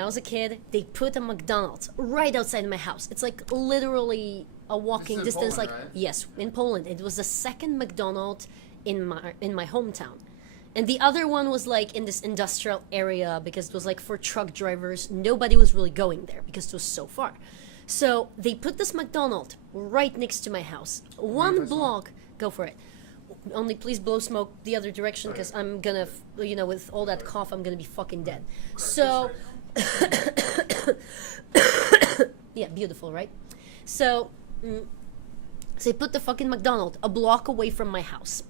I was a kid, they put a McDonald's right outside my house. It's like literally a walking distance. Poland, like right? yes, in Poland, it was the second McDonald's in my hometown. And the other one was like in this industrial area because it was like for truck drivers. Nobody was really going there because it was so far. So they put this McDonald's right next to my house. One block. Go for it. Only please blow smoke the other direction because I'm gonna, with all that cough, I'm gonna be fucking dead. So, yeah, beautiful, right? So they put the fucking McDonald's a block away from my house.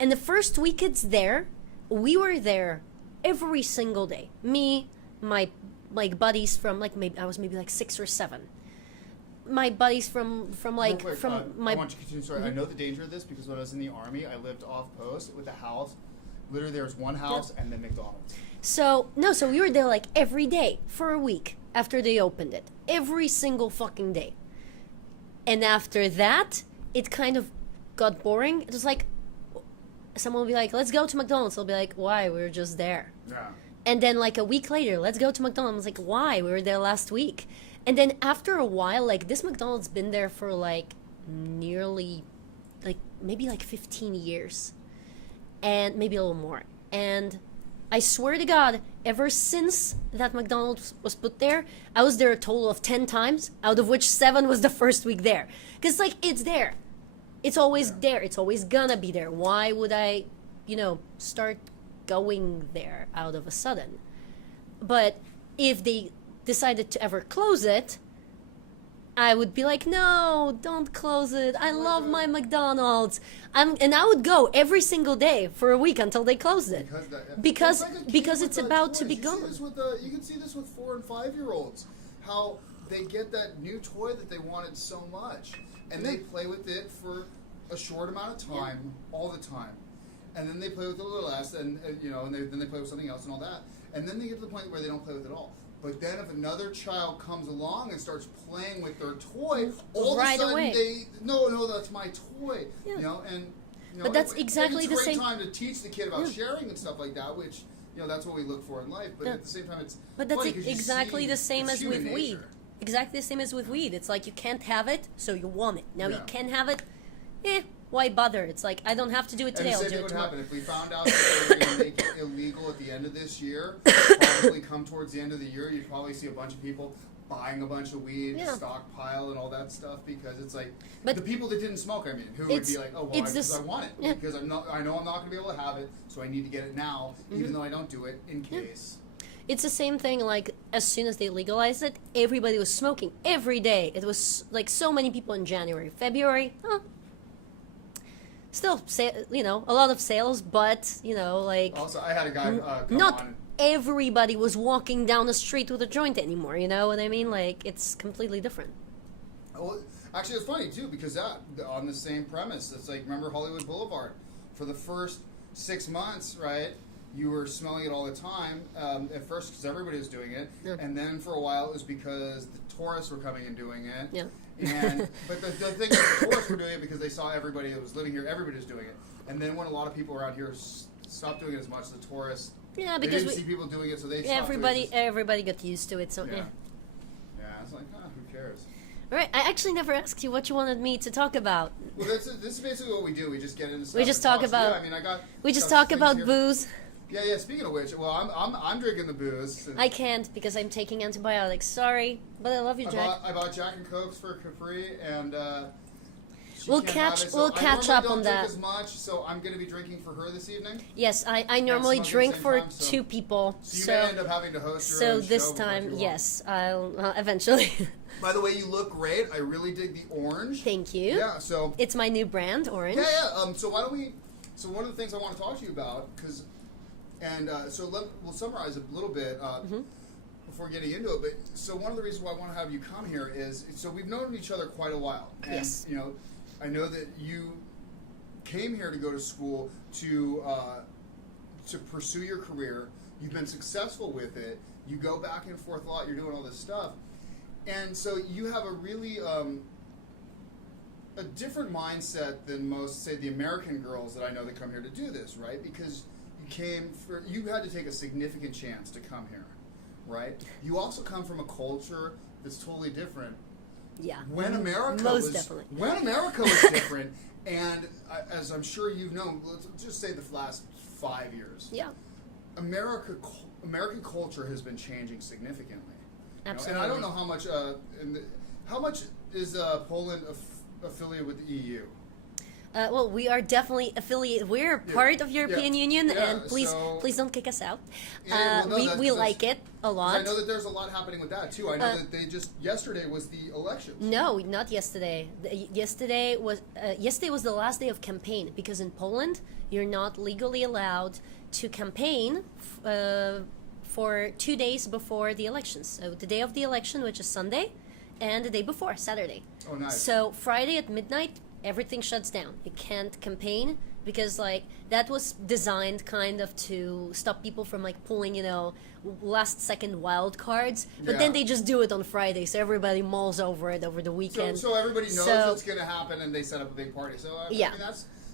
And the first week it's there, we were there every single day. Me, my buddies from maybe I was maybe 6 or 7. My buddies from my. I want you to continue. Sorry, I know the danger of this because when I was in the army, I lived off post with a house. Literally, there was one house and then McDonald's. So we were there every day for a week after they opened it, every single fucking day. And after that, it kind of got boring. It was like, someone will be like, let's go to McDonald's. I'll be like, why? We were just there. Yeah. And then a week later, let's go to McDonald's. I was like, why? We were there last week. And then after a while, this McDonald's been there for nearly, maybe 15 years. And maybe a little more. And I swear to God, ever since that McDonald's was put there, I was there a total of 10 times, out of which 7 was the first week there. Because it's there. It's always there. It's always gonna be there. Why would I, start going there out of a sudden? But if they decided to ever close it, I would be like, no, don't close it. I love my McDonald's. And I would go every single day for a week until they closed it. Because it's about to be gone. You can see this with 4 and 5-year-olds. How they get that new toy that they wanted so much. And they play with it for a short amount of time, all the time. And then they play with it a little less, and then they play with something else and all that. And then they get to the point where they don't play with it at all. But then if another child comes along and starts playing with their toy, all of a sudden they, no, that's my toy. Yeah. But that's exactly the same. It's a great time to teach the kid about sharing and stuff like that, which, that's what we look for in life. But at the same time, it's But that's exactly the same as with weed. Exactly the same as with weed. It's you can't have it, so you want it. Now you can have it, why bother? It's I don't have to do it today, I'll do it tomorrow. Happen if we found out that they were going to make it illegal at the end of this year. Probably come towards the end of the year, you'd probably see a bunch of people buying a bunch of weed, stockpile, and all that stuff because it's but the people that didn't smoke, who would be like, oh, well, I want it because I know I'm not going to be able to have it, so I need to get it now, even though I don't do it in case. It's the same thing, as soon as they legalized it, everybody was smoking every day. It was, so many people in January. February, still, a lot of sales, but, Also, I had a guy not everybody was walking down the street with a joint anymore, you know what I mean? It's completely different. Well, actually, it's funny, too, because on the same premise, it's remember Hollywood Boulevard? For the first 6 months, right, you were smelling it all the time, at first because everybody was doing it, and then for a while it was because the tourists were coming and doing it. Yeah. But the thing is, the tourists were doing it because they saw everybody that was living here, everybody was doing it. And then when a lot of people around here stopped doing it as much, the tourists, because they didn't see people doing it, so they stopped everybody doing it. Everybody got used to it, so Yeah, it's who cares? All right, I actually never asked you what you wanted me to talk about. Well, this is basically what we do. We just get into stuff. We just talk about. We just talk about booze. Yeah. Speaking of which, well, I'm drinking the booze. I can't because I'm taking antibiotics. Sorry, but I love you, Jack. I bought Jack and Cokes for Kapri, and we'll catch up on that. I don't drink as much, so I'm going to be drinking for her this evening. Yes, I normally drink for 2 people. So you may end up having to host your own show this time, yes, I'll eventually. By the way, you look great. I really dig the orange. Thank you. Yeah, so it's my new brand, orange. Yeah. So why don't we? So one of the things I want to talk to you about, we'll summarize a little bit before getting into it. But so one of the reasons why I want to have you come here is we've known each other quite a while, and yes. I know that you came here to go to school to pursue your career. You've been successful with it. You go back and forth a lot. You're doing all this stuff. And so you have a really a different mindset than most, say, the American girls that I know that come here to do this, right? Because you had to take a significant chance to come here, right? You also come from a culture that's totally different. Yeah. When America Most definitely. When America was different, and as I'm sure you've known, let's just say the last 5 years. Yeah. American culture has been changing significantly. Absolutely. And I don't know how much is Poland affiliated with the EU. Well, we are definitely affiliated. We're part of European Union, Yeah, and please so- don't kick us out. Yeah, well, no, we like it a lot. I know that there's a lot happening with that too. I know that they just yesterday was the elections. No, not yesterday. Yesterday was the last day of campaign, because in Poland you're not legally allowed to campaign for 2 days before the elections. So the day of the election, which is Sunday, and the day before, Saturday. Oh, nice. So Friday at midnight, everything shuts down. You can't campaign, because like that was designed kind of to stop people from like pulling, last second wild cards. But then Yeah. they just do it on Friday, so everybody mulls over it over the weekend. So everybody knows So- it's going to happen, and they set up a big party. So I Yeah. mean,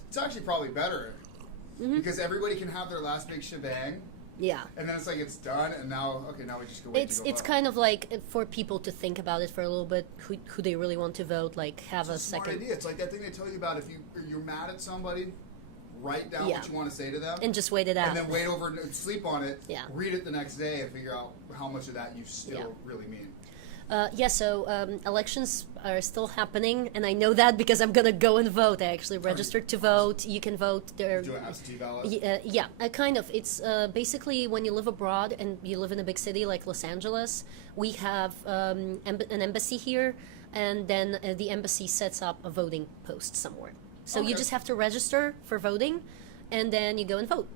it's actually probably better because everybody can have their last big shebang, Yeah. and then it's like it's done, and now we just go wait It's to go it's vote. kind of like for people to think about it for a little bit, who they really want to vote, like have a It's a smart second idea. It's like that thing they tell you about if you're mad at somebody, write down Yeah. what you want to say to them, and just wait it out. and then wait over and sleep on it. Yeah. Read it the next day and figure out how much of that you still Yeah. really mean. So elections are still happening, and I know that because I'm gonna go and vote. I actually registered to vote. You can vote there. Do an absentee ballot. Kind of. It's basically when you live abroad and you live in a big city like Los Angeles, we have an embassy here, and then the embassy sets up a voting post somewhere. So you Okay. just have to register for voting, and then you go and vote.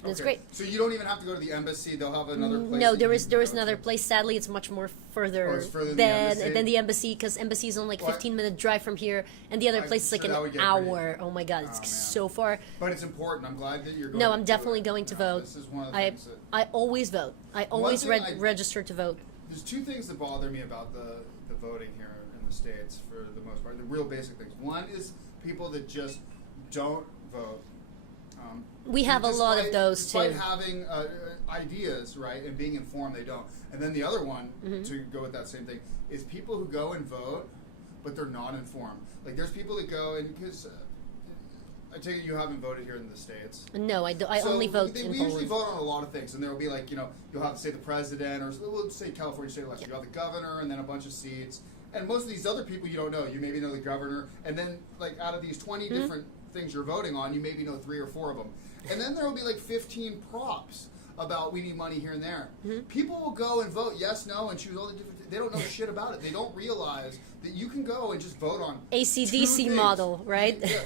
And it's Okay. great. So you don't even have to go to the embassy. They'll have another place. No, that there you is can there is go another to. place. Sadly, it's much more further, Oh, it's further than the embassy? because embassy is on like Well, 15-minute drive from here, and the other place is like so that an would get hour. Oh my god, it's Oh, man. so far. But it's important. I'm glad that you're going. No, I'm to definitely it. going to No, vote. This is one of the I things that. I always vote. I always thing I- register to vote. There's two things that bother me about the voting here in the States for the most part. The real basic things. One is people that just don't vote. We have a lot of despite- those despite too. having ideas, right, and being informed, they don't. And then the other one, Mm-hmm. to go with that same thing, is people who go and vote, but they're not informed. Like there's people that go and because I take it you haven't voted here in the States. No, I So only vote we in usually Poland. vote on a lot of things, and there will be like you'll have to say the president, or we'll say California state election. Yeah. You have the governor, and then a bunch of seats, and most of these other people you don't know. You maybe know the governor, and then like out of these 20 Mm-hmm. different things you're voting on, you maybe know 3 or 4 of them, and then there will be like 15 props about we need money here and there. Mm-hmm. People will go and vote yes, no, and choose all the different. They don't know shit about it. They don't realize that you can go and just vote on AC/DC 2 things. model, right? Yeah,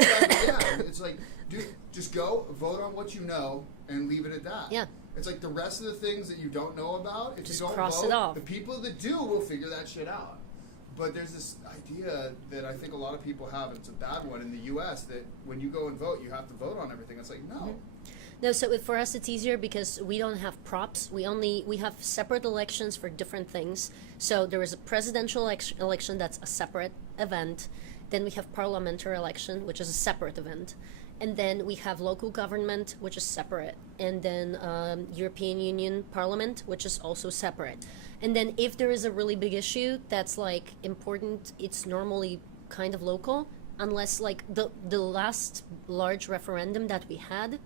yeah. It's like, dude, just go vote on what you know and leave it at that. Yeah. It's like the rest of the things that you don't know about. If Just you don't cross vote, it off. the people that do will figure that shit out. But there's this idea that I think a lot of people have, and it's a bad one in the U.S. that when you go and vote, you have to vote on everything. It's like no. No, so for us it's easier because we don't have props. We have separate elections for different things. So there is a presidential election that's a separate event. Then we have parliamentary election, which is a separate event. And then we have local government, which is separate. And then European Union Parliament, which is also separate. And then if there is a really big issue that's like important, it's normally kind of local, unless like the last large referendum that we had,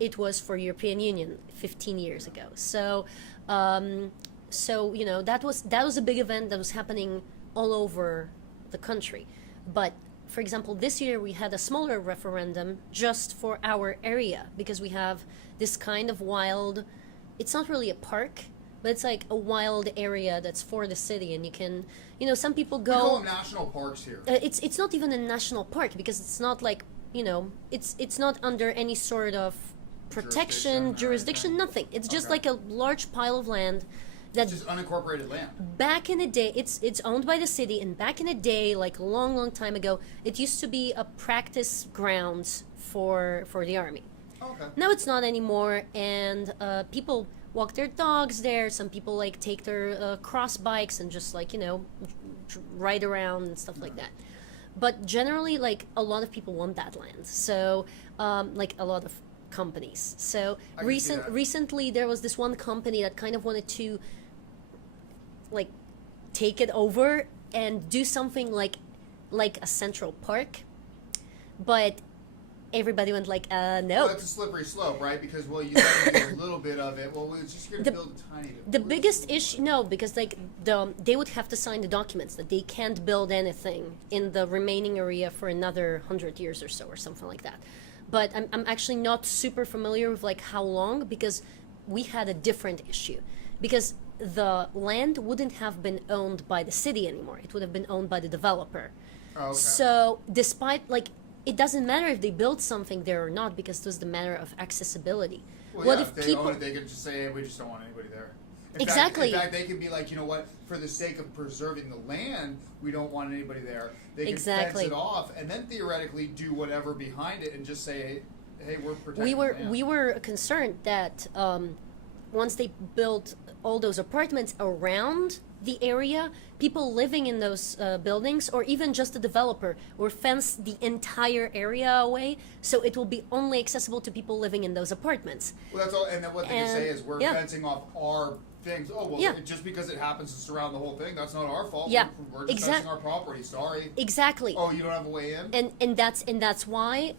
it was for European Union 15 years ago. So, that was a big event that was happening all over the country. But for example, this year we had a smaller referendum just for our area because we have this kind of wild. It's not really a park, but it's like a wild area that's for the city, and you can, some people We call go. them national parks here. It's not even a national park because it's not like it's not under any sort of protection, Jurisdiction or jurisdiction, anything? nothing. It's just Okay. like a large pile of land that It's just unincorporated land. back in the day it's owned by the city, and back in the day, like a long time ago, it used to be a practice ground for the army. Okay. Now it's not anymore, and people walk their dogs there. Some people like take their cross bikes and just like ride around and stuff like that. But generally, like a lot of people want that land. So like a lot of companies. So I can see that. recently there was this one company that kind of wanted to like take it over and do something like a Central Park, but everybody went like, no. Well, that's a slippery slope, right? Because, well, you let them do a little bit of it. Well, it's just going to build a tiny bit. The biggest issue, no, because like they would have to sign the documents that they can't build anything in the remaining area for another 100 years or so, or something like that. But I'm actually not super familiar with like how long, because we had a different issue, because the land wouldn't have been owned by the city anymore. It would have been owned by the developer. Oh, okay. So despite like, it doesn't matter if they build something there or not, because it was the matter of accessibility. Well, What yeah, if they people? own it, they could just say, hey, we just don't want anybody there. Exactly. In fact, they could be like, you know what, for the sake of preserving the land, we don't want anybody there. They can Exactly. fence it off and then theoretically do whatever behind it and just say, hey, we're protecting we were the land. we were concerned that once they built all those apartments around the area, people living in those buildings, or even just the developer, will fence the entire area away, so it will be only accessible to people living in those apartments. Well, that's all. And then what they can say is, we're yeah. fencing off our things. Oh, well, Yeah. just because it happens to surround the whole thing, that's not our fault. Yeah. We're just fencing our property. Sorry. Exactly. Oh, you don't have a way in? And that's why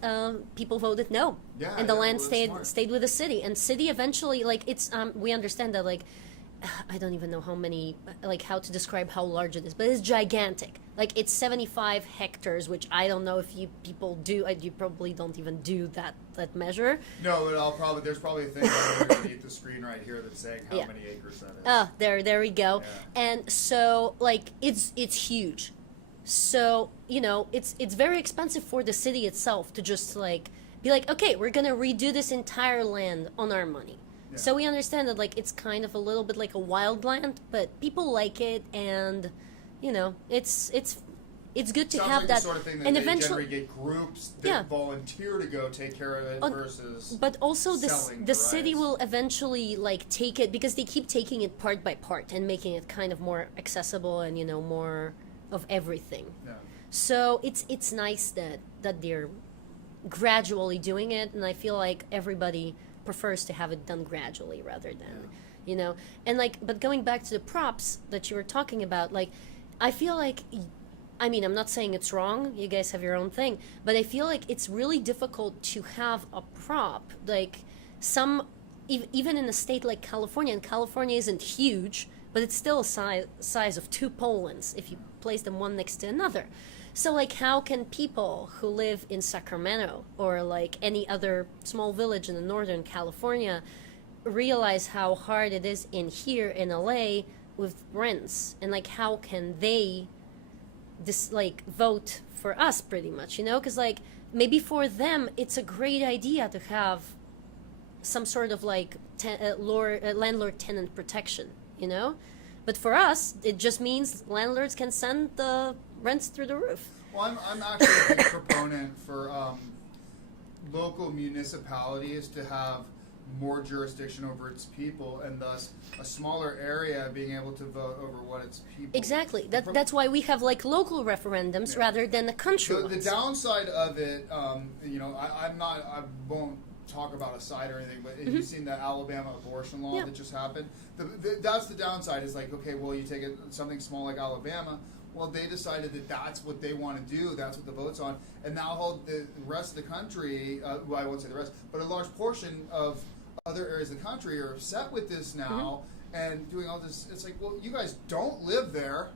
people voted no. Yeah, and the yeah, land well, that's smart. stayed with the city, and city eventually, like, it's we understand that, like, I don't even know how to describe how large it is, but it's gigantic. Like, it's 75 hectares, which I don't know if you people do. You probably don't even do that measure. No, but there's probably a thing underneath the screen right here that's saying how Yeah. many acres that is. There we go. Yeah. And so, like, it's huge. So, it's very expensive for the city itself to just, like, be like, okay, we're gonna redo this entire land on our money. Yeah. So we understand that, like, it's kind of a little bit like a wild land, but people like it, and it's good to Sounds have like that. the sort of thing that And they eventually, generally get groups that Yeah. volunteer to go take care of it versus. but also selling the city rights. will eventually, like, take it, because they keep taking it part by part and making it kind of more accessible and more of everything. Yeah. So it's nice that they're gradually doing it, and I feel like everybody prefers to have it done gradually rather than and, like, but going back to the props that you were talking about, like, I feel like, I mean, I'm not saying it's wrong, you guys have your own thing, but I feel like it's really difficult to have a prop, like, even in a state like California, and California isn't huge, but it's still a size of 2 Polands if you place them one next to another. So, like, how can people who live in Sacramento or, like, any other small village in the Northern California realize how hard it is here in LA with rents? And, like, how can they vote for us, pretty much, Because, like, maybe for them it's a great idea to have some sort of, like, landlord-tenant protection, But for us, it just means landlords can send the rents through the roof. Well, I'm actually a big proponent for local municipalities to have more jurisdiction over its people, and thus a smaller area being able to vote over what its people. Exactly. That's why we have, like, local referendums rather than the country The ones. downside of it, I won't talk about a side or anything, but you've seen the Alabama abortion law Yeah. that just happened. That's the downside. Is like, okay, well, you take something small like Alabama. Well, they decided that that's what they want to do. That's what the vote's on. And now the rest of the country, well, I won't say the rest, but a large portion of other areas of the country are upset with this now and doing all this. It's like, well, you guys don't live there.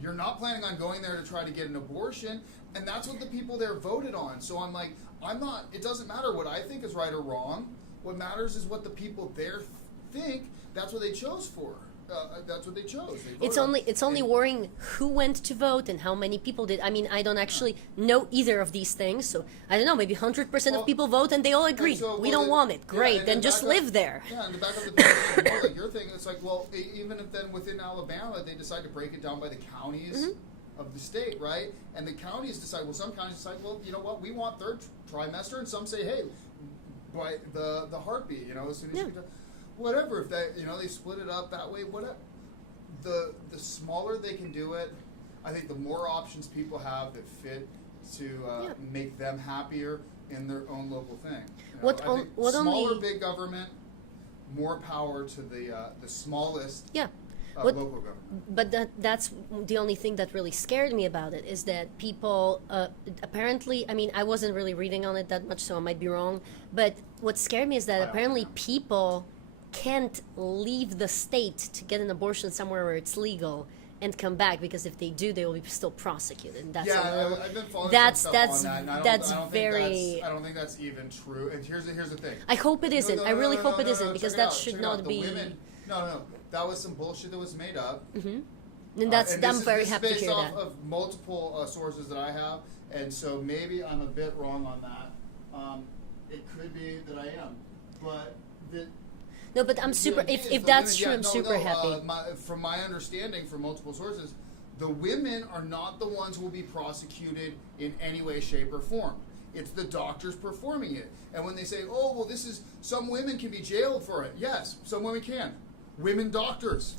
You're not planning on going there to try to get an abortion. And that's what the people there voted on. So I'm like, it doesn't matter what I think is right or wrong. What matters is what the people there think. That's what they chose for. That's what they chose. It's only worrying who went to vote and how many people did. I mean, I don't actually know either of these things, so I don't know. Maybe 100% of people vote and they all agree. We don't want it. Great, then just live there. Yeah, and to back up the point, like your thing, it's like, well, even if then within Alabama they decide to break it down by the counties of the state, right? And the counties decide. Well, some counties decide, well, you know what, we want third trimester, and some say, hey, by the heartbeat, as soon as you whatever, if they split it up that way, whatever. The smaller they can do it, I think the more options people have that fit to make them happier in their own local thing. I think what smaller only big government, more power to the smallest yeah. local government. But that's the only thing that really scared me about it is that people apparently, I mean, I wasn't really reading on it that much, so I might be wrong, but what scared me is that apparently people can't leave the state to get an abortion somewhere where it's legal and come back, because if they do, they will be still prosecuted. And that's I've been following that's some that's stuff on that, and that's I don't very I don't think that's even true. And here's the thing. I hope it isn't. No, I really hope it no, isn't, because check it that out, should check it out. not The be. women, no, that was some bullshit that was made up. And that's And I'm this very is happy to based hear off that. of multiple sources that I have, and so maybe I'm a bit wrong on that. It could be that I am, but No, but I'm super. If that's true, I'm super happy. From my understanding, from multiple sources, the women are not the ones who will be prosecuted in any way, shape, or form. It's the doctors performing it. And when they say, "Oh, well, some women can be jailed for it," yes, some women can. Women doctors.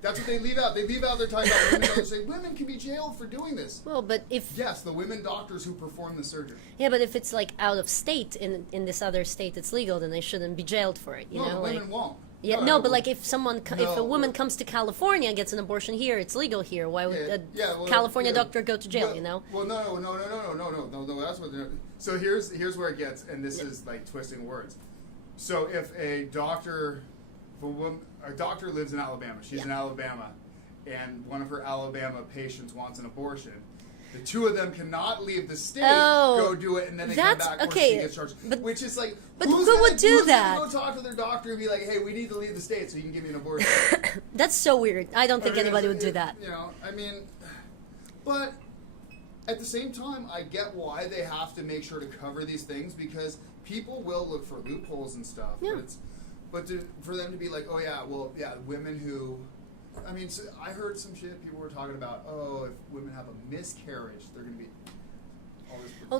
That's what they leave out. They leave out their time about women doctors. Say women can be jailed for doing this. Well, but if Yes, the women doctors who perform the surgery. yeah, but if it's like out of state in this other state it's legal, then they shouldn't be jailed for it. You No, know, the like women won't. yeah, no, but like if if a woman No. comes to California and gets an abortion here, it's legal here. Why would a well, California yeah. doctor go to jail? Well, you know. Well, no. That's what. So here's where it gets, and this is like twisting words. So if a doctor lives in Alabama, she's in Alabama, and one of her Alabama patients wants an abortion. The two of them cannot leave the state, go do it, and then they come back where she gets charged. Which is like, but who's who gonna, would do who's that? Gonna go talk to their doctor and be like, "Hey, we need to leave the state so you can give me an abortion." That's so weird. I don't think anybody would do that. You know, I mean, but at the same time, I get why they have to make sure to cover these things, because people will look for loopholes and stuff. Yeah. For them to be like, oh yeah, well, yeah, women who, I mean, so I heard some shit people were talking about. Oh, if women have a miscarriage, they're going to be. All this, Oh,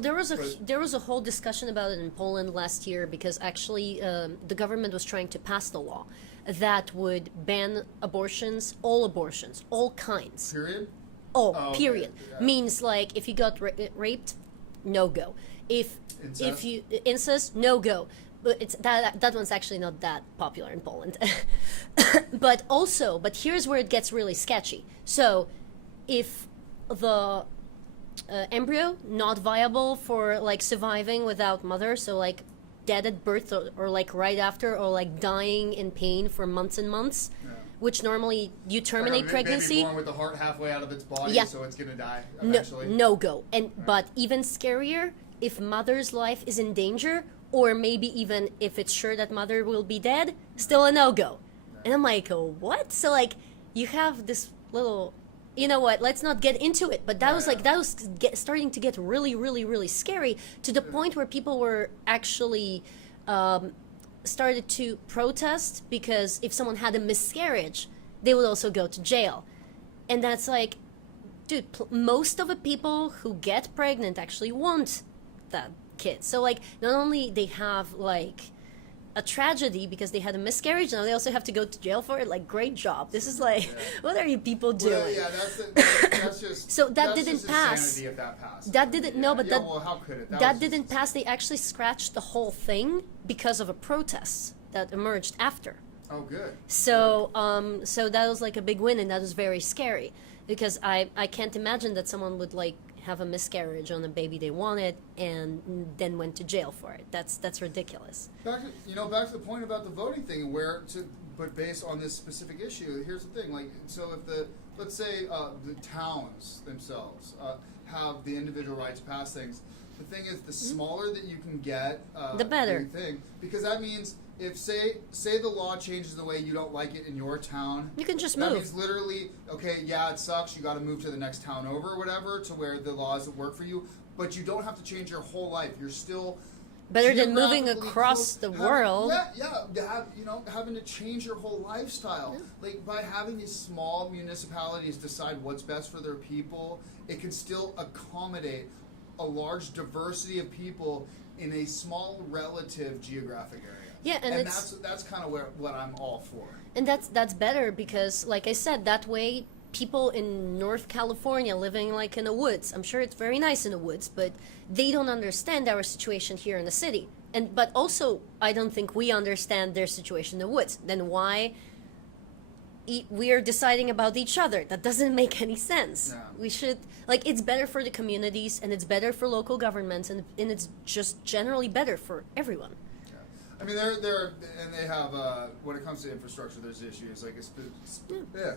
there was a whole discussion about it in Poland last year, because actually the government was trying to pass the law that would ban abortions, all kinds. Period. Oh, Oh, okay. period. Yeah. Means like if you got raped, no go. If Incest? you incest, no go. But it's that one's actually not that popular in Poland. But here's where it gets really sketchy. So if the embryo not viable for like surviving without mother, so like dead at birth, or like right after, or like dying in pain for months and months, which normally you terminate pregnancy. Baby born with the heart halfway out of its body, Yeah. so it's gonna die No, eventually. no go. And but even scarier, if mother's life is in danger, or maybe even if it's sure that mother will be dead, still a no go. And I'm like, oh, what? So like, you have this little. You know what? Let's not get into it. But that was starting to get really, really, really scary, to the point where people were actually started to protest, because if someone had a miscarriage, they would also go to jail. And that's like, dude, most of the people who get pregnant actually want that kid. So like, not only they have like a tragedy because they had a miscarriage, now they also have to go to jail for it. Like, great job. This is like, what are you people doing? Well, yeah, that's just. So that that's didn't just pass. insanity if that passed. That didn't no, but that well, how could it? that was didn't just, pass. They actually scratched the whole thing because of a protest that emerged after. Oh, good. So so that was like a big win, and that was very scary, because I can't imagine that someone would like have a miscarriage on a baby they wanted and then went to jail for it. That's ridiculous. Back to the point about the voting thing, but based on this specific issue, here's the thing. Like, so if let's say the towns themselves have the individual right to pass things, the thing is, the smaller that you can get, the better. Thing, because that means if say the law changes the way you don't like it in your town, You can just that move. means literally, okay, yeah, it sucks. You got to move to the next town over, or whatever, to where the laws that work for you. But you don't have to change your whole life. You're still Better than moving geographically across the world. having to change your whole lifestyle. Like, by having these small municipalities decide what's best for their people, it can still accommodate a large diversity of people in a small relative geographic area. Yeah, and that's kind of what I'm all for. And that's better, because like I said, that way people in North California living like in the woods. I'm sure it's very nice in the woods, but they don't understand our situation here in the city. And but also, I don't think we understand their situation in the woods. Then why we are deciding about each other? That doesn't make any sense. Yeah. We should, like, it's better for the communities, and it's better for local governments, and it's just generally better for everyone. I mean, they're and they have when it comes to infrastructure, there's issues like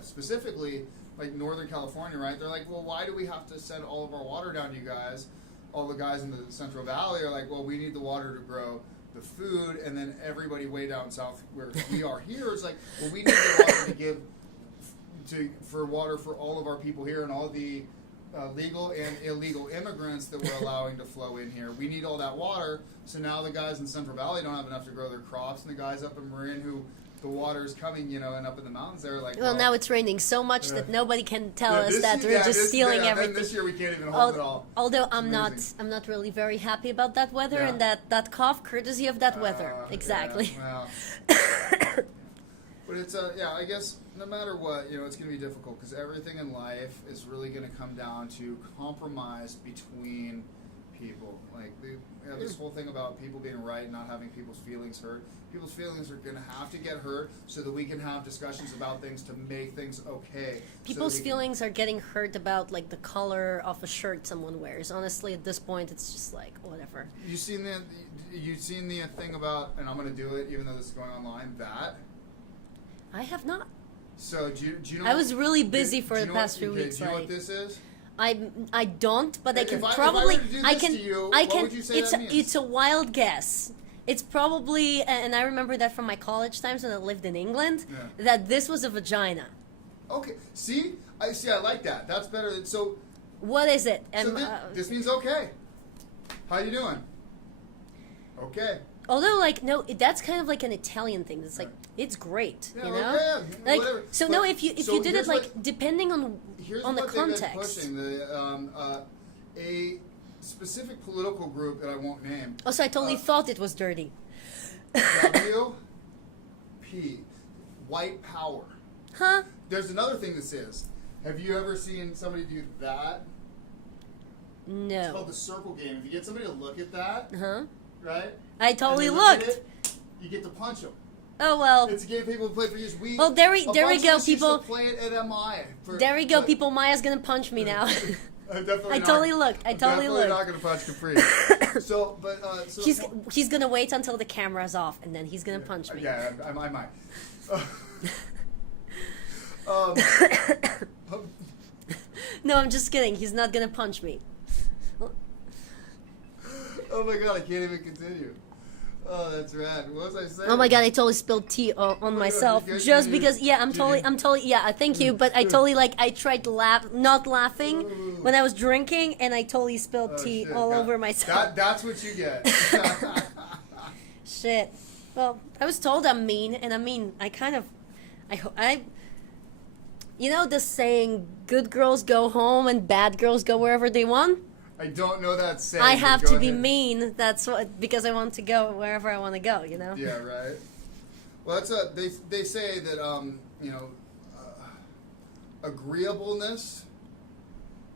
specifically like Northern California, right? They're like, well, why do we have to send all of our water down to you guys? All the guys in the Central Valley are like, well, we need the water to grow the food, and then everybody way down south where we are here is like, well, we need the water to give for water for all of our people here and all the legal and illegal immigrants that we're allowing to flow in here. We need all that water, so now the guys in Central Valley don't have enough to grow their crops, and the guys up in Marin who the water is coming, you know, and up in the mountains, they're like, well, now it's raining so much that nobody can tell us that we're just stealing everything. This year we can't even hold it all. Although I'm not really very happy about that weather and that cough, courtesy of that weather. Exactly. Yeah, well. But it's I guess no matter what, you know, it's going to be difficult because everything in life is really going to come down to compromise between people. Like they have this whole thing about people being right and not having people's feelings hurt. People's feelings are going to have to get hurt so that we can have discussions about things to make things okay. People's feelings are getting hurt about like the color of a shirt someone wears. Honestly, at this point, it's just like whatever. You've seen the thing about, and I'm going to do it even though this is going online. That I have not. So do you know? I was really busy for the past few weeks. Do you know what this is? I don't, but I can if probably I were to do this to you, what would you say it's that means? It's a wild guess. It's probably, and I remember that from my college times when I lived in England, that this was a vagina. Okay, see, I like that. That's better. So, what is it? And so this means okay. How you doing? Okay. Although, like, no, that's kind of like an Italian thing. It's like it's great, you know. Okay, like, whatever. so but, no, if you did it like depending on the context. They've been pushing a specific political group that I won't name. Also, I totally thought it was dirty. WP, white power. Huh? There's another thing this is. Have you ever seen somebody do that? No. It's called the circle game. If you get somebody to look at that, right? I totally and looked. You get to punch them. Oh well. It's a game people play for years. Well, there we go, people. Play it at MI. There we go, people. Maya's gonna punch me now. I totally looked. I'm definitely not gonna punch Kapri. He's gonna wait until the camera's off, and then he's gonna punch me. Yeah, I might. No, I'm just kidding. He's not gonna punch me. Oh my god, I can't even continue. Oh, that's rad. What was I saying? Oh my god, I totally spilled tea on myself just because. Yeah, I'm totally. Yeah, thank you, but I totally I tried not laughing when I was drinking, and I totally spilled tea all over myself. That's what you get. Shit. Well, I was told I'm mean, and I you know the saying, "Good girls go home and bad girls go wherever they want." I don't know that saying. I have to be mean. That's what, because I want to go wherever I want to go. You know. Yeah. Right. Well, that's they say that agreeableness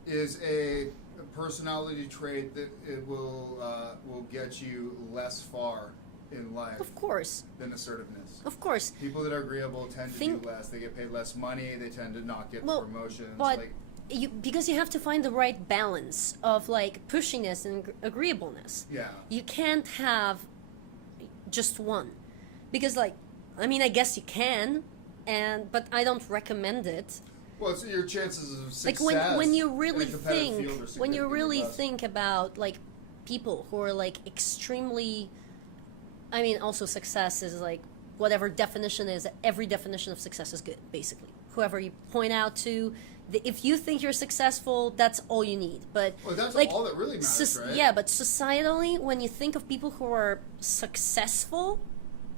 is a personality trait that it will get you less far in life. Of course. Than assertiveness. Of course. People that are agreeable tend to do less. They get paid less money. They tend to not get promotions. But because you have to find the right balance of like pushiness and agreeableness. Yeah. You can't have just one, because I guess you can, but I don't recommend it. Well, it's your chances of success. Like when you really think about like people who are like extremely, also success is like whatever definition is. Every definition of success is good, basically. Whoever you point out to. If you think you're successful, that's all you need. But that's all that really matters, right? Yeah, but societally, when you think of people who are successful,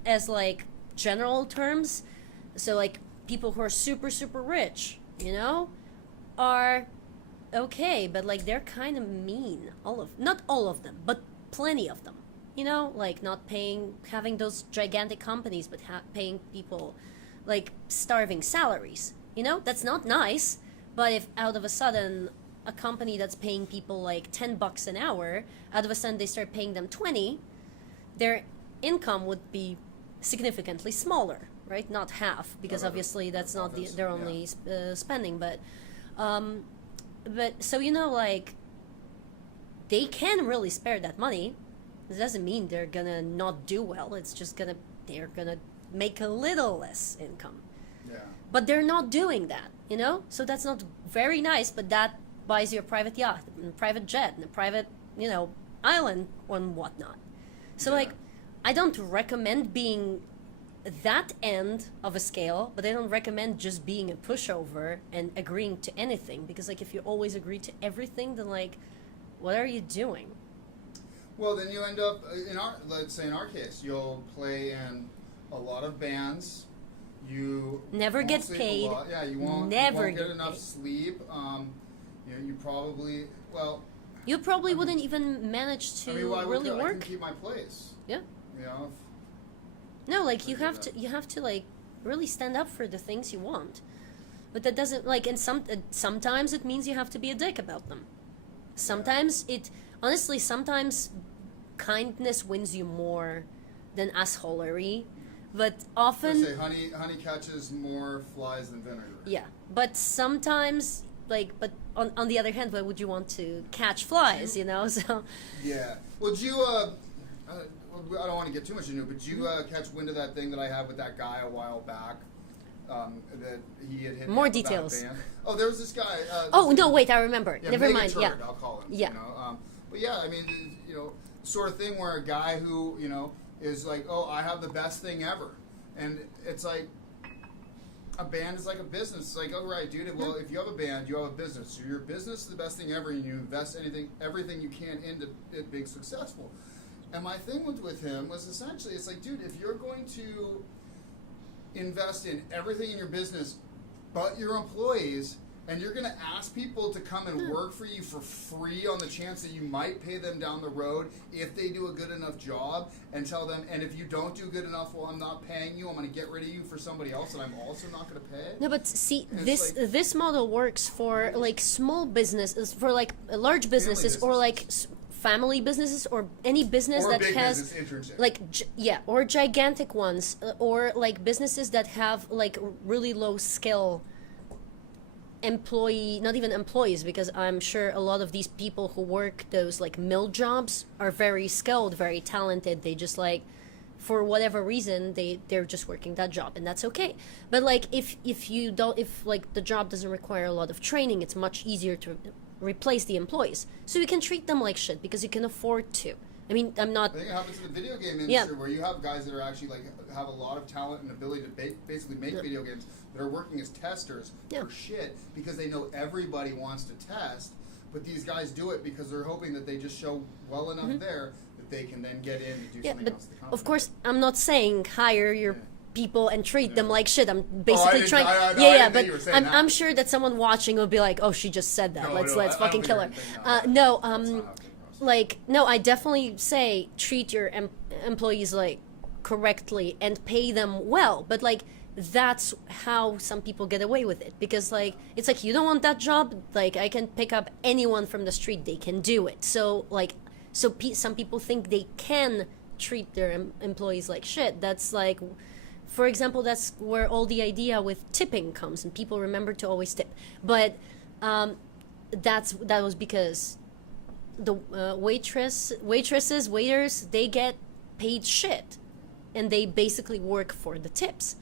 as like general terms, so like people who are super super rich, are okay, but like they're kind of mean. Not all of them, but plenty of them. Like not having those gigantic companies, but paying people like starving salaries. That's not nice. But if out of a sudden a company that's paying people like $10 an hour, out of a sudden they start paying them 20, their income would be significantly smaller, right? Not half, because obviously that's not their only spending, but so like they can really spare that money. It doesn't mean they're gonna not do well. It's just they're gonna make a little less income. Yeah. But they're not doing that, So that's not very nice, but that buys you a private yacht, and a private jet, and a private, island and whatnot. So, like, I don't recommend being that end of a scale, but I don't recommend just being a pushover and agreeing to anything. Because, like, if you always agree to everything, then, like, what are you doing? Well, then you end up, let's say in our case, you'll play in a lot of bands. You never won't get sleep paid. a lot. Yeah, you won't get enough sleep. You probably, you probably wouldn't even manage to really work. I can keep my place. Yeah. No, like you have to like really stand up for the things you want. But that doesn't and sometimes it means you have to be a dick about them. Sometimes sometimes kindness wins you more than assholery. But often, say honey catches more flies than vinegar. Yeah, but sometimes, but on the other hand, why would you want to catch flies? So. Yeah. Well, did you? I don't want to get too much into it, but did you catch wind of that thing that I had with that guy a while back? That he had hit more details. Oh, there was this guy. No, wait, I remember. Yeah, Never mind. Turd, Yeah. I'll call him. Yeah. But yeah, I mean, sort of thing where a guy who is like, oh, I have the best thing ever. And it's like, a band is like a business. It's like, oh, right, dude, well, if you have a band, you have a business. So your business is the best thing ever, and you invest everything you can into it being successful. And my thing with him was essentially, it's like, dude, if you're going to invest in everything in your business but your employees, and you're going to ask people to come and work for you for free on the chance that you might pay them down the road if they do a good enough job, and tell them, and if you don't do good enough, well, I'm not paying you, I'm going to get rid of you for somebody else that I'm also not going to pay. No, but see, this model works for like small businesses, for like large businesses, or like family businesses, or any business or that big has business internship. like or gigantic ones, or like businesses that have like really low skill not even employees, because I'm sure a lot of these people who work those like mill jobs are very skilled, very talented. They just like, for whatever reason, they're just working that job, and that's okay. But like if like the job doesn't require a lot of training, it's much easier to replace the employees. So you can treat them like shit because you can afford to. I mean, I'm not. I think it happens in the video game industry where you have guys that are actually like have a lot of talent and ability to basically make video games that are working as testers for shit because they know everybody wants to test, but these guys do it because they're hoping that they just show well enough there that they can then get in and do something else. Of course, I'm not saying hire your people and treat them like shit. I'm basically trying. But I'm sure that someone watching will be like, "Oh, she just said that. Let's fucking kill her." I definitely say treat your employees like correctly and pay them well, but like that's how some people get away with it, because like it's like, you don't want that job, like I can pick up anyone from the street, they can do it. So like some people think they can treat their employees like shit. That's like, for example, that's where all the idea with tipping comes, and people remember to always tip. But that was because the waitresses, waiters, they get paid shit, and they basically work for the tips.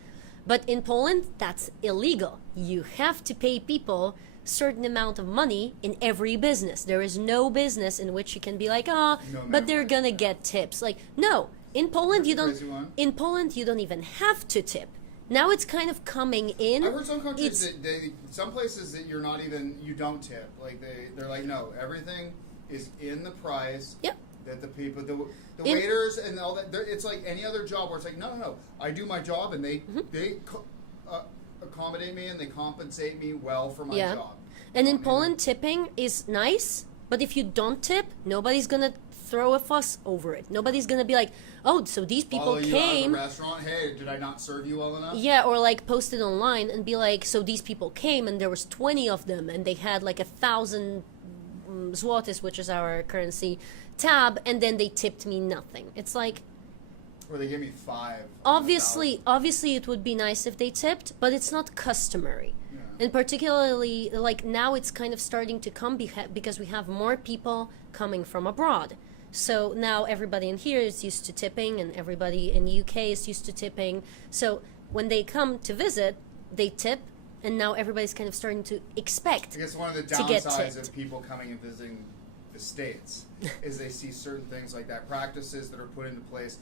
But in Poland, that's illegal. You have to pay people a certain amount of money in every business. There is no business in which you can be like, but they're gonna get tips. Like, no. In Poland, you don't. In Poland, you don't even have to tip. Now it's kind of coming in. I've heard some countries some places that you don't tip. Like they're like, no, everything is in the price. Yep. That the people, the waiters and all that, it's like any other job where it's like, no, I do my job and they accommodate me and they compensate me well for my job. And in Poland, tipping is nice, but if you don't tip, nobody's gonna throw a fuss over it. Nobody's gonna be like, oh, so these people Follow you out of came. the restaurant. Hey, did I not serve you well enough? Yeah, or like post it online and be like, so these people came and there was 20 of them and they had like 1,000 zlotys, which is our currency, tab, and then they tipped me nothing. It's like, Or they give me 5. obviously it would be nice if they tipped, but it's not customary. Yeah. And particularly, like now it's kind of starting to come because we have more people coming from abroad. So now everybody in here is used to tipping and everybody in the UK is used to tipping. So when they come to visit, they tip, and now everybody's kind of starting to expect I guess one of the to get downsides tipped. of people coming and visiting the States is they see certain things like that, practices that are put into place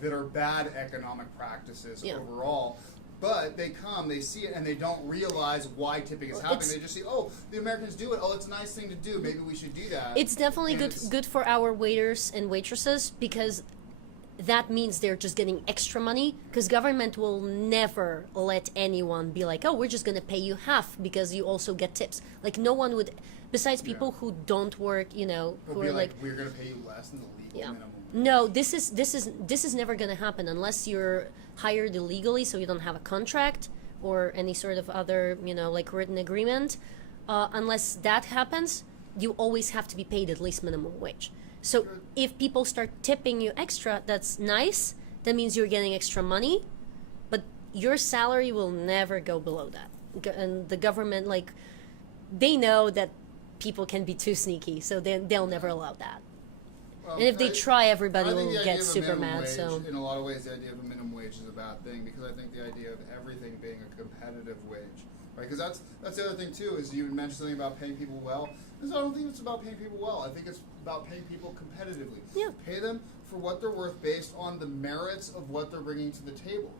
that are bad economic practices Yeah. overall. But they come, they see it, and they don't realize why tipping is Well, happening. it's- They just see, oh, the Americans do it. Oh, it's a nice thing to do. Maybe we should do that. It's definitely And good for our waiters and waitresses because that means they're just getting extra money, because government will never let anyone be like, oh, we're just going to pay you half because you also get tips. Like no one would, besides people who don't work, you know, They'll who be are like, we're going to pay you less than the legal yeah. minimum. No, this is never going to happen unless you're hired illegally, so you don't have a contract or any sort of other, you know, like written agreement. Unless that happens, you always have to be paid at least minimum wage. So if people start tipping you extra, that's nice. That means you're getting extra money, but your salary will never go below that. And the government, like, they know that people can be too sneaky, so they'll never allow that. Well, And if they try, everybody I think will the idea get of a super minimum mad. wage, So in a lot of ways, the idea of a minimum wage is a bad thing, because I think the idea of everything being a competitive wage, right? Because that's the other thing too, is you mentioned something about paying people well. Because I don't think it's about paying people well. I think it's about paying people competitively. Yeah. Pay them for what they're worth based on the merits of what they're bringing to the table.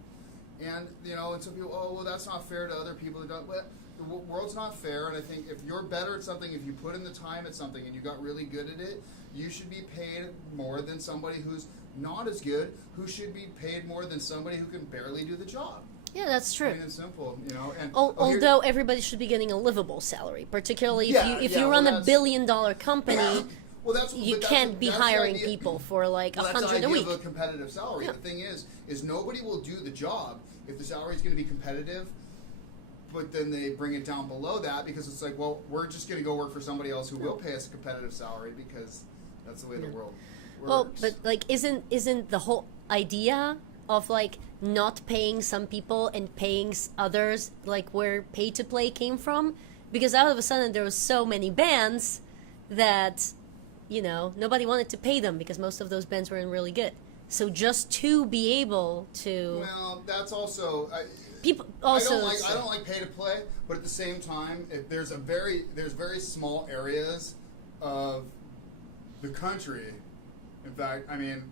And you know, and some people, oh well, that's not fair to other people that don't. Well, the world's not fair, and I think if you're better at something, if you put in the time at something and you got really good at it, you should be paid more than somebody who's not as good, who should be paid more than somebody who can barely do the job. yeah, that's true. Plain and simple, you know. And Although everybody should be getting a livable salary, particularly if you run a that's- billion-dollar company, well, that's, you but that's can't the- be that's the hiring idea. people for like Well, that's the 100 a idea week. of a competitive salary. Yeah. The thing is nobody will do the job if the salary is going to be competitive, but then they bring it down below that because it's like, well, we're just going to go work for somebody else who will pay us a competitive salary because that's the way the world works. Well, but like, isn't the whole idea of like not paying some people and paying others, like where pay to play came from? Because all of a sudden there was so many bands that, you know, nobody wanted to pay them because most of those bands weren't really good. So just to be able to, Well, that's also people also. I don't like pay to play, but at the same time, if there's very small areas of the country. In fact, I mean,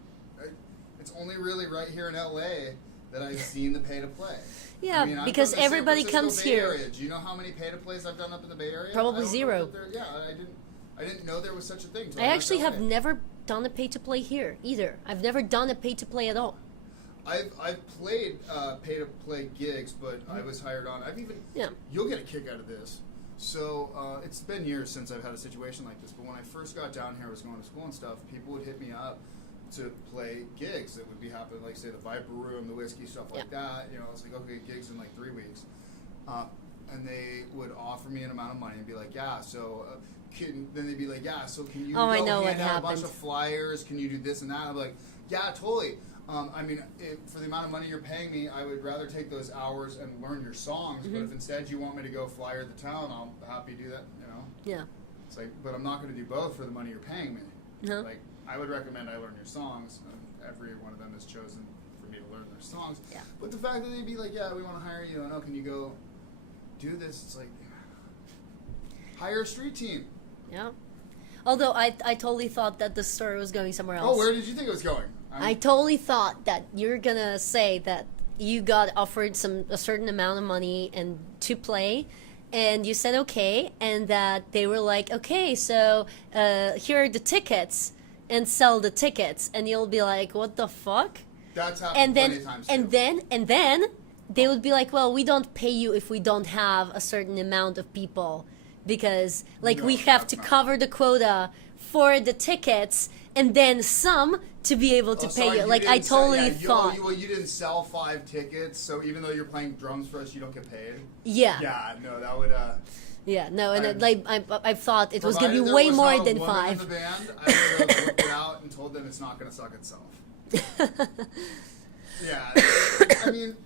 it's only really right here in LA that I've seen the pay to play. Yeah, I mean, I'm because from the San everybody Francisco comes Bay here. Area. Do you know how many pay to plays I've done up in the Bay Area? Probably I don't know zero. if there- Yeah, I didn't know there was such a thing. till I left actually LA. have never done a pay to play here either. I've never done a pay to play at all. I've played pay to play gigs, but I was hired on. I've even Yeah. You'll get a kick out of this. So it's been years since I've had a situation like this. But when I first got down here, I was going to school and stuff. People would hit me up to play gigs that would be happening, like say the Viper Room, the Whiskey, stuff like that. You know, it's like okay, gigs in like 3 weeks, and they would offer me an amount of money and be like, yeah, so. Then they'd be like, yeah, so can you Oh, I go know hand what out a bunch happened. of flyers? Can you do this and that? I'm like, yeah, totally. I mean, for the amount of money you're paying me, I would rather take those hours and learn your songs. But if instead you want me to go flyer the town, I'll happy to do that. You know, Yeah. it's like, but I'm not going to do both for the money you're paying me. No. Like, I would recommend I learn your songs, and every one of them has chosen for me to learn their songs. Yeah. But the fact that they'd be like, yeah, we want to hire you, and oh, can you go do this? It's like, hire a street team. Yeah. Although I totally thought that the story was going somewhere else. Oh, where did you think it was going? I totally thought that you're gonna say that you got offered a certain amount of money and to play, and you said okay, and that they were like, okay, so here are the tickets, and sell the tickets, and you'll be like, what the fuck? That's happened And plenty then of times and too. then they would be like, well, we don't pay you if we don't have a certain amount of people, because like No, we have that's to not- cover the quota for the tickets, and then some to be able to pay sorry, you. Like I totally thought. You didn't sell 5 tickets, so even though you're playing drums for us, you don't get paid. Yeah. Yeah, no, that would. Yeah, no, and I thought it was gonna be Provided way there was more not a than woman in 5. the band, I would have worked it out and told them it's not going to suck itself. Yeah, I mean,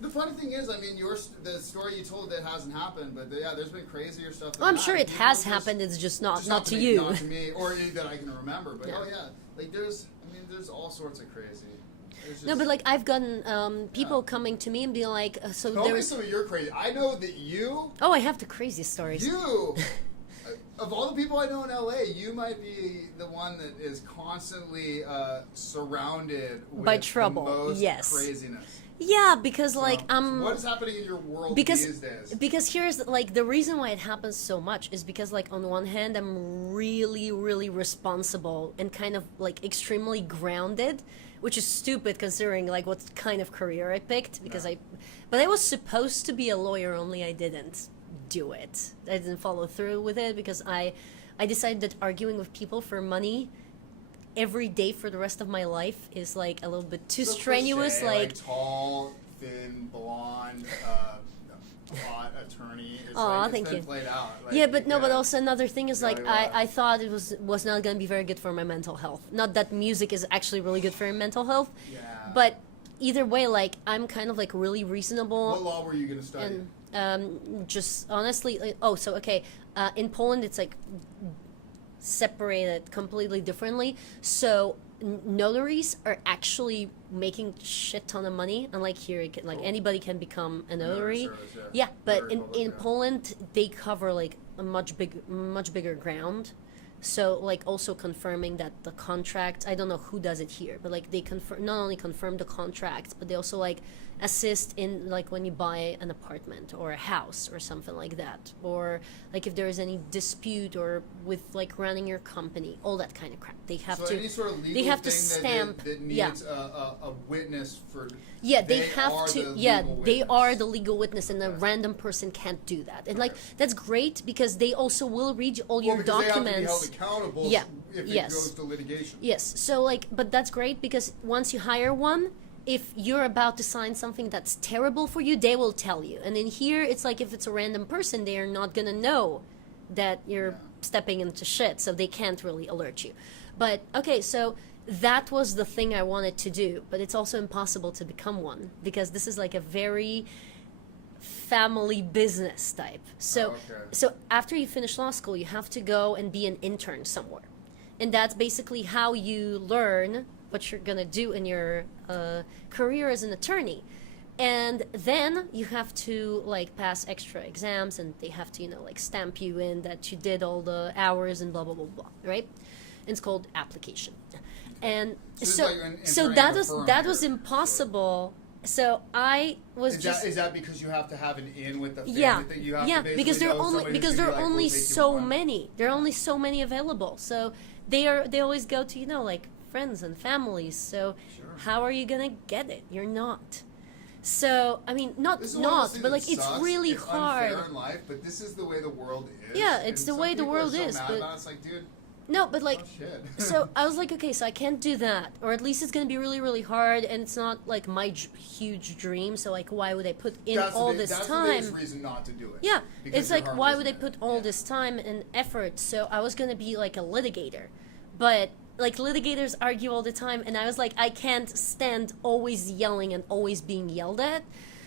the funny thing is, I mean, the story you told that hasn't happened, but there's been crazier stuff. That I'm sure it People has just- happened. It's just not to me, you. not to me, or that I can remember. But Yeah. like there's all sorts of crazy. No, but like I've gotten people coming to me and being like, so tell me there's. some of your crazy. I know that you. Oh, I have the craziest stories. You. Of all the people I know in LA, you might be the one that is constantly surrounded with By trouble, the most yes. craziness. Yeah, because like So what is happening in your world because these days? because here's like the reason why it happens so much is because like on one hand I'm really really responsible and kind of like extremely grounded, which is stupid considering like what kind of career I picked because but I was supposed to be a lawyer, only I didn't do it. I didn't follow through with it because I decided that arguing with people for money every day for the rest of my life is like a little bit too So strenuous. cliche, Like tall, thin, blonde, hot attorney. It's Aw, like, thank it's been you. played out. Like, yeah, but no, but also another thing is like Really what? I thought it was not going to be very good for my mental health. Not that music is actually really good for your mental health, Yeah. but either way, like I'm kind of like really reasonable. What law were you going to study? And just honestly, like, in Poland it's like separated completely differently. So notaries are actually making shit ton of money, unlike here, you can, like Cool. anybody can become a Notary notary. service, Yeah, but Notary public, in Poland they cover like a much bigger ground. So like also confirming that the contract, I don't know who does it here, but like they confirm, not only confirm the contract, but they also like assist in like when you buy an apartment or a house or something like that, or like if there is any dispute or with like running your company, all that kind of crap. They have so to. any sort of legal They have to thing stamp. that Yeah. needs a witness for. Yeah, they are have to. the Yeah, legal they witness. are the legal witness, and a Okay. random person can't do that. And like Okay. that's great because they also will read all your because documents. they have to be held accountable Yeah. if Yes. it goes to litigation. Yes, so like, but that's great because once you hire one, if you're about to sign something that's terrible for you, they will tell you. And in here, it's like if it's a random person, they are not gonna know that you're Yeah. stepping into shit, so they can't really alert you. But okay, so that was the thing I wanted to do, but it's also impossible to become one because this is like a very family business type. So, Okay. so after you finish law school, you have to go and be an intern somewhere. And that's basically how you learn what you're gonna do in your career as an attorney. And then you have to like pass extra exams, and they have to like stamp you in that you did all the hours and blah blah blah blah, right? And it's called application. And So it's so like an so entering that a was firm that was here. impossible. So I was just Is that because you have to have an in with the family yeah, thing? You have yeah, to basically because there are know only somebody because who's there gonna are be like, only we'll take you so on. many. There are only so many available. So they always go to like friends and families. So Sure. how are you gonna get it? You're not. So I mean, not This is one of those not, things but like that it's sucks. really It's hard. unfair in life, but this is the way the world is. Yeah, and it's the some way the people world are so is, mad but- about it. It's like, dude, No, but like oh shit. so I was like, okay, so I can't do that, or at least it's gonna be really, really hard, and it's not like my huge dream. So like, why would I put in all this that's time? the biggest reason not to do it. Yeah, Because it's your like heart why wasn't would I in it. put all Yeah. this time and effort? So I was gonna be like a litigator, but like litigators argue all the time, and I was like, I can't stand always yelling and always being yelled at.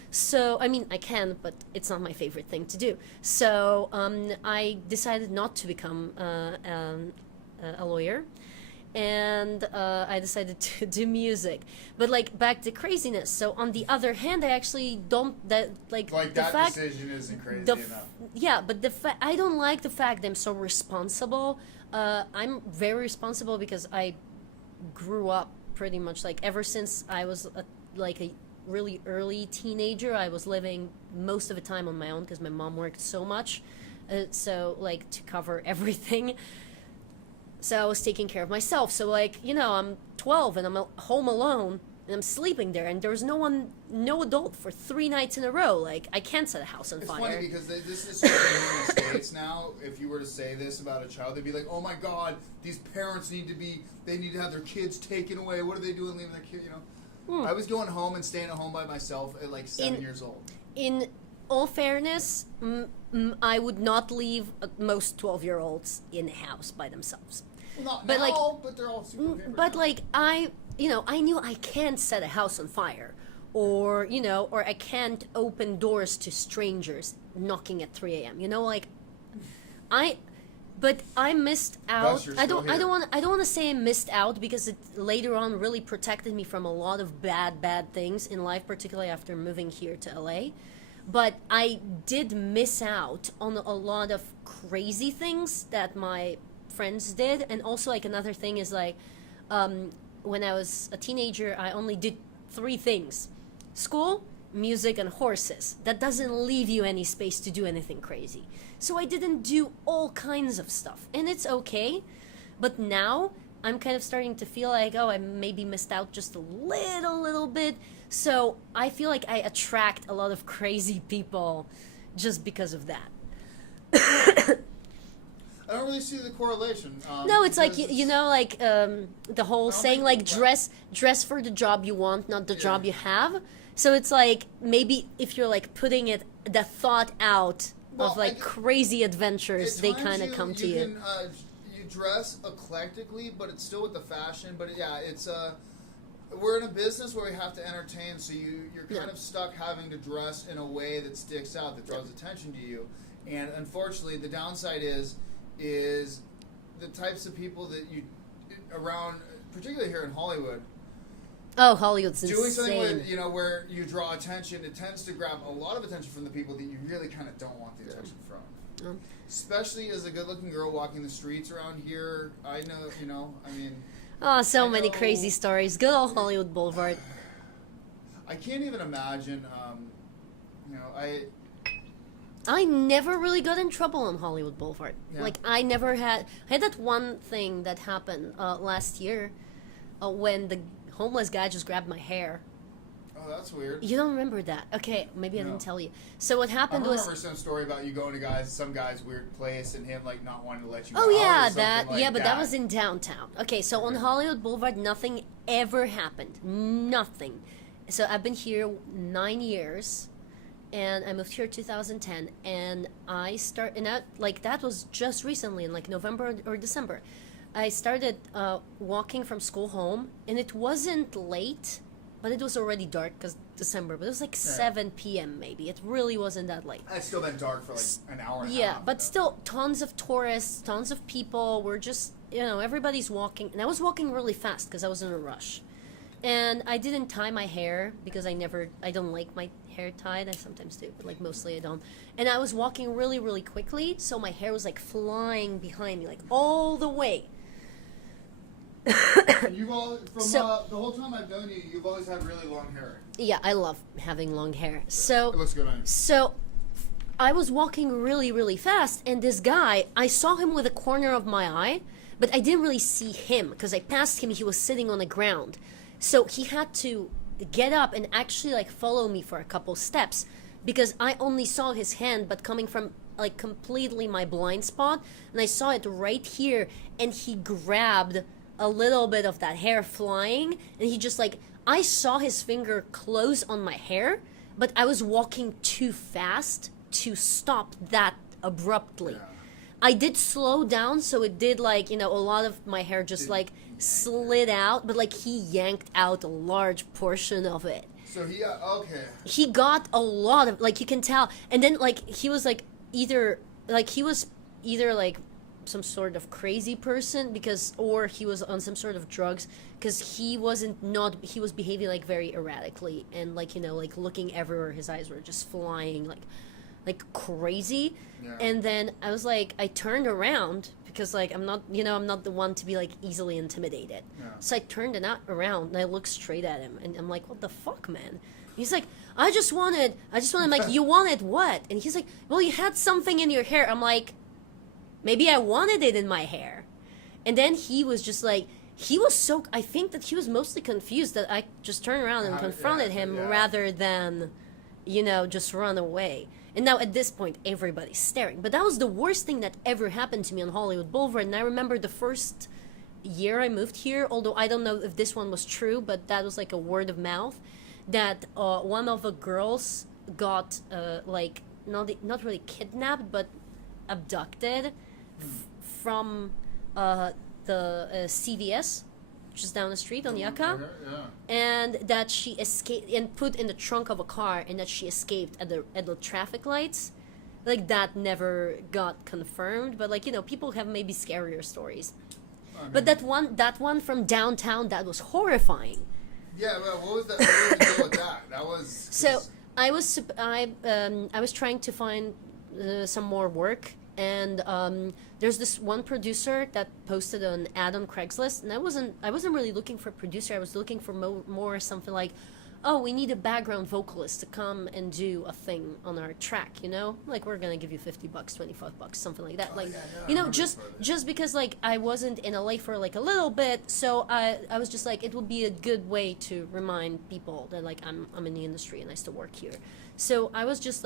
So I mean, I can, but it's not my favorite thing to do. So I decided not to become a lawyer. And I decided to do music, but like back to craziness. So on the other hand, I actually don't Like the that fact decision isn't crazy the enough. yeah, but I don't like the fact that I'm so responsible. I'm very responsible because I grew up pretty much like ever since I was like a really early teenager. I was living most of the time on my own because my mom worked so much, so like to cover everything. So I was taking care of myself. So like I'm 12 and I'm home alone. and I'm sleeping there, and there's no adult for 3 nights in a row. Like, I can't set a house on It's fire. funny because this is sort of in the States now. If you were to say this about a child, they'd be like, "Oh my God, these parents need to have their kids taken away. What are they doing leaving their kid?" I was going home and staying at home by myself at like 7 years old. In all fairness, I would not leave most 12-year-olds in a house by themselves. Well, not But, now, like, but they're all super favorite But now. like I knew I can't set a house on fire, or I can't open doors to strangers knocking at 3 a.m. But I missed out. Thus, you're still here. I don't want to say I missed out because it later on really protected me from a lot of bad things in life, particularly after moving here to LA. But I did miss out on a lot of crazy things that my friends did, and also like another thing is like, when I was a teenager, I only did 3 things: school, music, and horses. That doesn't leave you any space to do anything crazy. So I didn't do all kinds of stuff, and it's okay. But now I'm kind of starting to feel like, oh, I maybe missed out just a little bit. So I feel like I attract a lot of crazy people just because of that. I don't really see the correlation. No, it's like because the whole saying think like that- dress for the job you want, not the Yeah. job you have. So it's like maybe if you're like putting the thought out Well, of like crazy adventures, at they times kind of come to you. Can, you dress eclectically, but it's still with the fashion. But yeah, it's we're in a business where we have to entertain, so you're kind Yeah. of stuck having to dress in a way that sticks out, that draws attention to you. And unfortunately, the downside is the types of people that you around, particularly here in Hollywood. Oh, Hollywood's Doing something insane. with, where you draw attention, it tends to grab a lot of attention from the people that you really kind of don't want the attention from. Um, Especially as a good-looking girl walking the streets around here, I know, I mean, Oh, so I many know- crazy stories. Good old Hollywood Boulevard. I can't even imagine, I never really got in trouble on Hollywood Boulevard. Yeah. Like I had that one thing that happened last year when the homeless guy just grabbed my hair. oh, that's weird. You don't remember that? Okay, maybe I No. didn't tell you. So what I happened remember was some story about you going to some guy's weird place and him like not wanting to let you oh out or yeah, something that like yeah, but that was in downtown. Okay, so on Okay. Hollywood Boulevard, nothing ever happened. Nothing. So I've been here 9 years, and I moved here 2010, and that was just recently in like November or December. I started walking from school home, and it wasn't late, but it was already dark because December. But it was like 7 p.m. maybe. It really wasn't that late. It's still been dark for like an hour and a Yeah, half. but still, tons of tourists, tons of people. We're just, everybody's walking. And I was walking really fast because I was in a rush. And I didn't tie my hair because I don't like my hair tied. I sometimes do, but like mostly I don't. And I was walking really, really quickly, so my hair was like flying behind me, like all the way. You've all, from So- the whole time I've known you, you've always had really long hair. Yeah, I love having long hair. It So looks good on you. So I was walking really, really fast, and this guy, I saw him with a corner of my eye, but I didn't really see him because I passed him. He was sitting on the ground. So he had to get up and actually like follow me for a couple steps because I only saw his hand, but coming from like completely my blind spot, and I saw it right here, and he grabbed a little bit of that hair flying, and he just like, I saw his finger close on my hair, but I was walking too fast to stop that abruptly. Yeah. I did slow down, so it did like, a lot of my hair just like slid out, but like he yanked out a large portion of it. So okay. He got a lot of, like, you can tell. And then like he was like either like some sort of crazy person or he was on some sort of drugs because he was behaving like very erratically and like like looking everywhere. His eyes were just flying like crazy. Yeah. And then I turned around because like I'm not the one to be like easily intimidated. Yeah. So I turned around and I looked straight at him and I'm like, what the fuck, man? He's like, I just wanted like, you wanted what? And he's like, well, you had something in your hair. I'm like, maybe I wanted it in my hair. And then he was just like, he was so, I think that he was mostly confused that I just turned around and confronted him rather than, just run away. And now at this point, everybody's staring. But that was the worst thing that ever happened to me on Hollywood Boulevard. And I remember the first year I moved here, although I don't know if this one was true, but that was like a word of mouth, that one of the girls got not really kidnapped, but abducted from the CVS, which is down the street on Yucca, and that she escaped and put in the trunk of a car, and that she escaped at the traffic lights. Like, that never got confirmed, but people have maybe scarier stories. But that one from downtown, that was horrifying. Yeah, well, what was the deal with that? That was so. I was trying to find some more work, and there's this one producer that posted an ad on Craigslist, and I wasn't really looking for a producer. I was looking for more something like, oh, we need a background vocalist to come and do a thing on our track, like, we're gonna give you $50, $25, something like that. Just because I wasn't in LA for a little bit, so I was just like, it would be a good way to remind people that I'm in the industry and I still work here. So I was just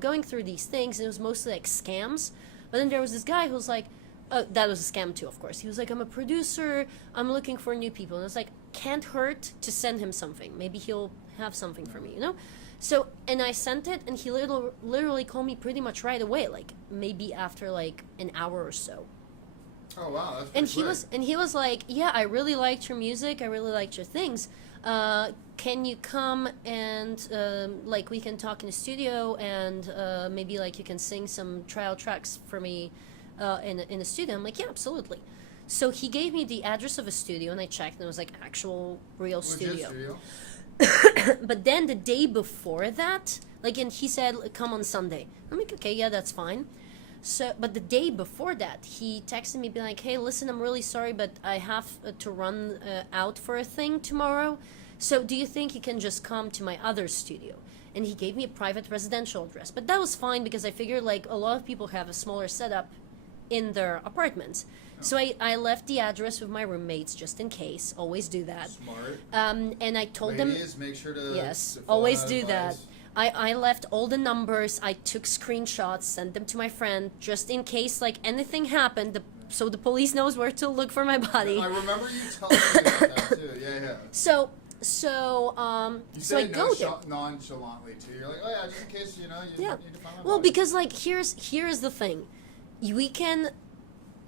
going through these things, and it was mostly scams. But then there was this guy who was like, that was a scam too, of course. He was like, I'm a producer, I'm looking for new people. And I was like, can't hurt to send him something. Maybe he'll have something for me, So, and I sent it, and he literally called me pretty much right away, maybe after an hour or so. Oh wow, that's and pretty he was like, yeah, I really liked your music, I really liked your things. Can you come and we can talk in the studio, and maybe you can sing some trial tracks for me in the studio? I'm like, yeah, absolutely. So he gave me the address of a studio, and I checked, and it was actual real studio. But then the day before that, and he said, come on Sunday. I'm like, okay, yeah, that's fine. So, but the day before that, he texted me, being like, hey, listen, I'm really sorry, but I have to run out for a thing tomorrow. So do you think you can just come to my other studio? And he gave me a private residential address. But that was fine, because I figured a lot of people have a smaller setup in their apartments. So I left the address with my roommates just in case. Always do that. Smart. And I told them... Ladies, make sure to... Yes, to follow always that do advice. that. I left all the numbers. I took screenshots, sent them to my friend, just in case anything happened, so the police knows where to look for my body. I remember you telling me about that too. Yeah. So You so I said go there. nonchalantly too. You're like, oh yeah, just in case you Yeah. need to find my Well, body. because here's the thing, we can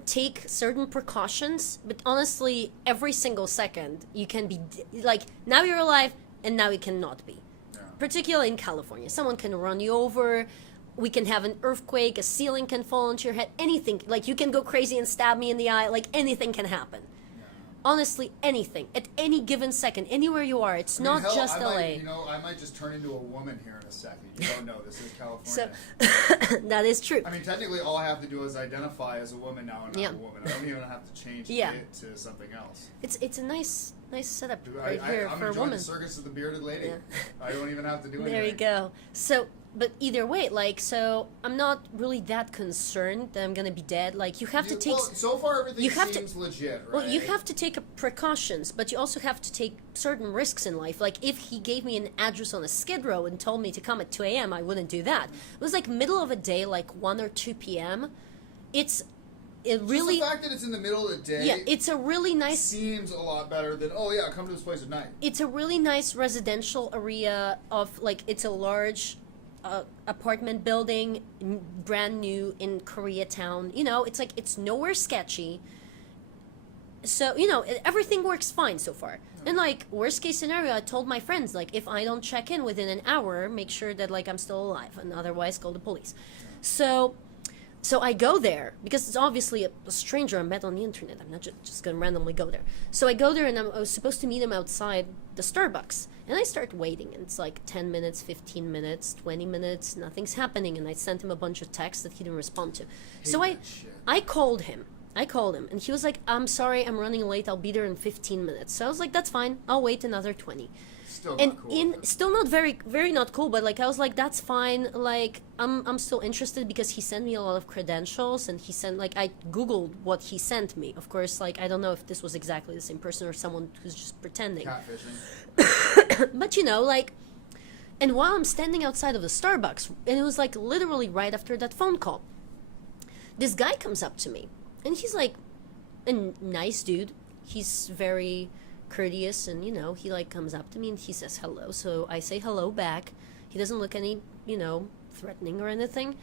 take certain precautions, but honestly, every single second you can be now you're alive, and now you cannot be. Yeah. Particularly in California, someone can run you over. We can have an earthquake. A ceiling can fall onto your head. Anything. You can go crazy and stab me in the eye. Anything can happen. Honestly, anything. At any given second, anywhere you are. It's not hell, just LA. I might just turn into a woman here in a second. You don't know. This is California. So, that is true. I mean, technically, all I have to do is identify as a woman now and not a woman. I don't even have to change it to something else. It's a nice setup right here I'm for a enjoying woman. the circus of the bearded lady. Yeah. I don't even have to do anything. There you go. So, but either way, so I'm not really that concerned that I'm gonna be dead. You have to take. Well, so far everything you have seems legit, right? Well, you have to take precautions, but you also have to take certain risks in life. If he gave me an address on a skid row and told me to come at 2 a.m., I wouldn't do that. It was middle of a day, 1 or 2 p.m. It really. Just the fact that it's in the middle of the day. Yeah, it's a really nice. Seems a lot better than come to this place at night. It's a really nice residential area of it's a large apartment building, brand new in Koreatown. It's it's nowhere sketchy. So everything works fine so far. And worst case scenario, I told my friends if I don't check in within an hour, make sure that I'm still alive, and otherwise call the police. So I go there, because it's obviously a stranger I met on the internet. I'm not just going to randomly go there. So I go there, and I was supposed to meet him outside the Starbucks. And I start waiting, and it's 10 minutes, 15 minutes, 20 minutes, nothing's happening. And I sent him a bunch of texts that he didn't respond to. So I called him. I called him, and he was like, I'm sorry, I'm running late, I'll be there in 15 minutes. So I was like, that's fine, I'll wait another 20. Still And not cool. still not very very not cool, but like I was like, that's fine, like I'm still interested, because he sent me a lot of credentials, and he sent, like, I googled what he sent me. Of course, like, I don't know if this was exactly the same person or someone who's just pretending. Catfishing. But you know, like, and while I'm standing outside of the Starbucks, and it was like literally right after that phone call, this guy comes up to me, and he's like a nice dude. He's very courteous, and you know, he like comes up to me and he says hello, so I say hello back. He doesn't look any, you know, threatening or anything.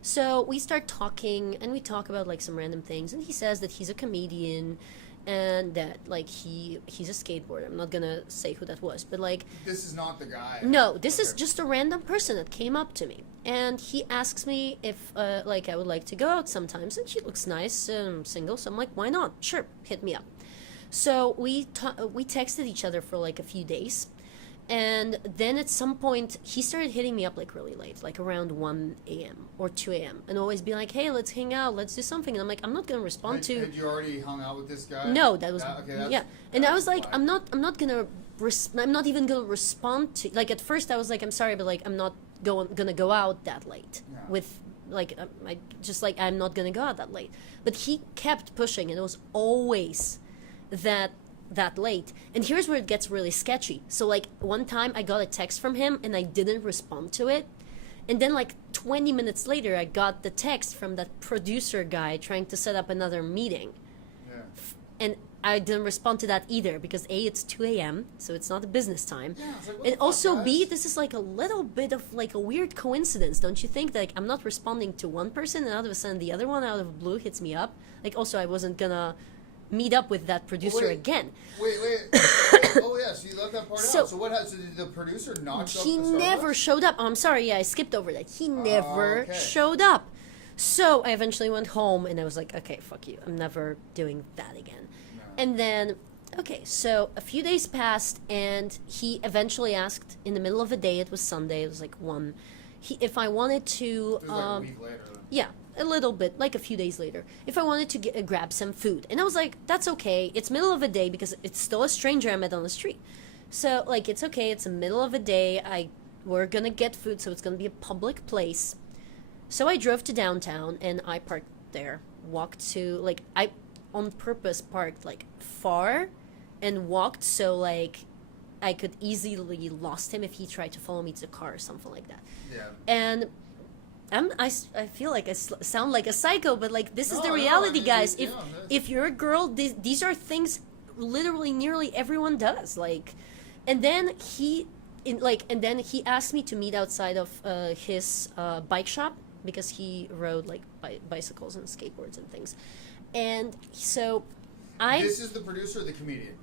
So we start talking, and we talk about like some random things, and he says that he's a comedian, and that like he's a skateboarder. I'm not gonna say who that was, but like, This is not the guy. no, this is Okay. just a random person that came up to me, and he asks me if like I would like to go out sometimes, and she looks nice, single, so I'm like, why not? Sure, hit me up. So we texted each other for like a few days, and then at some point he started hitting me up like really late, like around 1 a.m. or 2 a.m. and always be like, hey, let's hang out, let's do something. And I'm like, I'm not gonna respond to. Had you already hung out with this guy? No, that was Okay, that's- yeah. And I that's was like, fine. I'm not gonna I'm not even gonna respond to, like, at first I was like, I'm sorry, but like I'm not gonna go out that late Yeah. with like I just like, I'm not gonna go out that late. But he kept pushing, and it was always that late. And here's where it gets really sketchy. So like one time I got a text from him and I didn't respond to it. And then like 20 minutes later I got the text from that producer guy trying to set up another meeting. Yeah. And I didn't respond to that either, because A, it's 2 a.m., so it's not a business time. Yeah, it's like, what And the fuck, also B, guys? this is like a little bit of like a weird coincidence, don't you think? That like I'm not responding to one person, and all of a sudden the other one out of blue hits me up. Like, also I wasn't gonna meet up with that producer Wait. again. Wait. Oh yeah, so you left that part So- out. So what happened? So did the producer not show up? He to Starbucks? never showed up. Oh, I'm sorry, yeah, I skipped over that. He never okay. showed up. So I eventually went home, and I was like, okay, fuck you. I'm never doing that again. No. And then, okay, so a few days passed, and he eventually asked in the middle of the day, it was Sunday, it was like 1, if I wanted to, It was like a week later. yeah, a little bit, like a few days later, if I wanted to grab some food. And I was like, that's okay, it's middle of the day, because it's still a stranger I met on the street. So, like, it's okay, it's the middle of the day, we're gonna get food, so it's gonna be a public place. So I drove to downtown, and I parked there, walked to, like, I on purpose parked, like, far, and walked so, like, I could easily lost him if he tried to follow me to the car or something like that. Yeah. And I feel like I sound like a psycho, but like this is the No, reality, I mean, guys. yeah, If that's- if you're a girl, these are things literally nearly everyone does. Like, and then he asked me to meet outside of his bike shop, because he rode like bicycles and skateboards and things. And so This is the producer or the comedian?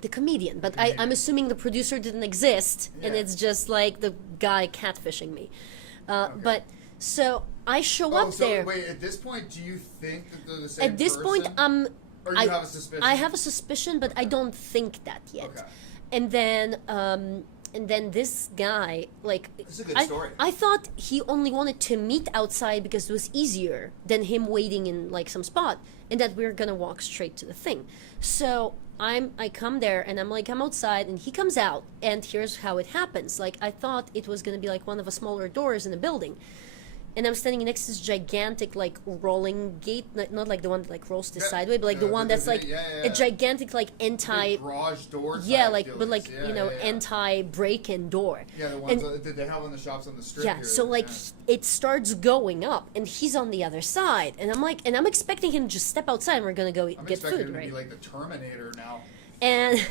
the comedian, but Comedian. I'm assuming the producer didn't exist, and Yeah. it's just like the guy catfishing me. Okay. But so I show Oh, up so there. wait, at this point, do you think that they're the same At this point, person? Or you have a suspicion? I have a suspicion, but I Okay. don't think that yet. Okay. And then this guy, like, This is a good I, story. I thought he only wanted to meet outside because it was easier than him waiting in like some spot, and that we were gonna walk straight to the thing. So I come there, and I'm outside, and he comes out, and here's how it happens. Like, I thought it was gonna be like one of the smaller doors in the building. And I'm standing next to this gigantic, like, rolling gate, not like the one that like rolls to the Yeah, sideway, but like the one that's like yeah. a gigantic, like, anti, Big garage door. yeah, type like, but dealers. like, Yeah, you know, yeah. anti-break-in door. Yeah, the ones and- that they have on the shops on the strip. Yeah, here, so like yeah. it starts going up, and he's on the other side, and I'm expecting him to just step outside, and we're gonna go I'm get expecting food, him to right? be like the Terminator now. And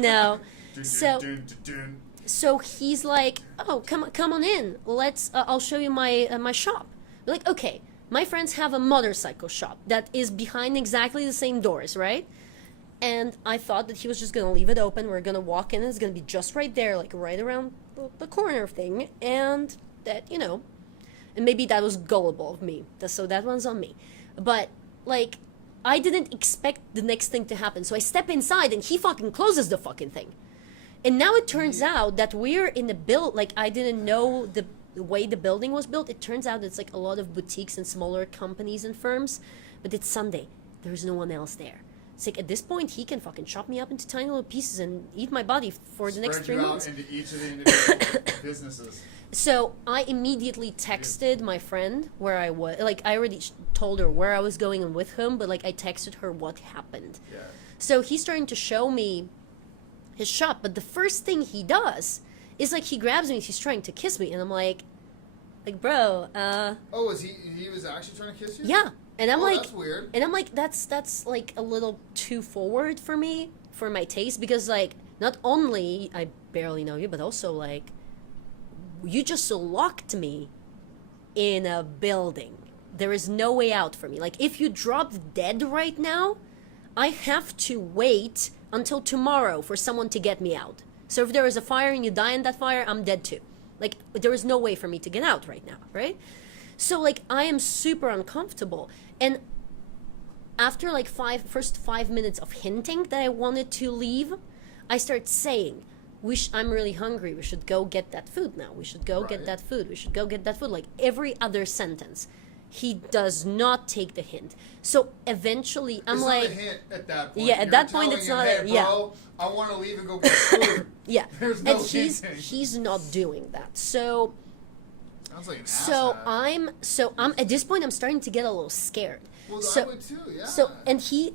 no, Dun, so dun, dun, dun. so he's like, oh, come on in, let's I'll show you my shop. We're like, okay, my friends have a motorcycle shop that is behind exactly the same doors, right? And I thought that he was just gonna leave it open. We're gonna walk in, and it's gonna be just right there, like right around the corner thing, and that, you know, and maybe that was gullible of me. So that one's on me. But like, I didn't expect the next thing to happen. So I step inside, and he fucking closes the fucking thing. And now it turns out that we're in the build. Like, I didn't know the way the building was built. It turns out it's like a lot of boutiques and smaller companies and firms. But it's Sunday. there's no one else there. It's like, at this point, he can fucking chop me up into tiny little pieces and eat my body for the next 3 months. Spread you out into each of the individual businesses. So I immediately texted my friend where I was. Like, I already told her where I was going and with whom, but like I texted her what happened. Yeah. So he's starting to show me his shop, but the first thing he does is like he grabs me, he's trying to kiss me, and I'm like, bro, Oh, he was actually trying to kiss you? yeah. And I'm like, that's weird. And I'm like, that's like a little too forward for me, for my taste, because like not only I barely know you, but also like you just locked me in a building. There is no way out for me. Like, if you dropped dead right now, I have to wait until tomorrow for someone to get me out. So if there is a fire and you die in that fire, I'm dead too. Like, there is no way for me to get out right now, right? So like I am super uncomfortable. And after like first 5 minutes of hinting that I wanted to leave, I start saying, I'm really hungry. We should go get that food now. We should go get that food. We should go get that food. Like every other sentence. He does not take the hint. So eventually I'm it's like... It's not a hint at that point. Yeah, at You're that point it's not... Hey, yeah. bro, I want to leave and go get food. Yeah. There's no and he's not doing that. So... Sounds like an so asshat. I'm at this point I'm starting to get a little scared. Well, so, I would too, yeah. So, and he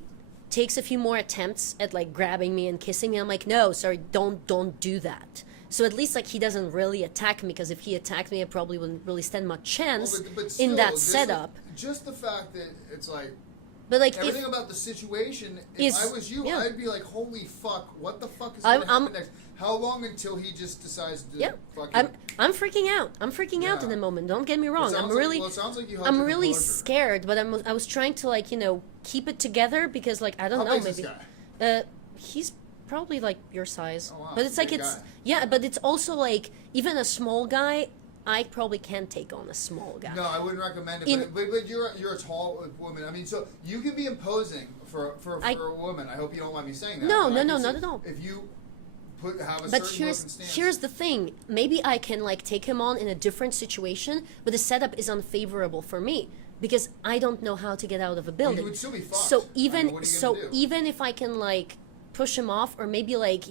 takes a few more attempts at like grabbing me and kissing me. I'm like, no, sorry, don't do that. So at least like he doesn't really attack me, because if he attacked me, I probably wouldn't really stand much chance but still, in that setup. Just the fact that it's like, but like everything about the situation, is, if I was you, yeah. I'd be like, holy fuck, what the fuck is going to happen next? How long until he just decides to fucking... I'm freaking out. I'm freaking out in the moment. Don't get me wrong. It sounds like you I'm really scared, but I was trying to like, keep it together, because like, I don't know, maybe. He's probably like your size. Oh, wow. But it's like but it's also like even a small guy, I probably can't take on a small guy. No, I wouldn't recommend it. But you're a tall woman. I mean, so you can be imposing for a woman. I hope you don't mind me saying that. No, not at all. If you have a but certain look and stance. here's the thing. Maybe I can like take him on in a different situation, but the setup is unfavorable for me, because I don't know how to get out of a building. You would still be fucked. So do? Even if I can like push him off, or maybe like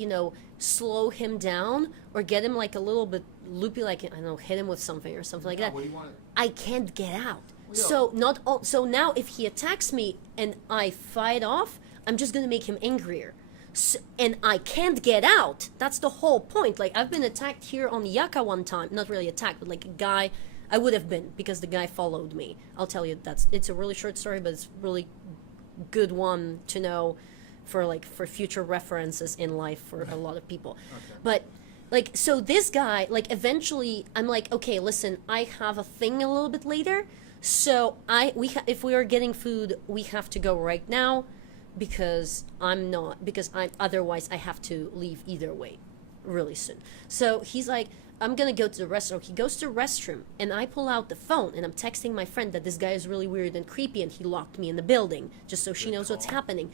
slow him down, or get him like a little bit loopy, like I don't know, hit him with something or something like that. What do you want? I can't get out. Well, So now if he attacks me and I fight off, I'm just gonna make him angrier. So, and I can't get out. That's the whole point. Like, I've been attacked here on Yaka one time. Not really attacked, but like a guy. I would have been, because the guy followed me. I'll tell you, it's a really short story, but it's really good one to know for future references in life for a lot of people. Okay. But like, so this guy, like, eventually I'm like, okay, listen, I have a thing a little bit later, so if we are getting food, we have to go right now, because otherwise I have to leave either way really soon. So he's like, I'm gonna go to the restroom. He goes to the restroom, and I pull out the phone, and I'm texting my friend that this guy is really weird and creepy, and he locked me in the building, just so she knows what's happening.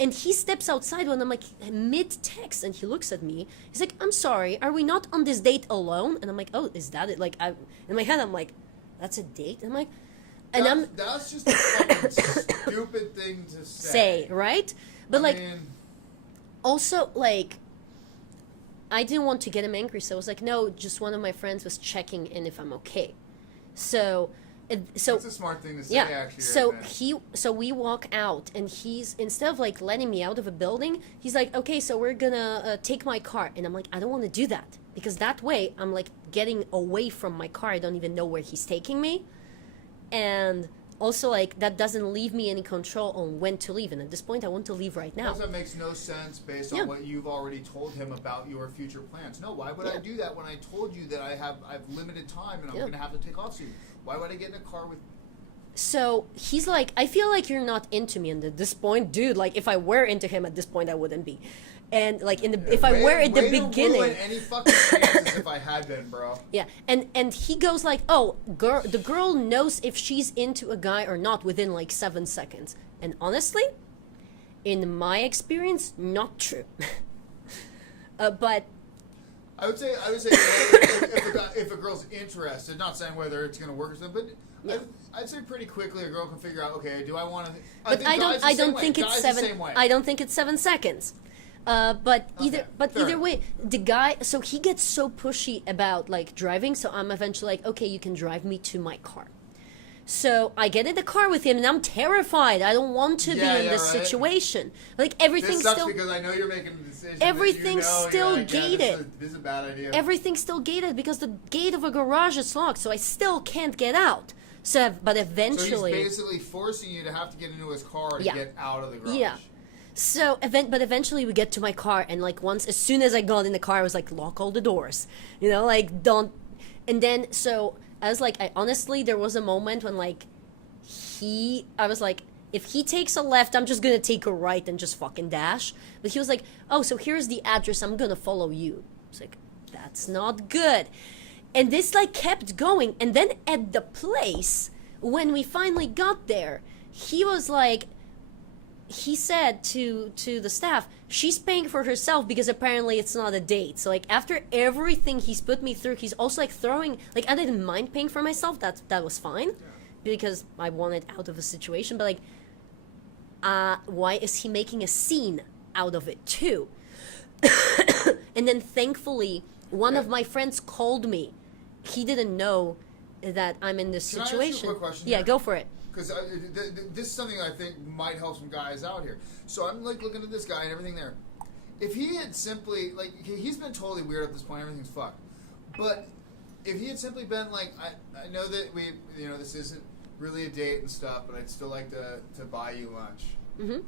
And he steps outside when I'm like mid-text, and he looks at me. He's like, I'm sorry, are we not on this date alone? And I'm like, oh, is that it? Like, in my head, I'm like, that's a date? I'm like, and that's just a fucking stupid thing to say. Right? But also, like, I didn't want to get him angry, so I was like, no, just one of my friends was checking in if I'm okay. So that's a smart thing to say, actually. So we walk out, and he's, instead of like letting me out of a building, he's like, okay, so we're gonna take my car. And I'm like, I don't want to do that, because that way I'm like getting away from my car. I don't even know where he's taking me. And also, like, that doesn't leave me any control on when to leave. And at this point, I want to leave right now. That makes no sense based on what you've already told him about your future plans. No, why would I do that when I told you that I've limited time and I'm going to have to take off soon? Why would I get in a car with... So he's like, I feel like you're not into me. And at this point, dude, like, if I were into him at this point, I wouldn't be. And like if I were at the beginning, ruin any fucking chances if I had been, bro. Yeah, and he goes like, oh, the girl knows if she's into a guy or not within like 7 seconds. And honestly, in my experience, not true. But say if a girl's interested, not saying whether it's going to work or something, but Yeah. I'd say pretty quickly a girl can figure out, okay, do I want to? But I don't think it's Guys seven. The same way. I don't think it's 7 seconds. Either way, the guy. So he gets so pushy about like driving. So I'm eventually like, okay, you can drive me to my car. So I get in the car with him, and I'm terrified. I don't want to be in this right. situation. Like everything's This sucks still. because I know you're making a decision. Everything's still gated. This is a bad idea. Everything's still gated because the gate of a garage is locked, so I still can't get out. So, but eventually, So he's basically forcing you to have to get into his car to Yeah. get out of the garage. Yeah. So, but eventually we get to my car, and like as soon as I got in the car, I was like, lock all the doors, like don't. And then so I was like, honestly, there was a moment when like I was like, if he takes a left, I'm just gonna take a right and just fucking dash. But he was like, oh, so here's the address, I'm gonna follow you. It's like, that's not good. And this like kept going, and then at the place when we finally got there, he was like, he said to the staff, she's paying for herself because apparently it's not a date. So like after everything he's put me through, he's also like throwing, like I didn't mind paying for myself, that was fine, because I wanted out of a situation, but like why is he making a scene out of it too? And then thankfully one of my friends called me. He didn't know that I'm in this Can I ask situation. you a quick question Yeah, here? go for it. Because this is something I think might help some guys out here. So I'm like looking at this guy and everything there. If he had simply like he's been totally weird at this point, everything's fucked. But if he had simply been like, I know that this isn't really a date and stuff, but I'd still like to buy you lunch. Mm-hmm.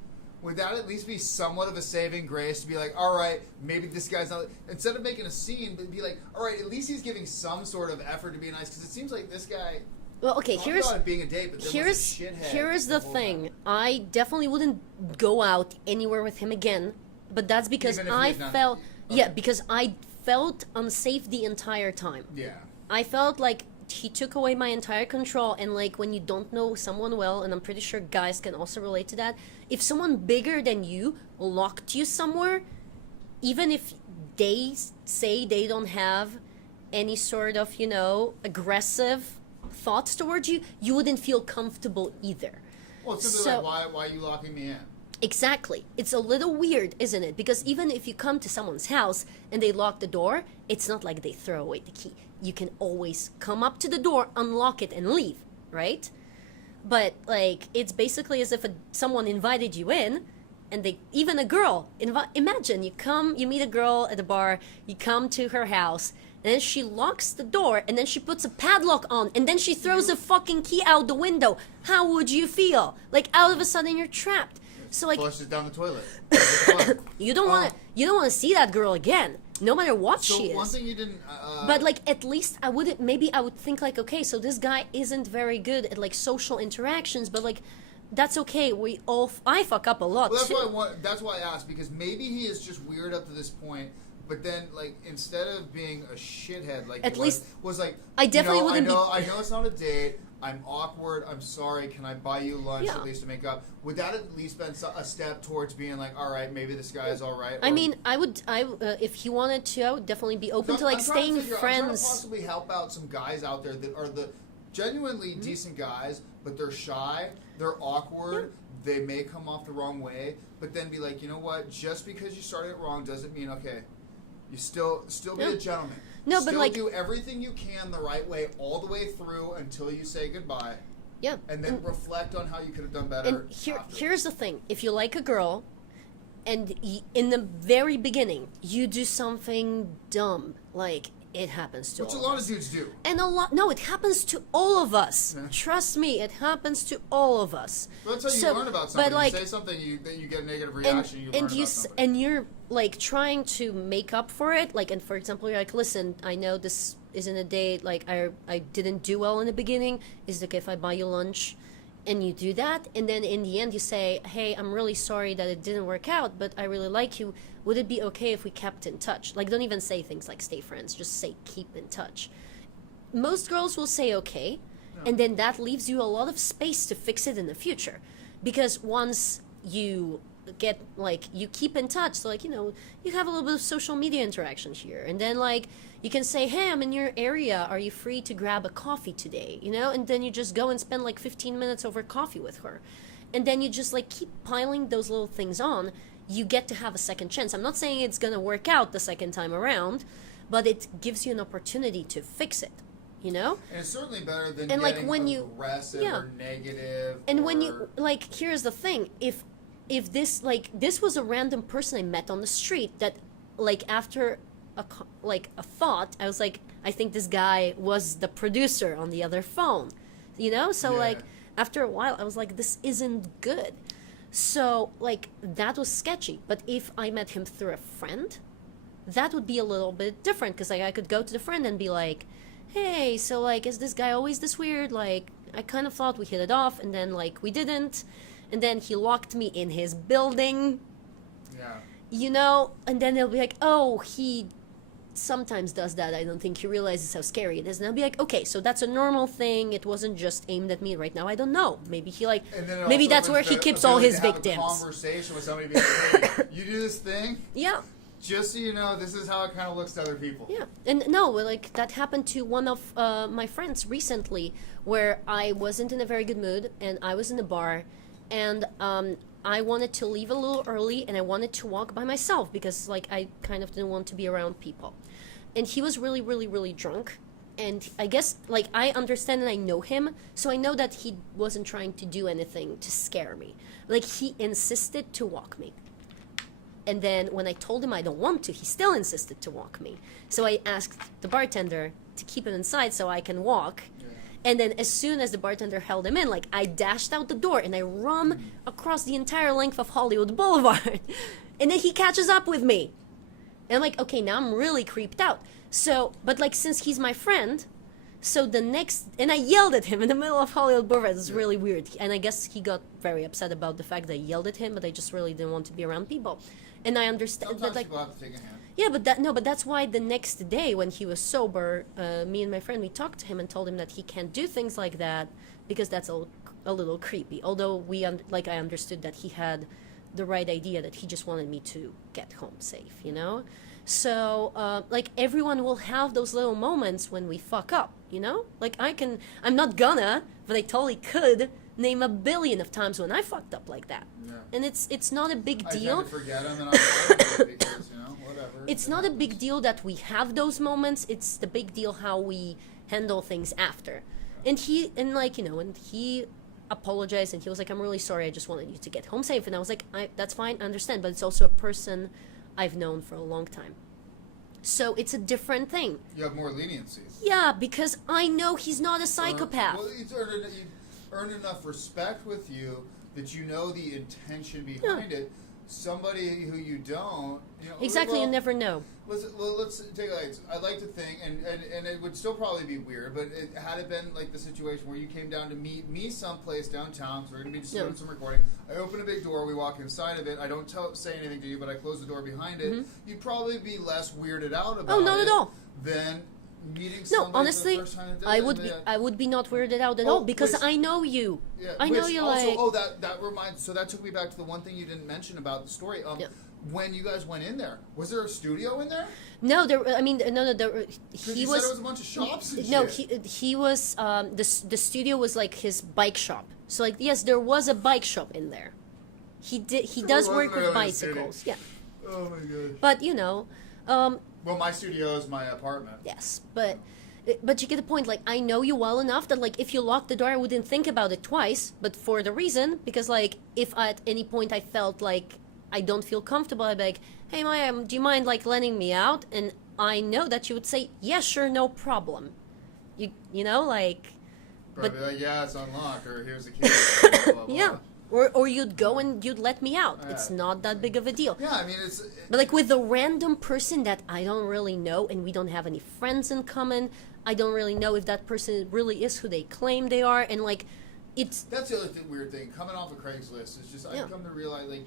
Would that at least be somewhat of a saving grace to be like, all right, maybe this guy's not, instead of making a scene, but be like, all right, at least he's giving some sort of effort to be nice, because it seems like this guy. Well, okay, here's about it being a date, but here's the whole thing. time. I definitely wouldn't go out anywhere with him again, but that's because Even if he I had done- felt Okay. because I felt unsafe the entire time. Yeah. I felt like he took away my entire control, and like when you don't know someone well, and I'm pretty sure guys can also relate to that, if someone bigger than you locked you somewhere, even if they say they don't have any sort of aggressive thoughts towards you, you wouldn't feel comfortable either. Well, it's simply like, why are you locking me in? Exactly. It's a little weird, isn't it? Because even if you come to someone's house and they lock the door, it's not like they throw away the key. You can always come up to the door, unlock it, and leave, right? But like, it's basically as if someone invited you in, and even a girl, imagine you meet a girl at a bar, you come to her house, and then she locks the door, and then she puts a padlock on, and then she throws a fucking key out the window. How would you feel? Like, out of a sudden you're trapped. So like, Flushes down the toilet. you don't want to see that girl again, no matter what So she is. one thing you didn't. But like, at least I would think like, okay, so this guy isn't very good at like social interactions, but like, that's okay. I fuck up a lot Well, too. that's why I asked, because maybe he is just weird up to this point. But then, like, instead of being a shithead, like, At least was like, I definitely wouldn't be. I know it's not a date. I'm awkward. I'm sorry. Can I buy you lunch Yeah. at least to make up? Would that at least been a step towards being like, all right, maybe this guy is all right? I mean, if he wanted to, I would definitely be open to like I'm trying staying I'm trying to friends. possibly help out some guys out there that are the genuinely decent guys, but they're shy, they're awkward, they may come off the wrong way, but then be like, you know what? Just because you started it wrong doesn't mean okay. You still be a gentleman. No, but still like, do everything you can the right way all the way through until you say goodbye. yeah. And then reflect on how you could have done better. And here's the thing: if you like a girl, and in the very beginning you do something dumb, like it happens to which a all lot of us. of dudes do. And no, it happens to all of us. Yeah. Trust me, it happens to all of us. Well, that's how you So, learn about but, something. like, you say something that you get a negative reaction. You learn about something. and you're like trying to make up for it. Like, and for example, you're like, listen, I know this isn't a date. Like, I didn't do well in the beginning. Is it okay if I buy you lunch? And you do that, and then in the end you say, hey, I'm really sorry that it didn't work out, but I really like you. Would it be okay if we kept in touch? Like, don't even say things like stay friends, just say keep in touch. Most girls will say okay, and then that leaves you a lot of space to fix it in the future. Because once you get like you keep in touch, so like, you know, you have a little bit of social media interaction here, and then like you can say, hey, I'm in your area, are you free to grab a coffee today, you know, and then you just go and spend like 15 minutes over coffee with her, and then you just like keep piling those little things on. You get to have a second chance. I'm not saying it's gonna work out the second time around, but it gives you an opportunity to fix it, you know? And it's certainly better than and getting like when aggressive or negative. And when you like, here's the thing: if this like this was a random person I met on the street that like after a thought, I was like, I think this guy was the producer on the other phone, you know? So like after a while, I was like, this isn't good. So like that was sketchy. But if I met him through a friend, that would be a little bit different, because like I could go to the friend and be like, hey, so like, is this guy always this weird? Like, I kind of thought we hit it off, and then like we didn't, and then he locked me in his building, you know, and then they'll be like, oh, he sometimes does that, I don't think he realizes how scary it is, and I'll be like, okay, so that's a normal thing, it wasn't just aimed at me right now, I don't know, maybe he like, maybe that's where he keeps all his victims. Have a conversation with somebody, being like, hey, you do this thing, just so you know, this is how it kind of looks to other people. Yeah, and no, like that happened to one of my friends recently, where I wasn't in a very good mood, and I was in a bar, and I wanted to leave a little early, and I wanted to walk by myself, because like I kind of didn't want to be around people. And he was really, really, really drunk, and I guess like I understand and I know him, so I know that he wasn't trying to do anything to scare me. Like, he insisted to walk me. And then when I told him I don't want to, he still insisted to walk me. So I asked the bartender to keep him inside so I can walk. And then as soon as the bartender held him in, like, I dashed out the door and I run across the entire length of Hollywood Boulevard. And then he catches up with me. And I'm like, okay, now I'm really creeped out. So, but like, since he's my friend, so the next, and I yelled at him in the middle of Hollywood Boulevard. It's really weird. And I guess he got very upset about the fact that I yelled at him, but I just really didn't want to be around people. And I understand that, like, people have to take a hand. Yeah, but that's why the next day when he was sober, me and my friend, we talked to him and told him that he can't do things like that, because that's a little creepy. Although I understood that he had the right idea, that he just wanted me to get home safe, you know? So, like, everyone will have those little moments when we fuck up, you know? Like, I'm not gonna, but I totally could name a billion of times when I fucked up like that. Yeah. And it's not a big deal. I tend to forget them, and I'm sorry because, you know, whatever. It's not a big deal that we have those moments. It's the big deal how we handle things after. And he apologized, and he was like, I'm really sorry, I just wanted you to get home safe. And I was like, that's fine, I understand, but it's also a person I've known for a long time. So it's a different thing. You have more leniency. Yeah, because I know he's not a psychopath. Well, you earned enough respect with you that you know the intention behind it. Somebody who you don't, you know, exactly, you never know. Let's take like, I'd like to think, and it would still probably be weird, but had it been like the situation where you came down to meet me someplace downtown, so we're going to be just doing some recording, I open a big door, we walk inside of it, I don't say anything to you, but I close the door behind it, you'd probably be less weirded out about it. Oh, not at all. Than meeting somebody honestly, for the first time. I would be not weirded out at all, because I know you. Yeah, I know you also, like. that reminds. So that took me back to the one thing you didn't mention about the story. When you guys went in there, was there a studio in there? No, there. I mean, no. He was. Said it was a bunch of shops. And no, shit. he was. The studio was like his bike shop. So like, yes, there was a bike shop in there. He does work with bicycles. Yeah. Oh my god. But you know. Well, my studio is my apartment. Yes, but you get the point. Like, I know you well enough that, like, if you locked the door, I wouldn't think about it twice. But for the reason, because, like, if at any point I felt like I don't feel comfortable, I'd be like, hey, Maya, do you mind, like, letting me out? And I know that you would say, yeah, sure, no problem. You know, like... But be like, yeah, it's unlocked, or here's the key. Blah, blah, blah. Yeah. Or you'd go and you'd let me out. It's not that big of a deal. Yeah, I mean, But like with a random person that I don't really know, and we don't have any friends in common, I don't really know if that person really is who they claim they are, and like, it's... That's the other weird thing. Coming off of Craigslist, it's just, I've come to realize, like...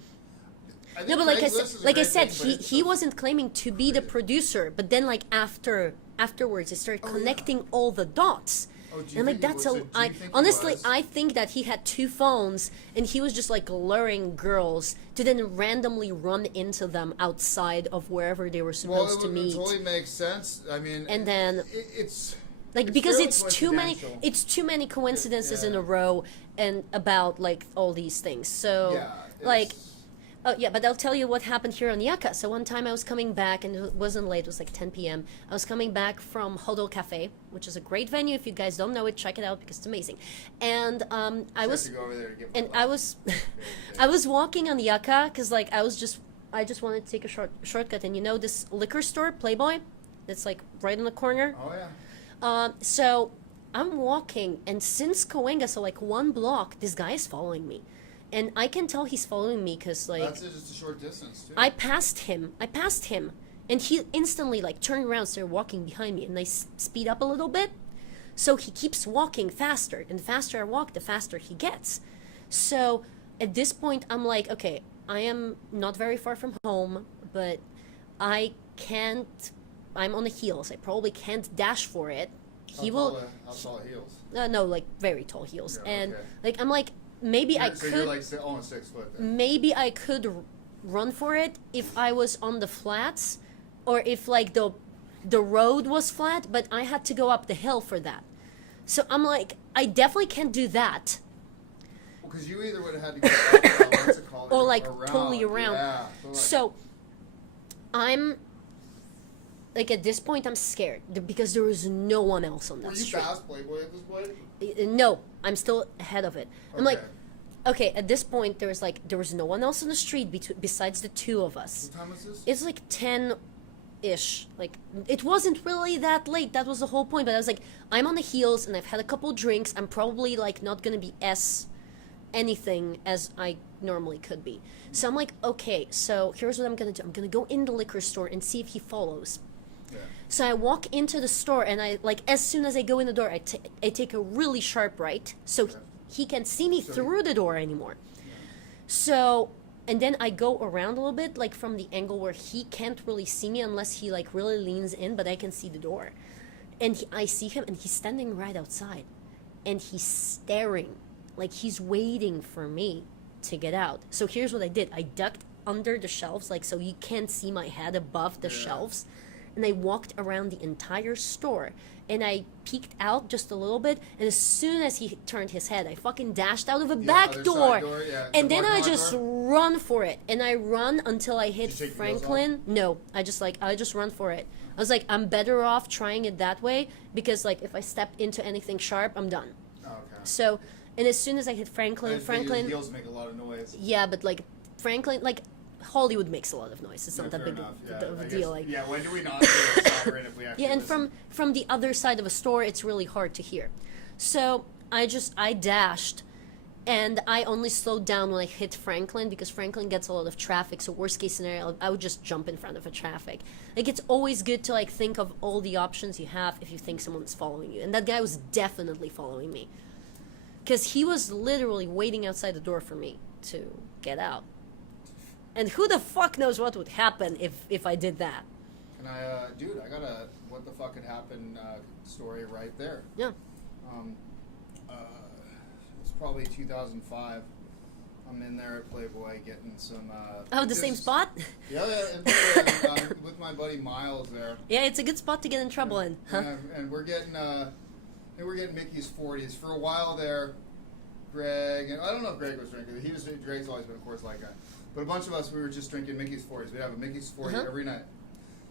No, but like I said, he wasn't claiming to be the producer, but then like afterwards, he started connecting all the dots. Oh, do And you I'm like, think he that's was? a. So do I you think he honestly, was? I think that he had two phones, and he was just like luring girls to then randomly run into them outside of wherever they were Well, supposed to it meet. totally makes sense. I mean, And then it's like it's because fairly it's coincidental. too many coincidences in Yeah. a row and about like all these things. So Yeah, like it's- oh yeah, but I'll tell you what happened here on Yaka. So one time I was coming back, and it wasn't late, it was like 10 p.m. I was coming back from Hodol Cafe, which is a great venue. If you guys don't know it, check it out because it's amazing. And I have was to go over there to get my and life. I was I was walking on Yaka because like I just wanted to take a shortcut, and you know this liquor store, Playboy, that's like right on the corner. Oh yeah. So I'm walking, and since Coenga, so like one block, this guy is following me, and I can tell he's following me because like That's just a short distance too. I passed him, and he instantly like turned around, started walking behind me, and I speed up a little bit. So he keeps walking faster, and the faster I walk, the faster he gets. So at this point, I'm like, okay, I am not very far from home, but I can't. I'm on the heels. I probably can't dash for it. He will. How tall are heels? No, like very tall heels, Yeah, and okay. like I'm like maybe I So could. you're like almost 6 foot then. Maybe I could run for it if I was on the flats, or if like the road was flat, but I had to go up the hill for that. So I'm like, I definitely can't do that. Because you either would have had to go up, what's it called? Or like around. totally around. Yeah. like- So I'm like at this point I'm scared because there is no one else on that were you street. past Playboy at this point? No, I'm still ahead of it. I'm like, Okay. okay, at this point there was no one else on the street besides the two of us. What time was this? It's like 10-ish. Like it wasn't really that late. That was the whole point. But I was like, I'm on the heels and I've had a couple drinks. I'm probably like not gonna be as anything as I normally could be. So I'm like, okay, so here's what I'm gonna do. I'm gonna go in the liquor store and see if he follows. Yeah. So I walk into the store, and I like as soon as I go in the door, I take a really sharp right, so he can't see me So- through the door anymore. So, and then I go around a little bit, like from the angle where he can't really see me unless he like really leans in, but I can see the door. And I see him, and he's standing right outside, and he's staring, like he's waiting for me to get out. So here's what I did: I ducked under the shelves, like so you can't see my head above the Yeah. shelves, and I walked around the entire store, and I peeked out just a little bit, and as soon as he turned his head, I fucking dashed out of a Yeah, back other door, side door, yeah. and The then I parking lot just door? run for it, and I run until I hit Did you take the wheels Franklin. No, I just run for it. I was like, I'm better off trying it that way, because like if I step into anything sharp, I'm done. Oh, okay. So, and as soon as I hit Franklin, Your heels make a lot of noise. yeah, but like Franklin, like Hollywood makes a lot of noise. It's not that Fair big enough, of a I deal. guess- Like, yeah, when do we not do a siren if we actually yeah, and listen? from the other side of a store, it's really hard to hear. So I dashed, and I only slowed down when I hit Franklin because Franklin gets a lot of traffic. So worst case scenario, I would just jump in front of a traffic. Like it's always good to like think of all the options you have if you think someone's following you. And that guy was definitely following me, because he was literally waiting outside the door for me to get out. And who the fuck knows what would happen if I did that? Can I, dude, I got a what the fuck had happened story right there. Yeah. It's probably 2005. I'm in there at Playboy getting some. Oh, the same spot? Yeah, with my buddy Miles there. Yeah, it's a good spot to get in trouble in, huh? And we're getting Mickey's 40s for a while there. Greg, and I don't know if Greg was drinking. Greg's always been a Coors Light guy. But a bunch of us, we were just drinking Mickey's 40s. We'd have a Mickey's 40 every night.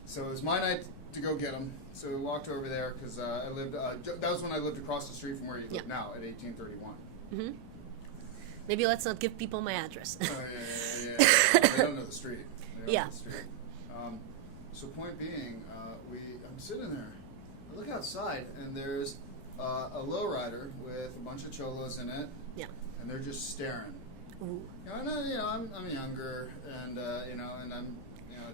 So it was my night to go get them. So we walked over there because I lived. That was when I lived across the street from where you live now at 1831. Mm-hmm. Maybe let's not give people my address. Oh yeah. They don't know the street. They don't Yeah. know the street. So point being, I'm sitting there. I look outside and there's a lowrider with a bunch of cholos in it. Yeah. And they're just staring. Ooh. I'm younger, and and I'm.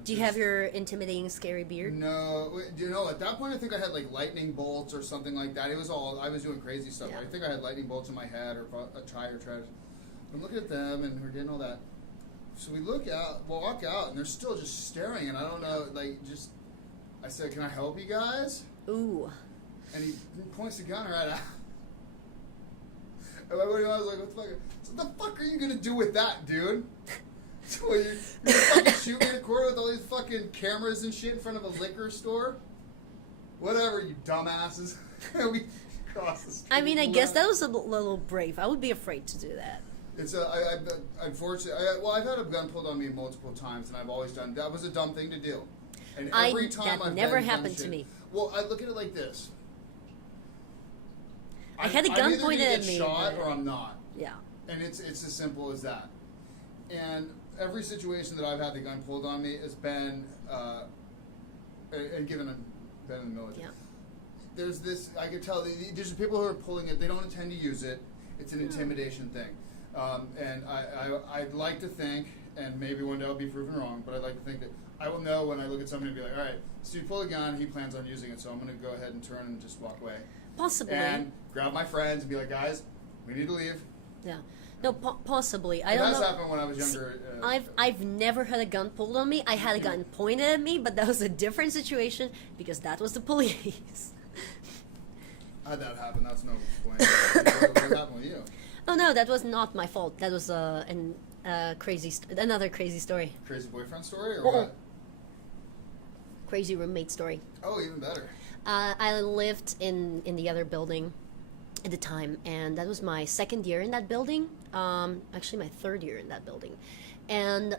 Do you have your intimidating, scary beard? No, at that point I think I had like lightning bolts or something like that. It was all I was doing crazy stuff. Yeah. I think I had lightning bolts in my head or a tire tread. I'm looking at them and we're getting all that. So we walk out, and they're still just staring, and I don't know, I said, "Can I help you guys?" Ooh. And he points the gun right at him. And my buddy was like, what the fuck? So what the fuck are you gonna do with that, dude? So you're fucking shooting in a corner with all these fucking cameras and shit in front of a liquor store? Whatever, you dumbasses. We crossed the street. I mean, I guess that was a little brave. I would be afraid to do that. It's unfortunately, I've had a gun pulled on me multiple times, and I've always done, that was a dumb thing to do. And every time that I've never done happened shit, to me. Well, I look at it like this. I had a gun I'm pointed either at gonna me. get shot but- or I'm not. Yeah. And it's as simple as that. And every situation that I've had the gun pulled on me has been, and given I've been in the military. Yeah. There's this, I can tell, there's people who are pulling it, they don't intend to use it. It's an intimidation thing. And I'd like to think, and maybe one day I'll be proven wrong, but I'd like to think that I will know when I look at somebody and be like, all right, so you pull a gun, he plans on using it, so I'm going to go ahead and turn and just walk away. Possibly. And grab my friends and be like, guys, we need to leave. Yeah. No, possibly. I It don't has know. happened when I was younger. I've never had a gun pulled on me. I had a gun pointed at me, but that was a different situation because that was the police. I had that happen. That's no explain. What happened with you? Oh no, that was not my fault. That was another crazy story. Crazy boyfriend story or Uh-uh. what? Crazy roommate story. Oh, even better. I lived in the other building at the time, and that was my second year in that building. Actually, my third year in that building, and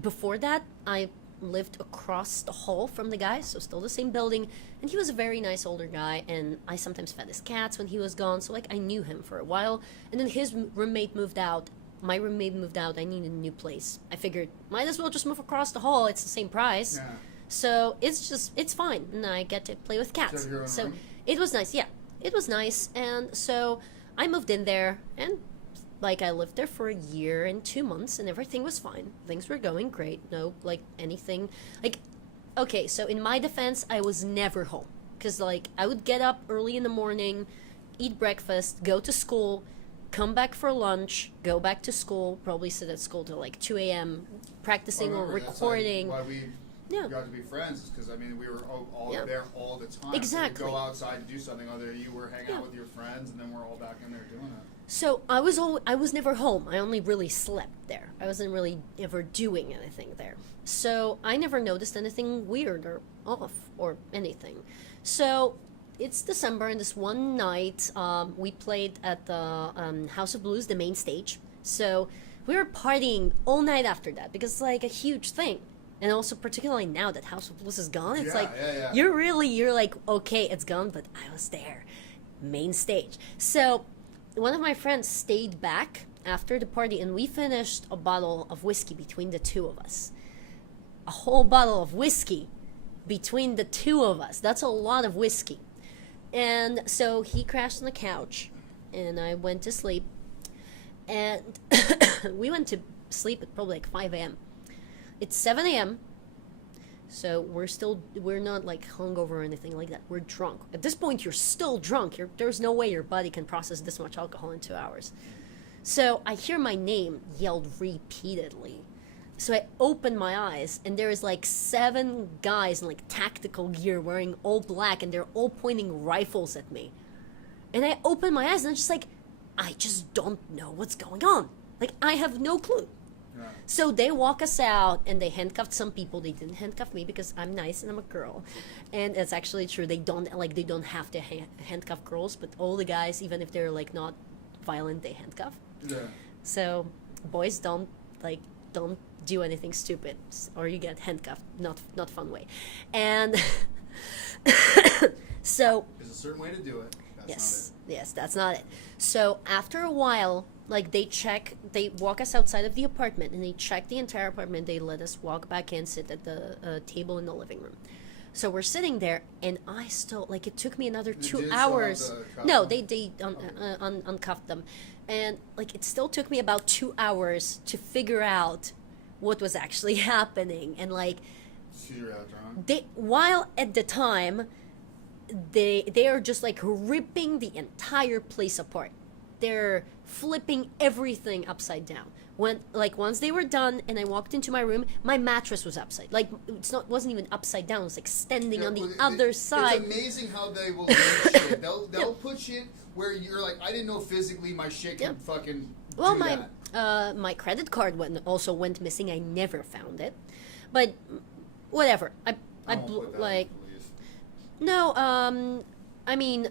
before that, I lived across the hall from the guy, so still the same building. And he was a very nice older guy, and I sometimes fed his cats when he was gone, so like I knew him for a while. And then his roommate moved out. My roommate moved out. I needed a new place. I figured might as well just move across the hall. It's the same price. Yeah. So it's fine, and I get to play with cats. So your own So room? it was nice. Yeah, it was nice. And so I moved in there, and like I lived there for a year and 2 months, and everything was fine. Things were going great. No, like anything. Like, okay, so in my defense, I was never home because like I would get up early in the morning, eat breakfast, go to school, come back for lunch, go back to school, probably sit at school till like 2 a.m. practicing or Remember, that's recording. why we Yeah. got to be friends, because I mean we were all Yeah. there all the time. Exactly. So we'd go outside and do something, other you were hanging Yeah. out with your friends, and then we're all back in there doing it. So I was never home. I only really slept there. I wasn't really ever doing anything there. So I never noticed anything weird or off or anything. So it's December, and this one night we played at the House of Blues, the main stage. So we were partying all night after that because it's like a huge thing. And also particularly now that House of Blues is gone, it's Yeah, like yeah. you're like, okay, it's gone, but I was there. Main stage. So one of my friends stayed back after the party, and we finished a bottle of whiskey between the two of us. A whole bottle of whiskey between the two of us. That's a lot of whiskey. And so he crashed on the couch, and I went to sleep. And we went to sleep at probably like 5 a.m. It's 7 a.m. So we're not like hungover or anything like that. We're drunk. At this point, you're still drunk. There's no way your body can process this much alcohol in 2 hours. So I hear my name yelled repeatedly. So I open my eyes, and there is like 7 guys in like tactical gear wearing all black, and they're all pointing rifles at me. And I open my eyes, and I'm just like, I just don't know what's going on. Like, I have no clue. Yeah. So they walk us out, and they handcuffed some people. They didn't handcuff me because I'm nice and I'm a girl, and it's actually true. They don't have to handcuff girls, but all the guys, even if they're like not violent, they handcuff. Yeah. So boys don't do anything stupid, or you get handcuffed. Not fun way, and so There's a certain way to do it. That's yes, that's not it. So after a while, like they walk us outside of the apartment, and they check the entire apartment. They let us walk back in, sit at the table in the living room. So we're sitting there, and I still, like, it took me another Did 2 you still hours. have the cuff No, on? they uncuffed them, and like it still took me about 2 hours to figure out what was actually happening, and like So you're out drunk. while at the time they are just like ripping the entire place apart. there flipping everything upside down. When like once they were done and I walked into my room, my mattress was upside. Like wasn't even upside down. It was like standing on the other side. It's amazing how they will do shit. They'll put shit where you're like, I didn't know physically my shit can fucking Well, do that. my credit card also went missing. I never found it, but whatever. I won't put that like on the police. no. I mean,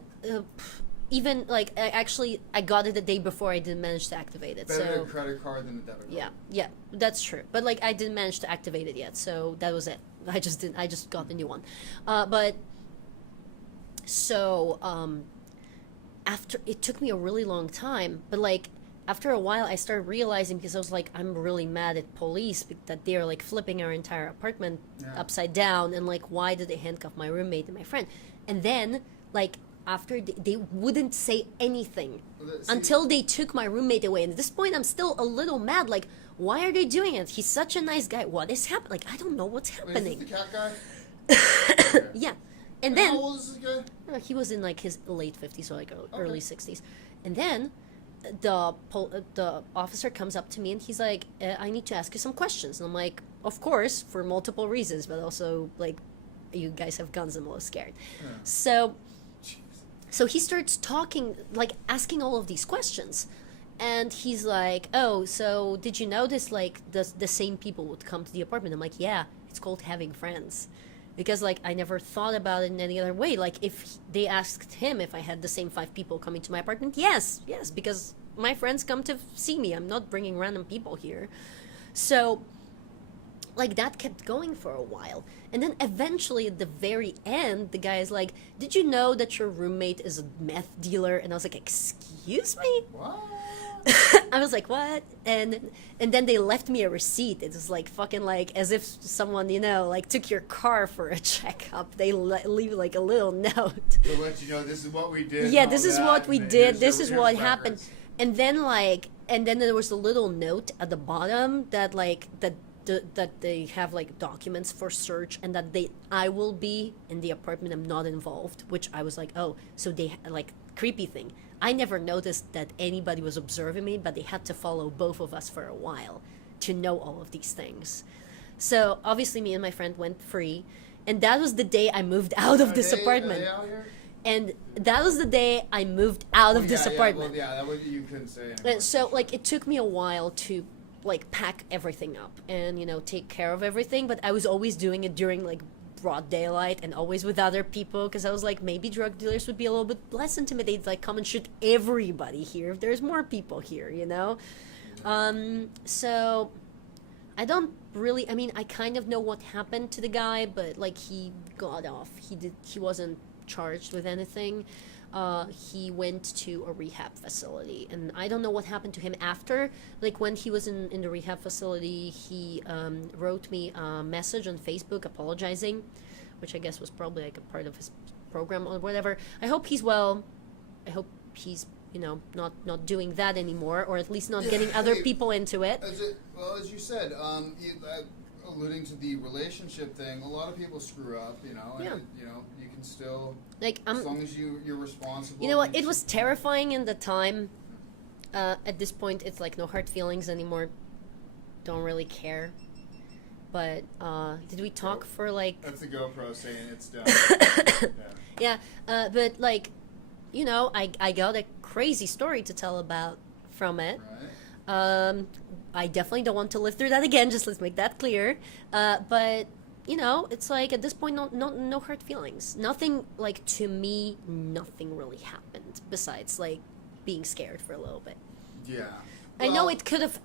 even like I got it the day before. I didn't manage to activate it. Better So a credit card than a debit card. yeah, that's true. But like I didn't manage to activate it yet, so that was it. I just didn't. I just got the new one. But so after it took me a really long time, but like after a while I started realizing, because I was like, I'm really mad at police that they're like flipping our entire apartment upside down, and like, why did they handcuff my roommate and my friend? And then like after they wouldn't say anything until they took my roommate away, and at this point I'm still a little mad, like, why are they doing it? He's such a nice guy. What is happening? Like, I don't know what's happening. Wait, is this the cat guy? Yeah. And How then old is this guy? he was in like his late 50s, so like early 60s. And then the officer comes up to me and he's like, I need to ask you some questions. And I'm like, of course, for multiple reasons, but also like, you guys have guns, I'm a little scared. Yeah. So he starts talking, like asking all of these questions. And he's like, oh, so did you notice like the same people would come to the apartment? I'm like, yeah, it's called having friends. Because like I never thought about it in any other way. Like if they asked him if I had the same 5 people coming to my apartment, yes, because my friends come to see me. I'm not bringing random people here. So like that kept going for a while. And then eventually at the very end, the guy is like, did you know that your roommate is a meth dealer? And I was like, excuse me? What? I was like, what? And then they left me a receipt. It was like fucking like as if someone, you know, like took your car for a checkup. They leave like a little note. To let you know this is what we did. Yeah, and this all is that, what we and did. here's This is what records. happened. And then there was a little note at the bottom that like that they have like documents for search, and that I will be in the apartment. I'm not involved. Which I was like, oh, so they like creepy thing. I never noticed that anybody was observing me, but they had to follow both of us for a while to know all of these things. So obviously me and my friend went free, and that was the day I moved out of this apartment. Are they out here? And that was the day I moved out of this apartment. Well, that was, you couldn't say anymore. And so like it took me a while to like pack everything up and, you know, take care of everything, but I was always doing it during like broad daylight and always with other people, because I was like, maybe drug dealers would be a little bit less intimidated, like come and shoot everybody here if there's more people here, you know. So I don't really, I mean, I kind of know what happened to the guy, but like he got off. He wasn't charged with anything. He went to a rehab facility, and I don't know what happened to him after. Like when he was in the rehab facility, he wrote me a message on Facebook apologizing, which I guess was probably like a part of his program or whatever. I hope he's well. I hope he's, you know, not doing that anymore, or at least not getting other people into it. As you said, alluding to the relationship thing, a lot of people screw up, you know, and you know, you can still, like, as long as you're responsible. You know what? It was terrifying in the time. At this point, it's like no hard feelings anymore. Don't really care. But did we talk for like? That's the GoPro saying it's done. Yeah, but like, you know, I got a crazy story to tell about from it. Right. I definitely don't want to live through that again. Just let's make that clear. But you know, it's like at this point, no hurt feelings. Nothing, like, to me, nothing really happened besides like being scared for a little bit. Yeah. I know it could have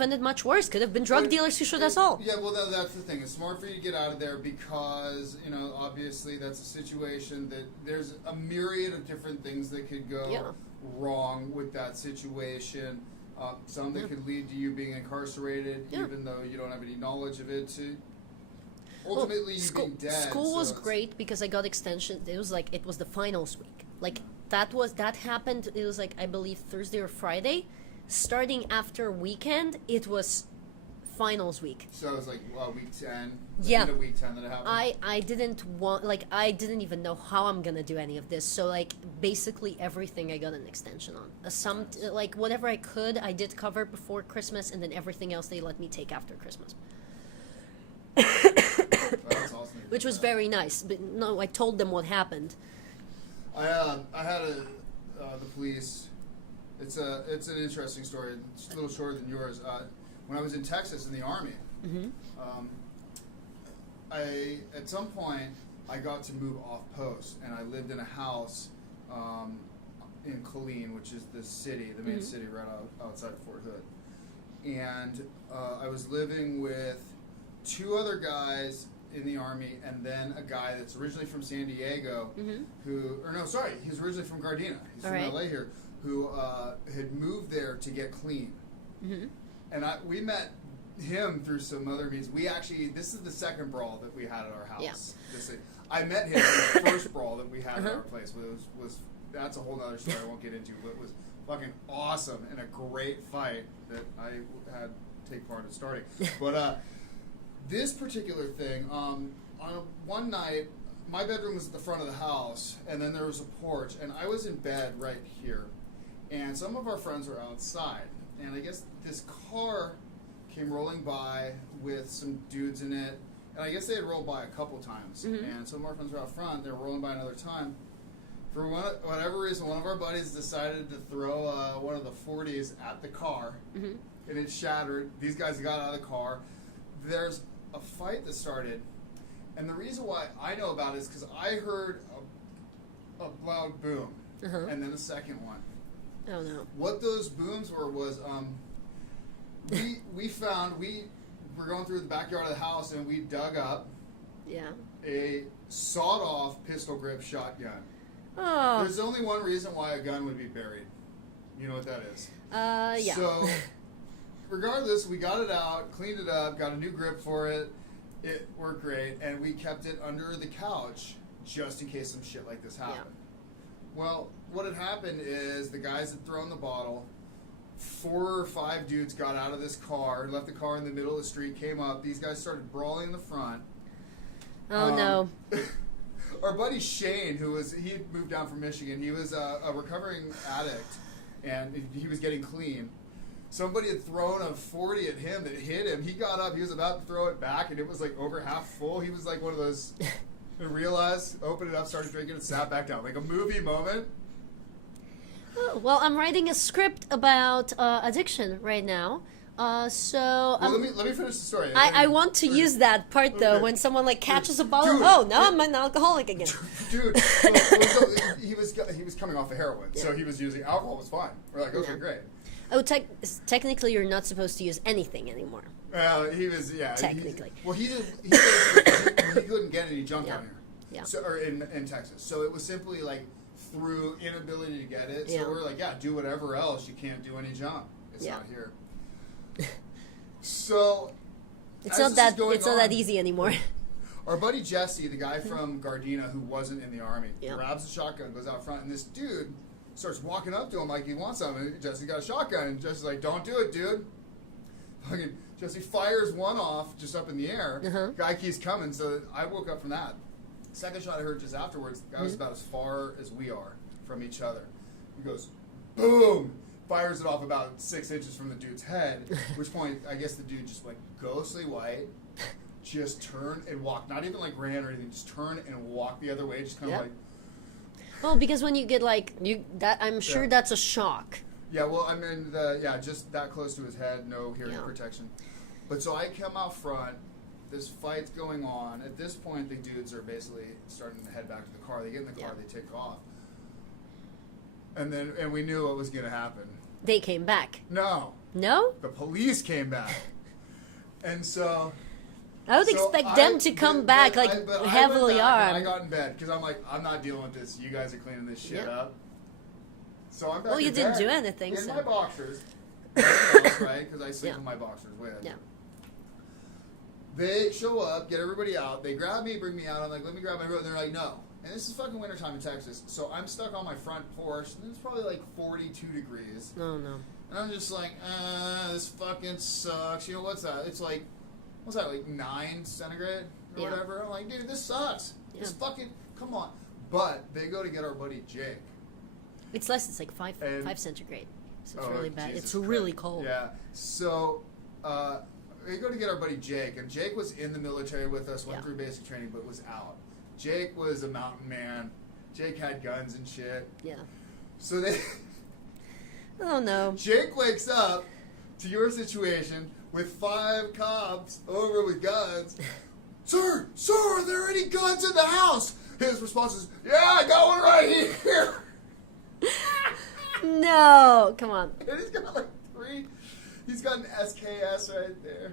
ended much worse. Could have been drug dealers who shot us all. Yeah, well, that's the thing. It's smart for you to get out of there because, you know, obviously that's a situation that there's a myriad of different things that could go wrong with that situation. Some that could lead to you being incarcerated, even though you don't have any knowledge of it. To ultimately, you being dead. School was great because I got extension. It was the finals week. Like that happened. It was like, I believe, Thursday or Friday. Starting after weekend, it was finals week. So it was like week 10. Yeah. End of week 10 that it happened. I didn't even know how I'm gonna do any of this. So like basically everything I got an extension on. Like whatever I could, I did cover before Christmas, and then everything else they let me take after Christmas. That's awesome. Which was very nice. But no, I told them what happened. I had the police. It's an interesting story. It's a little shorter than yours. When I was in Texas in the Army, at some point I got to move off post, and I lived in a house in Killeen, which is the city, the main city right outside of Fort Hood. And I was living with 2 other guys in the Army, and then a guy that's originally from San Diego, he's originally from Gardena. He's from LA here, who had moved there to get clean. And we met him through some other means. This is the second brawl that we had at our house. Yeah. I met him in the first brawl that we had at our place. That's a whole other story I won't get into, but it was fucking awesome and a great fight that I had to take part in starting. But this particular thing, on one night, my bedroom was at the front of the house, and then there was a porch, and I was in bed right here, and some of our friends were outside, and I guess this car came rolling by with some dudes in it, and I guess they had rolled by a couple times, and some of our friends were out front, they were rolling by another time. For whatever reason, one of our buddies decided to throw one of the 40s at the car, and it shattered. These guys got out of the car. There's a fight that started, and the reason why I know about it is because I heard a loud boom, and then a second one. Oh no! What those booms were was we were going through the backyard of the house, and we dug up a sawed-off pistol grip shotgun. Oh. There's only one reason why a gun would be buried. You know what that is? Yeah. So, regardless, we got it out, cleaned it up, got a new grip for it. It worked great, and we kept it under the couch just in case some shit like this happened. Yeah. Well, what had happened is the guys had thrown the bottle. 4 or 5 dudes got out of this car, left the car in the middle of the street, came up. These guys started brawling in the front. Oh, no. Our buddy Shane, he had moved down from Michigan. He was a recovering addict, and he was getting clean. Somebody had thrown a 40 at him that hit him. He got up. He was about to throw it back, and it was like over half full. He was like one of those, realized, opened it up, started drinking, and sat back down. Like a movie moment. Well, I'm writing a script about addiction right now. Let me finish the story. I want to use that part though when someone like catches a bottle. Dude, oh, now I'm an alcoholic again. Dude, he was coming off of heroin, so he was using alcohol. Was fine. We're like, okay, great. Oh, technically, you're not supposed to use anything anymore. He was, technically. He couldn't get any junk down here. Yeah. So, or in Texas. So it was simply like through inability to get it. So we're like, do whatever else. You can't do any junk. It's not here. So it's not that easy anymore. Our buddy Jesse, the guy from Gardena who wasn't in the Army, grabs a shotgun, goes out front, and this dude starts walking up to him like he wants something. Jesse's got a shotgun, and Jesse's like, "Don't do it, dude." Fucking Jesse fires one off just up in the air. Guy keeps coming, so I woke up from that. Second shot I heard just afterwards, the guy was about as far as we are from each other. He goes, boom! Fires it off about 6 inches from the dude's head, at which point I guess the dude just went ghostly white, just turned and walked, not even like ran or anything, just turned and walked the other way, just kind of like... Well, because when you get I'm sure that's a shock. Yeah, well, I mean, just that close to his head, no hearing protection. But so I come out front, this fight's going on. At this point, the dudes are basically starting to head back to the car. They get in the car, they take off. And we knew what was going to happen. They came back. No. No? The police came back. And so... I would expect them to come back heavily armed. I got in bed because I'm like, I'm not dealing with this. You guys are cleaning this shit up. So I'm back Well, you in didn't bed do anything, in so... my boxers. Right? Because I sleep in my boxers with it. Yeah. They show up, get everybody out. They grab me, bring me out. I'm like, let me grab my robe. And they're like, no. And this is fucking wintertime in Texas. So I'm stuck on my front porch. And it's probably like 42 degrees. Oh, no. And I'm just like, this fucking sucks. You know, what's that? It's like, what's that, like 9 centigrade or Yeah. whatever? I'm like, dude, this sucks. Yeah. This fucking, come on. But they go to get our buddy Jake. It's less. It's like 5 And- centigrade. So it's Oh, really bad. Jesus It's really Christ. cold. Yeah. So, we go to get our buddy Jake, and Jake was in the military with us, went Yeah. through basic training, but was out. Jake was a mountain man. Jake had guns and shit. Yeah. So they, Oh no. Jake wakes up to your situation with 5 cops over with guns. Sir, are there any guns in the house? His response is, yeah, I got one right here. No. Come on. And he's got like 3. He's got an SKS right there.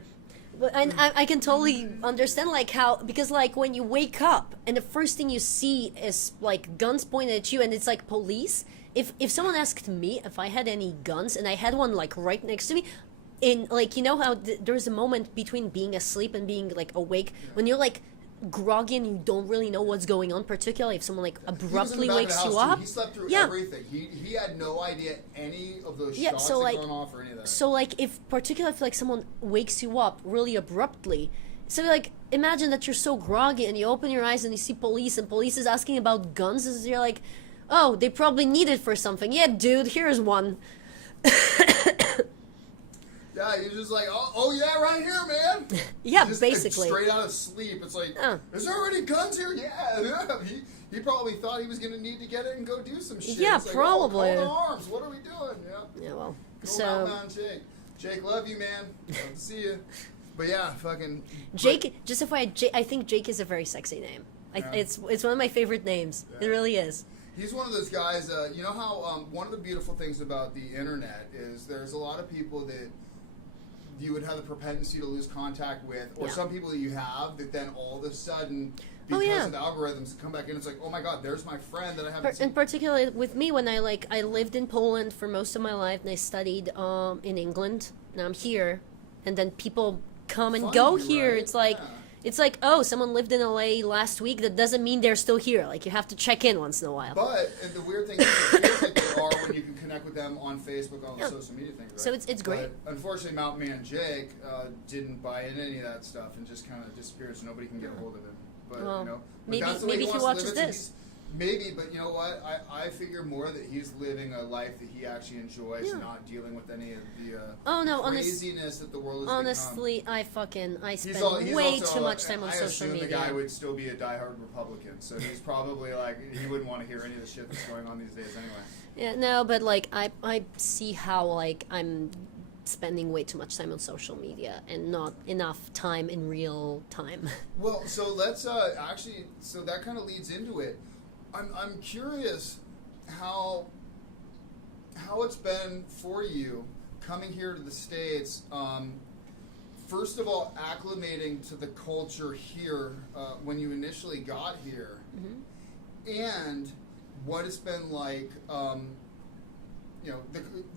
But I can totally understand like how, because like when you wake up and the first thing you see is like guns pointed at you and it's like police. If someone asked me if I had any guns and I had one like right next to me, in like, you know how there's a moment between being asleep and being like awake when you're like groggy and you don't really know what's going on, particularly if someone like abruptly wakes you up. He slept through Yeah. everything. He had no idea any of those Yeah, shots so, had like- gone off or any of that. So like if particularly if like someone wakes you up really abruptly, so like imagine that you're so groggy and you open your eyes and you see police and police is asking about guns, and you're like, oh, they probably need it for something. Yeah, dude, here's one. Yeah, you're just like, oh yeah, right here, man. Yeah, Just, basically. straight out of sleep. It's like, is there any guns here? Yeah. He probably thought he was going to need to get it and go do some shit. Yeah, It's like, probably. Oh, call to arms. What are we doing? Yeah. Yeah, well, Go so Mountain Jake. Jake, love you, man. Love to see you. But yeah, fucking. Jake. Just if I think Jake is a very sexy name. Yeah. It's one of my favorite names. Yeah. It really is. He's one of those guys, you know how one of the beautiful things about the internet is there's a lot of people that you would have the propensity to lose contact with, or Yeah. some people that you have that then all of a sudden, Oh, because yeah. of the algorithms, come back in, it's like, oh my god, there's my friend that I haven't seen. And particularly with me, when I lived in Poland for most of my life, and I studied in England. Now I'm here, and then people come and Find go you, here. right? It's like. Yeah. It's like, oh, someone lived in LA last week. That doesn't mean they're still here. Like, you have to check in once in a while. But and the weird thing is, it feels like they are when you can connect with them on Facebook, on the Yeah. social media things. Right? So it's great. But unfortunately, Mountain Man Jake didn't buy in any of that stuff and just kind of disappears. Nobody can get a hold of him. But Well, you know, but maybe- that's the way maybe he wants to watches live it, so this. he's- Maybe, but you know what? I figure more that he's living a life that he actually enjoys, Yeah. not dealing with any of the Oh, no, craziness that the world has Honestly, I spend He's way also too much time on I social assume media. the guy would still be a diehard Republican, so he's probably like he wouldn't want to hear any of the shit that's going on these days anyway. Yeah, no, but like I see how like I'm spending way too much time on social media and not enough time in real time. Well, so let's actually. So that kind of leads into it. I'm curious how it's been for you coming here to the States. First of all, acclimating to the culture here when you initially got here, and what it's been like. You know,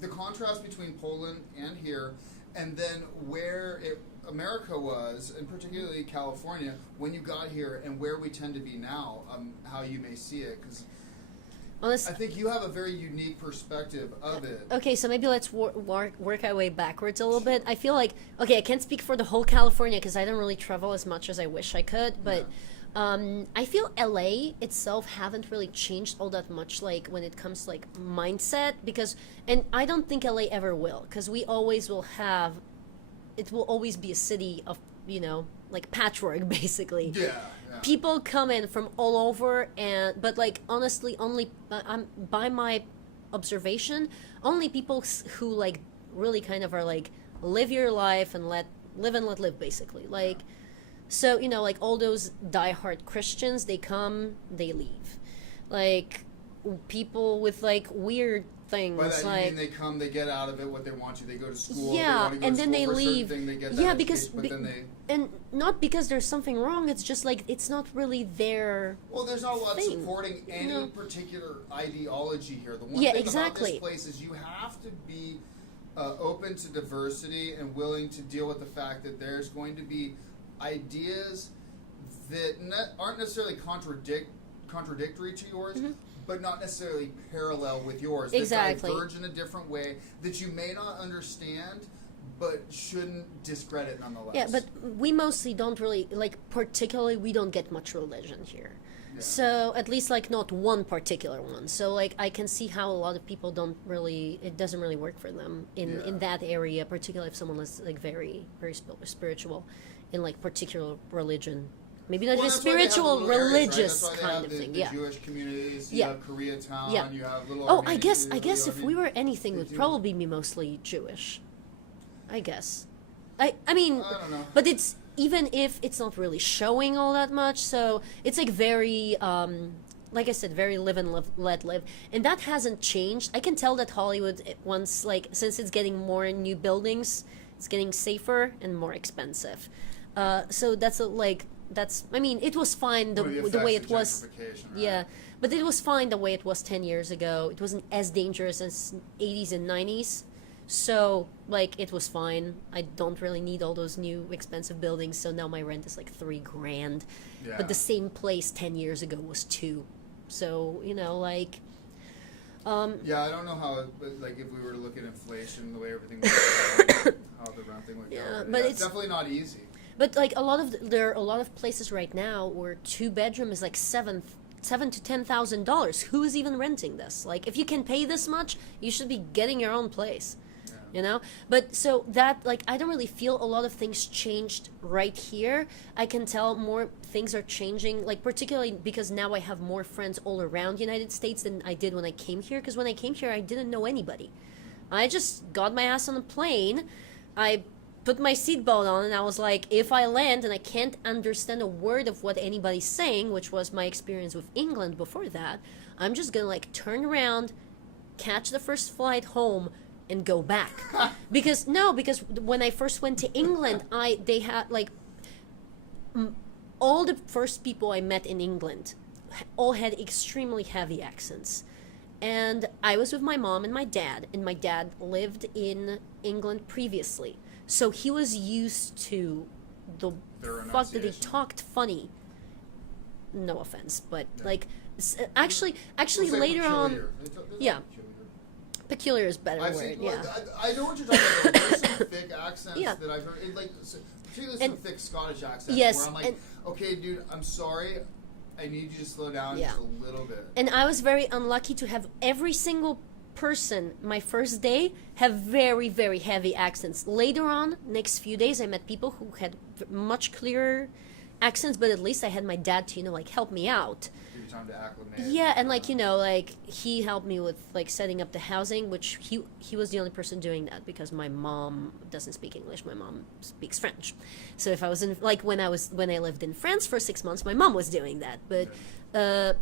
the contrast between Poland and here, and then where America was, and particularly California, when you got here, and where we tend to be now, how you may see it, because I think you have a very unique perspective of it. Okay, so maybe let's work our way backwards a little bit. I feel like, okay, I can't speak for the whole California because I don't really travel as much as I wish I could, but I feel LA itself haven't really changed all that much, like when it comes to like mindset, because, and I don't think LA ever will, because we always will have, it will always be a city of, you know, like patchwork basically. Yeah. People come in from all over, but like honestly, only by my observation, only people who like really kind of are like live your life and live and let live basically. Like, so you know, like all those diehard Christians, they come, they leave. Like people with like weird things, By that like you mean they come, they get out of it what they want to. They go to school. yeah, they want to go and to then they school for a certain leave. thing, they get that Yeah, because education, but then they. and not because there's something wrong. It's just like it's not really their. Well, there's not a lot thing. supporting any No. particular ideology here. The one Yeah, thing exactly. about this place is you have to be open to diversity and willing to deal with the fact that there's going to be ideas that aren't necessarily contradict contradictory to yours, but not necessarily parallel with yours. Exactly. That diverge in a different way that you may not understand, but shouldn't discredit nonetheless. Yeah, but we mostly don't really, like, particularly, we don't get much religion here. Yeah. So, at least, like, not one particular one. So, like, I can see how a lot of people don't really, it doesn't really work for them in that area, particularly if someone is, like, very, very spiritual in, like, particular religion. Maybe not even spiritual, religious kind of thing. The Yeah. Jewish communities, you have Koreatown, you have little Oh, Armenian, I guess if we were anything, it would probably be mostly Jewish. I guess. I mean, I don't know. but it's, even if it's not really showing all that much, so it's like very, like I said, very live and let live. And that hasn't changed. I can tell that Hollywood, once, like, since it's getting more new buildings, it's getting safer and more expensive. So that's I mean, it was fine the way it was. Right? Yeah, but it was fine the way it was 10 years ago. It wasn't as dangerous as 80s and 90s. So, like, it was fine. I don't really need all those new expensive buildings, so now my rent is like $3,000. Yeah. But the same place 10 years ago was 2. So, you know, like... yeah, I don't know how, like, if we were to look at inflation, the way everything would how the rent thing would go. But it's definitely not easy. But, like, there are a lot of places right now where 2-bedroom is like $7,000 to $10,000. Who is even renting this? Like, if you can pay this much, you should be getting your own place. You know, but so that, like, I don't really feel a lot of things changed right here. I can tell more things are changing, like, particularly because now I have more friends all around the United States than I did when I came here. Because when I came here, I didn't know anybody. I just got my ass on a plane. I put my seatbelt on, and I was like, if I land and I can't understand a word of what anybody's saying, which was my experience with England before that, I'm just gonna, like, turn around, catch the first flight home, and go back. because when I first went to England, they had, like, all the first people I met in England all had extremely heavy accents. And I was with my mom and my dad lived in England previously. So he was used to the fact that they talked funny. No offense, but like, actually later on, yeah. Peculiar is a better word. Seen, yeah. Like, I know what you're talking about. There's some thick accents that I've heard, like, particularly some thick Scottish accents. Yes, where I'm like, okay, dude, I'm sorry. I need you to slow down just a little bit. And I was very unlucky to have every single person my first day have very, very heavy accents. Later on, next few days, I met people who had much clearer accents, but at least I had my dad to, like, help me out. Give you time to acclimate. Yeah, and, like, like, he helped me with, like, setting up the housing, which he was the only person doing that because my mom doesn't speak English. My mom speaks French. So if I was in, like, when I lived in France for 6 months, my mom was doing that. But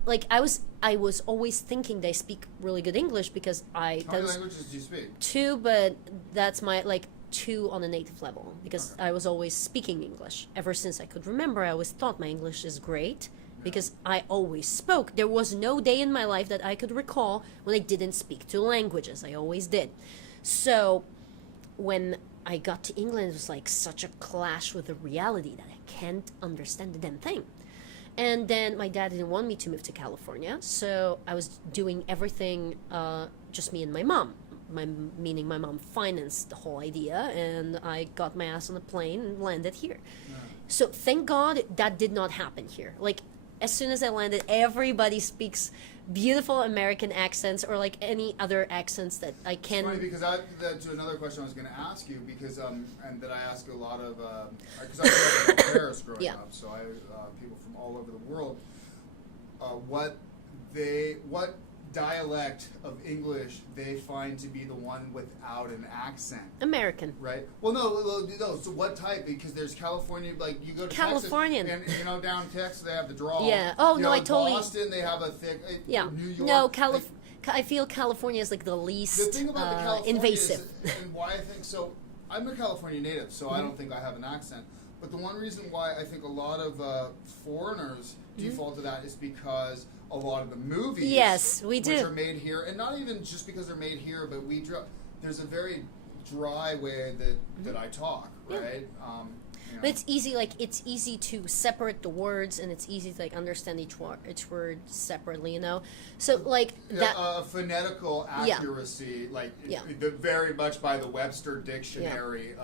like, I was always thinking they speak really good English because How many languages do you speak? 2, but that's my, like, 2 on a native level because I was always speaking English. Ever since I could remember, I always thought my English is great because I always spoke. There was no day in my life that I could recall when I didn't speak 2 languages. I always did. So when I got to England, it was like such a clash with the reality that I can't understand the damn thing. And then my dad didn't want me to move to California, so I was doing everything just me and my mom. Meaning my mom financed the whole idea, and I got my ass on a plane and landed here. So thank God that did not happen here. Like, as soon as I landed, everybody speaks beautiful American accents or like any other accents that I can. It's funny because that's another question I was going to ask you because and that I ask a lot of because I grew up in Paris growing up, so I people from all over the world. What dialect of English they find to be the one without an accent? American. Right. Well, no. So what type? Because there's California, like you go to Californian, Texas, and down Texas they have the drawl. Yeah. Oh no, I totally. Boston they have a thick. Yeah. New York. No, I feel California is like the least the thing about the California invasive. and why I think so. I'm a California native, so I don't think I have an accent. But the one reason why I think a lot of foreigners default to that is because a lot of the movies, yes, we do, which are made here, and not even just because they're made here, but there's a very dry way that I talk, right? You know? But it's easy, like it's easy to separate the words, and it's easy to like understand each word separately, you know. So like that phonetical accuracy, like very much by the Webster Dictionary,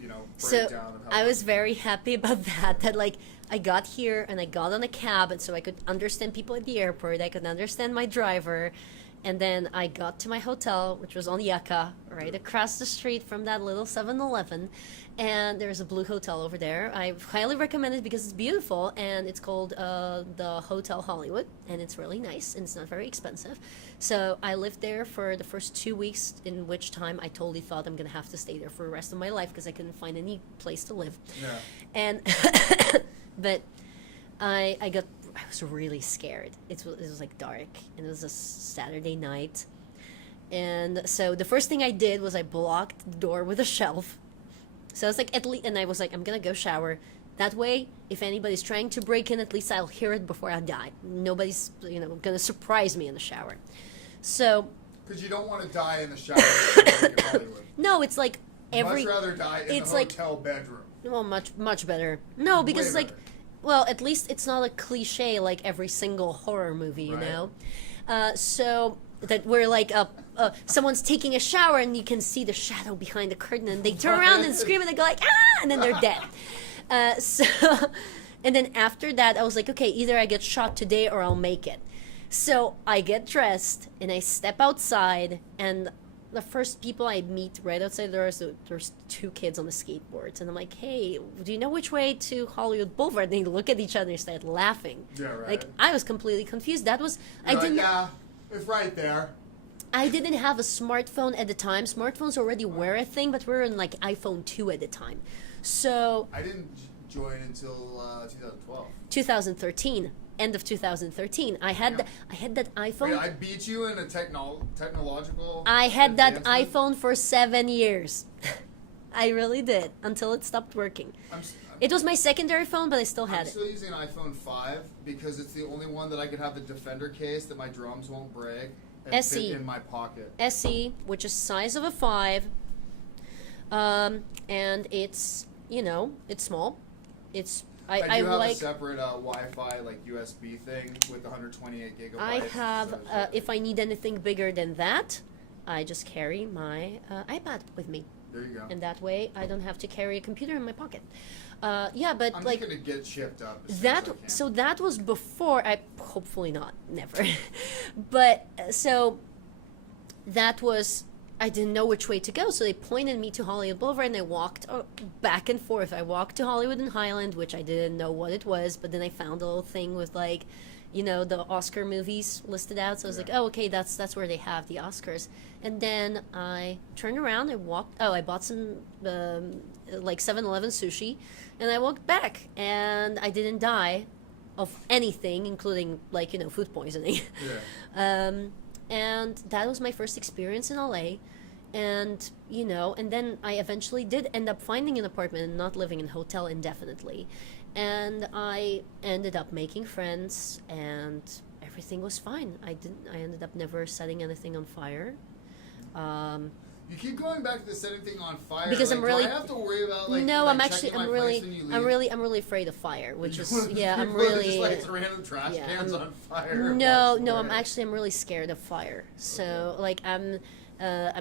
you know, breakdown. So of how I was very happy about that. That like I got here and I got on a cab, and so I could understand people at the airport. I could understand my driver. And then I got to my hotel, which was on Yucca, right across the street from that little 7-Eleven. And there's a blue hotel over there. I highly recommend it because it's beautiful, and it's called the Hotel Hollywood, and it's really nice, and it's not very expensive. So I lived there for the first 2 weeks, in which time I totally thought I'm going to have to stay there for the rest of my life because I couldn't find any place to live. Yeah. And, but I was really scared. It was like dark, and it was a Saturday night. And so the first thing I did was I blocked the door with a shelf. So I was like, at least, and I was like, I'm gonna go shower. That way, if anybody's trying to break in, at least I'll hear it before I die. Nobody's, gonna surprise me in the shower. So. Because you don't want to die in the shower in Hollywood. No, it's like every. Much rather die in the hotel bedroom. Well, much better. No, because it's like, well, at least it's not a cliche like every single horror movie, you know. So that where like someone's taking a shower and you can see the shadow behind the curtain, and they turn around and scream and they go like ah, and then they're dead. So, and then after that, I was like, okay, either I get shot today or I'll make it. So I get dressed and I step outside, and the first people I meet right outside the door, there's two kids on the skateboards, and I'm like, hey, do you know which way to Hollywood Boulevard? And they look at each other and start laughing. Yeah, right. Like, I was completely confused. That was, yeah, it's right there. I didn't have a smartphone at the time. Smartphones already were a thing, but we were in like iPhone 2 at the time. So. I didn't join until 2012. 2013. End of 2013. I had that iPhone. Wait, I beat you in a technological. I had that iPhone for 7 years. I really did, until it stopped working. It was my secondary phone, but I still had it. I'm still using an iPhone 5 because it's the only one that I could have the Defender case that my drums won't break and SE. fit in my pocket. SE, which is size of a 5, and it's it's small. I do have a separate Wi-Fi, like USB thing with 128 gigabytes. I have, if I need anything bigger than that, I just carry my iPad with me. There you go. And that way, I don't have to carry a computer in my pocket. Yeah, but I'm like just gonna get shipped up. So that was before. Hopefully not, never. But so that was. I didn't know which way to go, so they pointed me to Hollywood Boulevard, and I walked back and forth. I walked to Hollywood and Highland, which I didn't know what it was, but then I found a little thing with like, the Oscar movies listed out. So I was like, oh, okay, that's where they have the Oscars. And then I turned around, I walked. Oh, I bought some like 7-Eleven sushi, and I walked back, and I didn't die of anything, including like food poisoning. Yeah. And that was my first experience in LA. And, and then I eventually did end up finding an apartment and not living in a hotel indefinitely. And I ended up making friends, and everything was fine. I ended up never setting anything on fire. You keep going back to the setting thing on fire. Because like, I'm really. Do I have to worry about like. No, like I'm really afraid of fire. Which is I'm really. Just like random trash cans on fire. No, I'm really scared of fire. So like I'm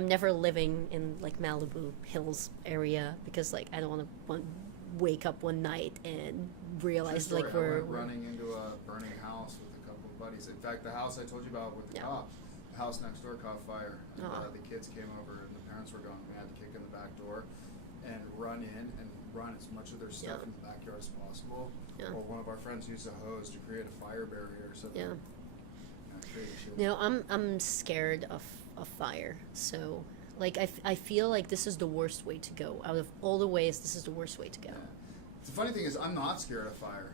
never living in like Malibu Hills area because like I don't want to wake up one night and realize like we're running into a burning house with a couple of buddies. In fact, the house I told you about with the cop. The house next door caught fire. And, the kids came over and the parents were gone. We had to kick in the back door and run in and run as much of their stuff in the backyard as possible. Yeah. Or one of our friends used a hose to create a fire barrier. So I'm scared of fire. So like I feel like this is the worst way to go. Out of all the ways, this is the worst way to go. Yeah. The funny thing is, I'm not scared of fire.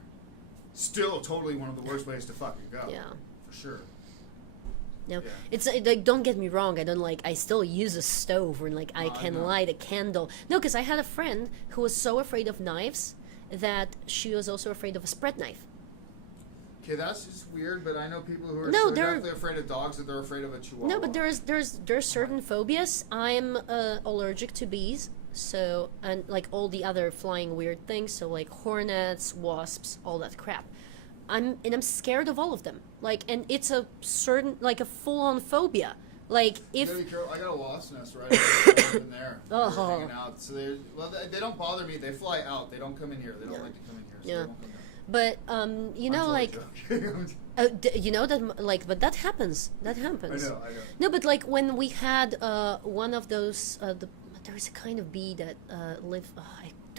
Still, totally one of the worst ways to fucking go. Yeah. For sure. No, it's like, don't get me wrong. I still use a stove, or like I can light a candle. No, because I had a friend who was so afraid of knives that she was also afraid of a spread knife. Okay, that's just weird. But I know people who are so deathly afraid of dogs that they're afraid of a chihuahua. No, but there's certain phobias. I'm allergic to bees, So, and like all the other flying weird things, so like hornets, wasps, all that crap. I'm scared of all of them. Like, and it's a certain, like a full-on phobia. Like if You gotta be careful. I got a wasp nest right in there. Oh. They're hanging out. So they don't bother me. They fly out. They don't come in here. They don't like to come in here. So Yeah. they won't come in. but you know, I'm like totally you know that like, but that happens. That happens. I know. No, but like when we had one of those, there's a kind of bee that live.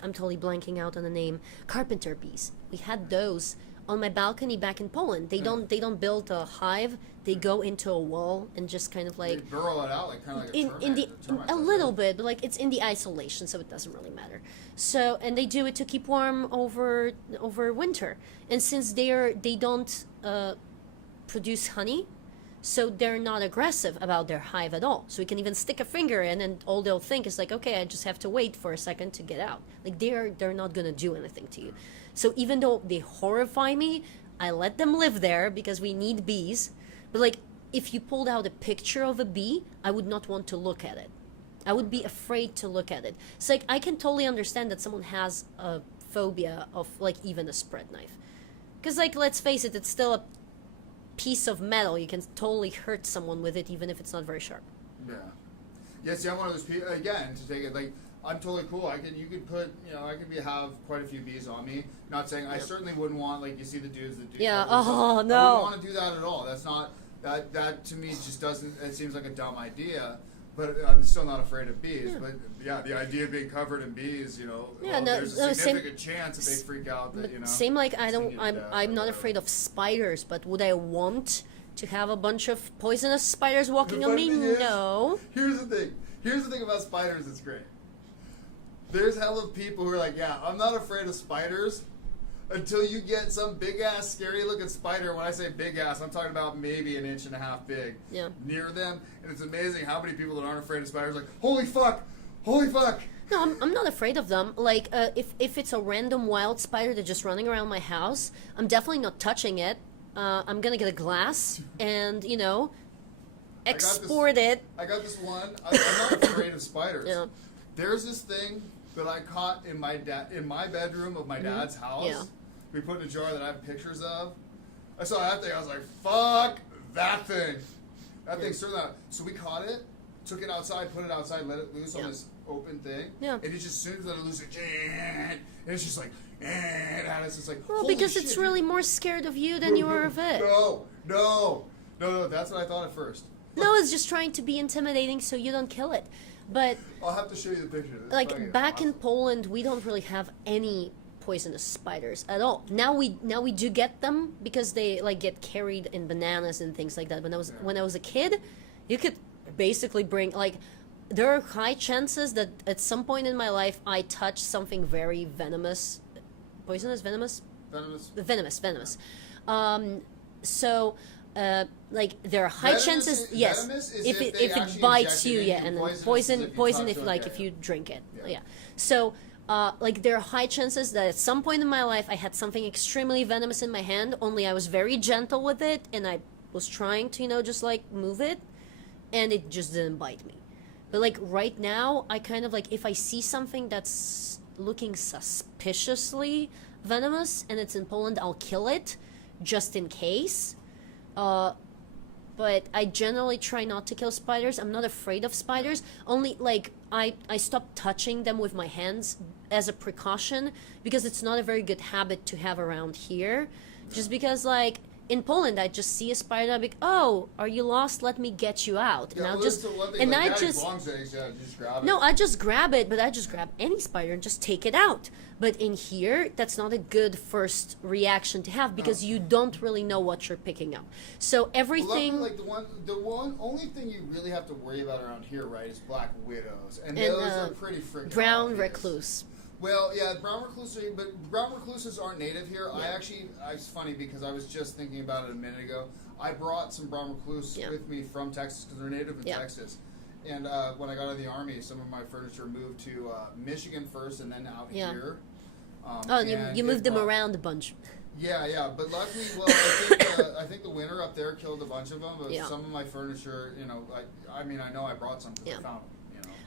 I'm totally blanking out on the name. Carpenter bees. We had those on my balcony back in Poland. They don't build a hive. They go into a wall and just kind of They like burrow it out like kind of like a in termite. the Termite a does, little right? bit, but like it's in the isolation, so it doesn't really matter. So, and they do it to keep warm over winter. And since they don't produce honey, so they're not aggressive about their hive at all. So you can even stick a finger in, and all they'll think is like, okay, I just have to wait for a second to get out. Like they're not gonna do anything to you. So even though they horrify me, I let them live there because we need bees. But like, if you pulled out a picture of a bee, I would not want to look at it. I would be afraid to look at it. It's like, I can totally understand that someone has a phobia of like even a spread knife. Because like, let's face it, it's still a piece of metal. You can totally hurt someone with it, even if it's not very sharp. Yeah. Yeah, see, I'm one of those people, again, to take it, like, I'm totally cool. You could put, I could have quite a few bees on me. Not saying, I certainly wouldn't want, like, you see the dudes that do Yeah, that. oh, I no. wouldn't want to do that at all. That's not, that to me just doesn't, it seems like a dumb idea. But I'm still not afraid of bees. Yeah. But yeah, the idea of being covered in bees, Yeah, no, there's a no, significant chance that they freak out. That Same like sting you to death I'm or not whatever. afraid of spiders, but would I want to have a bunch of poisonous spiders walking on me? funny thing is- No. Here's the thing. Here's the thing about spiders that's great. There's hella people who are like, yeah, I'm not afraid of spiders until you get some big ass, scary looking spider. When I say big ass, I'm talking about maybe 1.5 inches big Yeah. near them. And it's amazing how many people that aren't afraid of spiders are like, holy fuck, holy fuck. No, I'm not afraid of them. Like, if it's a random wild spider that's just running around my house, I'm definitely not touching it. I'm gonna get a glass and, export it. I got this one. I'm not afraid of spiders. Yeah. There's this thing that I caught in my bedroom of my dad's house. Yeah. We put in a jar that I have pictures of. I saw that thing. I was like, "Fuck that thing!" That thing certainly. So we caught it, took it outside, put it outside, let it loose on this open thing. Yeah. And it just as soon as let it loose, and it's just like, at us. It's like, Well, holy because shit, it's dude. really more scared of you than you are of it. No. That's what I thought at first. No, it's just trying to be intimidating so you don't kill it. But I'll have to show you the picture. It's like fucking back in awesome. Poland, we don't really have any poisonous spiders at all. Now we do get them because they like get carried in bananas and things like that. When I was a kid, you could basically bring like there are high chances that at some point in my life I touched something very venomous, venomous. So like there are high Venomous chances, is- yes, venomous is if if it they if it actually bites inject it you, in yeah, you. and then Poisonous is poison if if you like touch if it, you yeah. drink it, Yeah. yeah. So like there are high chances that at some point in my life I had something extremely venomous in my hand. Only I was very gentle with it, and I was trying to just like move it, and it just didn't bite me. But like right now, I kind of like if I see something that's looking suspiciously venomous and it's in Poland, I'll kill it just in case. But I generally try not to kill spiders. I'm not afraid of spiders. Only like I stopped touching them with my hands as a precaution because it's not a very good habit to have around here. Just because like in Poland, I just see a spider, I'm like, "Oh, are you lost? Let me get you out." And Yeah, I'll well, just that's the one thing, and like, I daddy's just long things, yeah, just grab it. no, I just grab it, but I just grab any spider and just take it out. But in here, that's not a good first reaction to have because you don't really know what you're picking up. So Well, everything, like the one only thing you really have to worry about around here, right, is black widows, and And, those are pretty freaking brown obvious. recluse. Well, yeah, brown recluses, but brown recluses aren't native here. It's funny because I was just thinking about it a minute ago. I brought some brown recluse Yeah. with me from Texas because they're native in Yeah. Texas. And when I got out of the Army, some of my furniture moved to Michigan first and then out Yeah. here. Oh, and you moved them around a bunch. Yeah, but luckily, I think the winter up there killed a bunch of them. But Yeah. some of my furniture, I know I brought some because Yeah. I found them.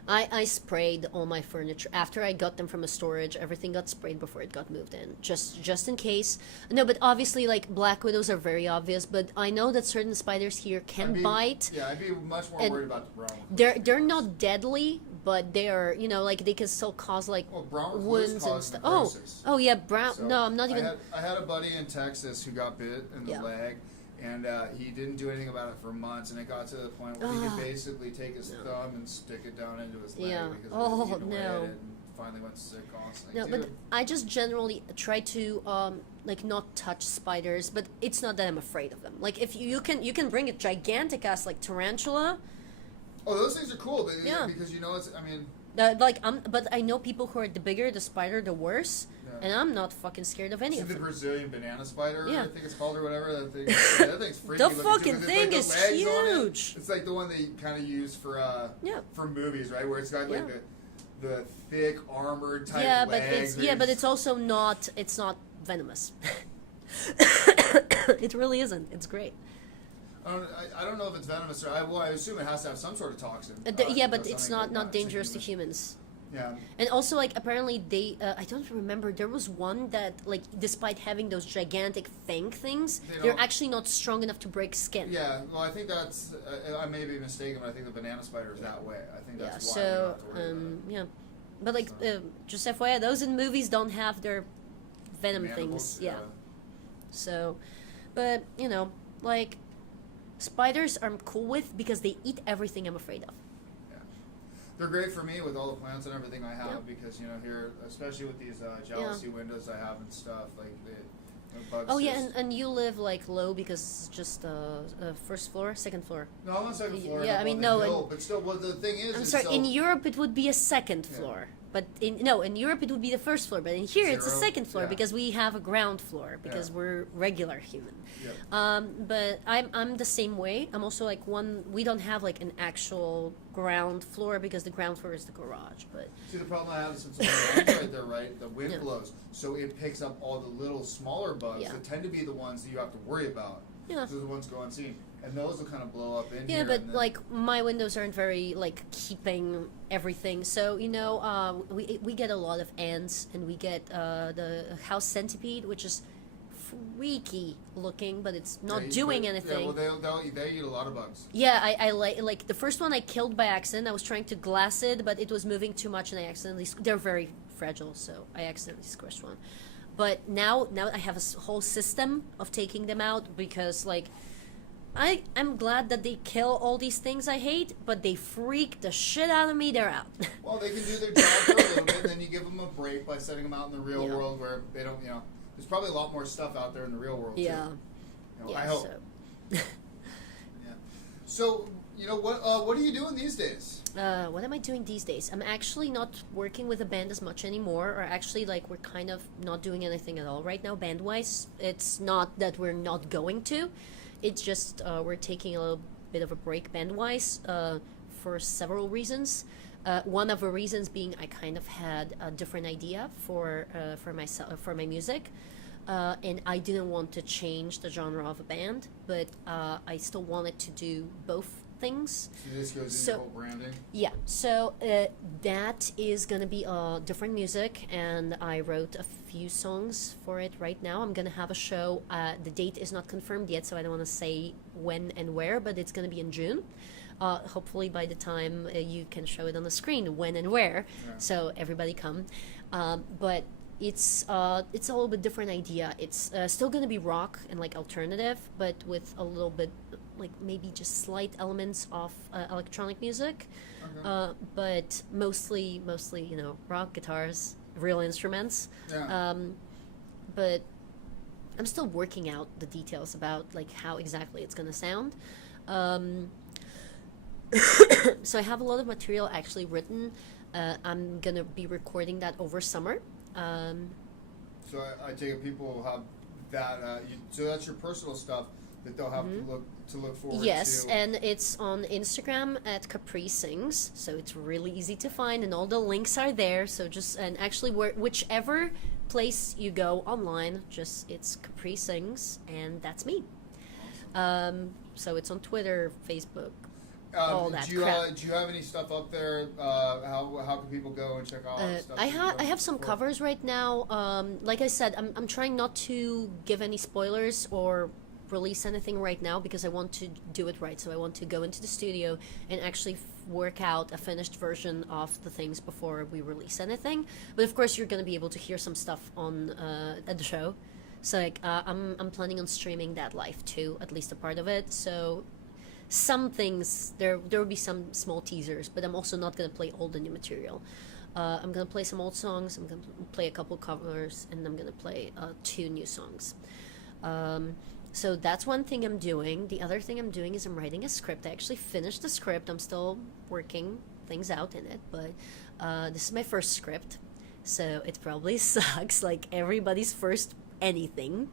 I sprayed all my furniture after I got them from a storage. Everything got sprayed before it got moved in, just in case. No, but obviously, like black widows are very obvious. But I know that certain spiders here can bite. Yeah, I'd be much more worried about the brown recluse. They're not deadly, but they are, you know, like they can still cause like brown wounds and stuff. Oh yeah, brown. So no, I'm not even. I had a buddy in Texas who got bit in the leg. And he didn't do anything about it for months, and it got to the point where he could basically take his thumb and stick it down into his leg because it was eating away at it, and finally went sick constantly. No, but I just generally try to like not touch spiders, but it's not that I'm afraid of them. Like if you can bring a gigantic ass like tarantula. Oh, those things are cool, but because you know it's. I mean. But I know people who are the bigger the spider, the worse, and I'm not fucking scared of any of them. The Brazilian banana spider, I think it's called or whatever. That thing's freaky. The fucking thing is huge. It's like the one they kind of use for movies, right? Where it's got like the thick armored type legs. But it's also not. It's not venomous. It really isn't. It's great. I don't know if it's venomous or I assume it has to have some sort of toxin. But it's not dangerous to humans. Yeah. And also, like, apparently they, I don't remember, there was one that, like, despite having those gigantic fang things, they're actually not strong enough to break skin. Yeah, well, I think that's, I may be mistaken, but I think the banana spider is that way. I think that's why. So, but, like, just FYI, those in movies don't have their venom things. Yeah. So, but, you know, like, spiders I'm cool with because they eat everything I'm afraid of. They're great for me with all the plants and everything I have because, you know, here, especially with these jealousy windows I have and stuff, like the bugs. Oh, yeah, and you live, like, low because it's just first floor, second floor? No, I'm on second floor. Yeah, I mean, no. Hill, but still, well, the thing is... I'm sorry, in Europe it would be a second floor. But in Europe it would be the first floor, but in here it's a second floor because we have a ground floor because we're regular human. But I'm the same way. I'm also like we don't have like an actual ground floor because the ground floor is the garage. But see, the problem I have is since the wind's right there, right? The wind blows, so it picks up all the little smaller bugs that tend to be the ones that you have to worry about. Yeah, those are the ones go unseen. And those will kind of blow up in here. Yeah, but like my windows aren't very like keeping everything. So you know, we get a lot of ants, and we get the house centipede, which is freaky looking, but it's not doing anything. Yeah, well they eat a lot of bugs. Yeah, I like the first one I killed by accident. I was trying to glass it, but it was moving too much, and I accidentally. They're very fragile, so I accidentally squished one. But now I have a whole system of taking them out because like. I'm glad that they kill all these things I hate, but they freak the shit out of me. They're out. Well, they can do their job for a little bit, and then you give them a break by setting them out in the real world where they don't, you know, there's probably a lot more stuff out there in the real world, too. You know, I hope. So. So, you know, what are you doing these days? What am I doing these days? I'm actually not working with a band as much anymore, or actually, like, we're kind of not doing anything at all right now, band-wise. It's not that we're not going to. It's just we're taking a little bit of a break band-wise for several reasons. One of the reasons being I kind of had a different idea for my music, and I didn't want to change the genre of a band, but I still wanted to do both things. So this goes into whole branding? Yeah, so that is going to be different music, and I wrote a few songs for it right now. I'm going to have a show. The date is not confirmed yet, so I don't want to say when and where, but it's going to be in June. Hopefully by the time you can show it on the screen, when and where, so everybody come. But it's a little bit different idea. It's still going to be rock and like alternative, but with a little bit like maybe just slight elements of electronic music, but mostly you know rock, guitars, real instruments. But I'm still working out the details about like how exactly it's gonna sound. So I have a lot of material actually written. I'm gonna be recording that over summer. So I take it people will have that. So that's your personal stuff that they'll have to look forward to. Yes, and it's on Instagram at Kapri Sings, so it's really easy to find, and all the links are there. So just and actually, whichever place you go online, just it's Kapri Sings, and that's me. So it's on Twitter, Facebook. all that do you crap. do you have any stuff up there? How can people go and check out stuff? I have some covers right now. Like I said, I'm trying not to give any spoilers or release anything right now because I want to do it right. So I want to go into the studio and actually work out a finished version of the things before we release anything. But of course, you're going to be able to hear some stuff on at the show. So like I'm planning on streaming that live too, at least a part of it. So some things there will be some small teasers, but I'm also not going to play all the new material. I'm going to play some old songs, I'm going to play a couple covers, and I'm going to play 2 new songs. So that's one thing I'm doing. The other thing I'm doing is I'm writing a script. I actually finished the script. I'm still working things out in it, but this is my first script, so it probably sucks like everybody's first anything.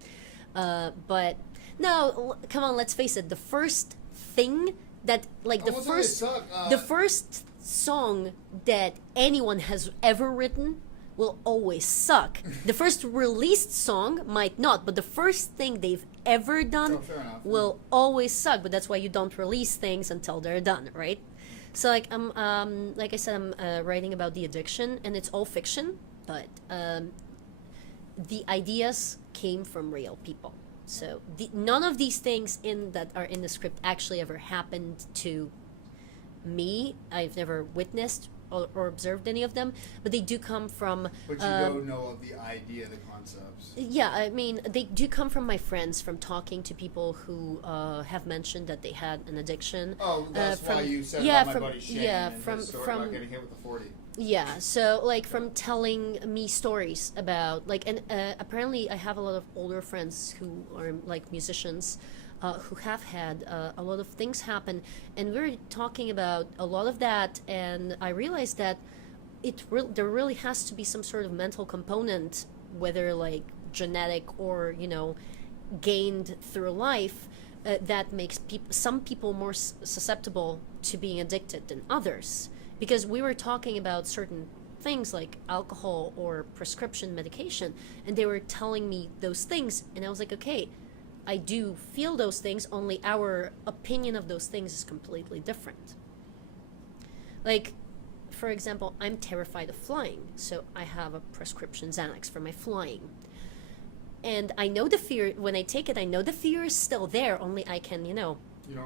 But no, come on, let's face it. The first thing that like the first song that anyone has ever written will always suck. The first released song might not, but the first thing they've ever done will always suck. But that's why you don't release things until they're done, right? So like like I said, I'm writing about the addiction, and it's all fiction, but the ideas came from real people. So none of these things that are in the script actually ever happened to me. I've never witnessed or observed any of them, but they do come from. But you don't know of the idea, the concepts. Yeah, I mean, they do come from my friends, from talking to people who have mentioned that they had an addiction. Oh, that's why you said about my buddy Shane and his story about getting hit with the 40. Yeah, so like from telling me stories about like, and apparently I have a lot of older friends who are like musicians who have had a lot of things happen, and we were talking about a lot of that, and I realized that there really has to be some sort of mental component, whether like genetic or gained through life, that makes some people more susceptible to being addicted than others. Because we were talking about certain things like alcohol or prescription medication, and they were telling me those things, and I was like, okay, I do feel those things, only our opinion of those things is completely different. Like, for example, I'm terrified of flying, so I have a prescription Xanax for my flying. And I know the fear, when I take it, I know the fear is still there, only I can, You don't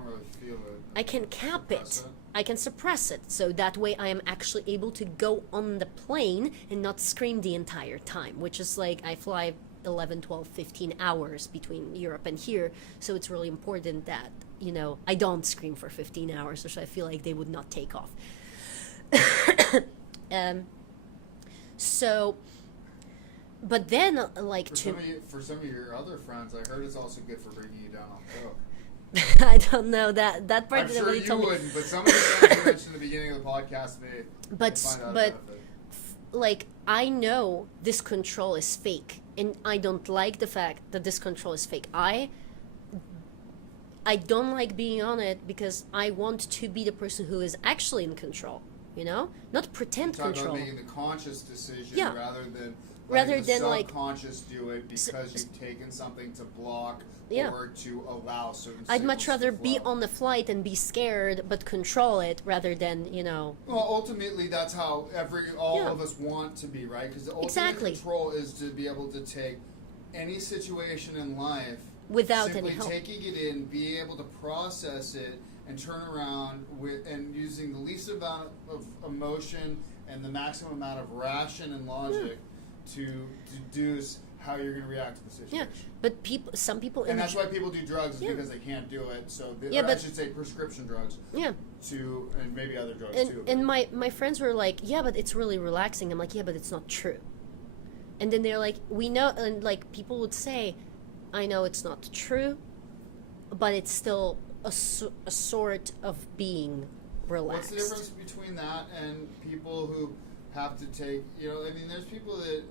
really feel it. I can cap it. I can suppress it, so that way I am actually able to go on the plane and not scream the entire time, which is like I fly 11, 12, 15 hours between Europe and here, so it's really important that, I don't scream for 15 hours, or so I feel like they would not take off. So, but then, like, for some of your other friends, I heard it's also good for bringing you down on coke. I don't know that part. I'm sure really you told wouldn't, me. but some of the friends you mentioned in the beginning of the podcast, like, I know this control is fake, and I don't like the fact that this control is fake. I don't like being on it because I want to be the person who is actually in control. Not pretend control. About making the conscious decision rather than the like subconscious do it because you've taken something to block or to allow certain. I'd much rather be on the flight and be scared but control it rather than Well, ultimately, that's how all of us want to be, right? Because the ultimate control is to be able to take any situation in life without simply any help. Taking it in, being able to process it, and turn around and using the least amount of emotion and the maximum amount of ration and logic to deduce how you're going to react to the situation. Yeah, but some people... And that's why people do drugs, is because they can't do it. So I should say prescription drugs. Yeah. And maybe other drugs too. And my friends were like, yeah, but it's really relaxing. I'm like, yeah, but it's not true. And then they're like, we know... And like people would say, I know it's not true, but it's still a sort of being relaxed. What's the difference between that and people who have to take... there's people that...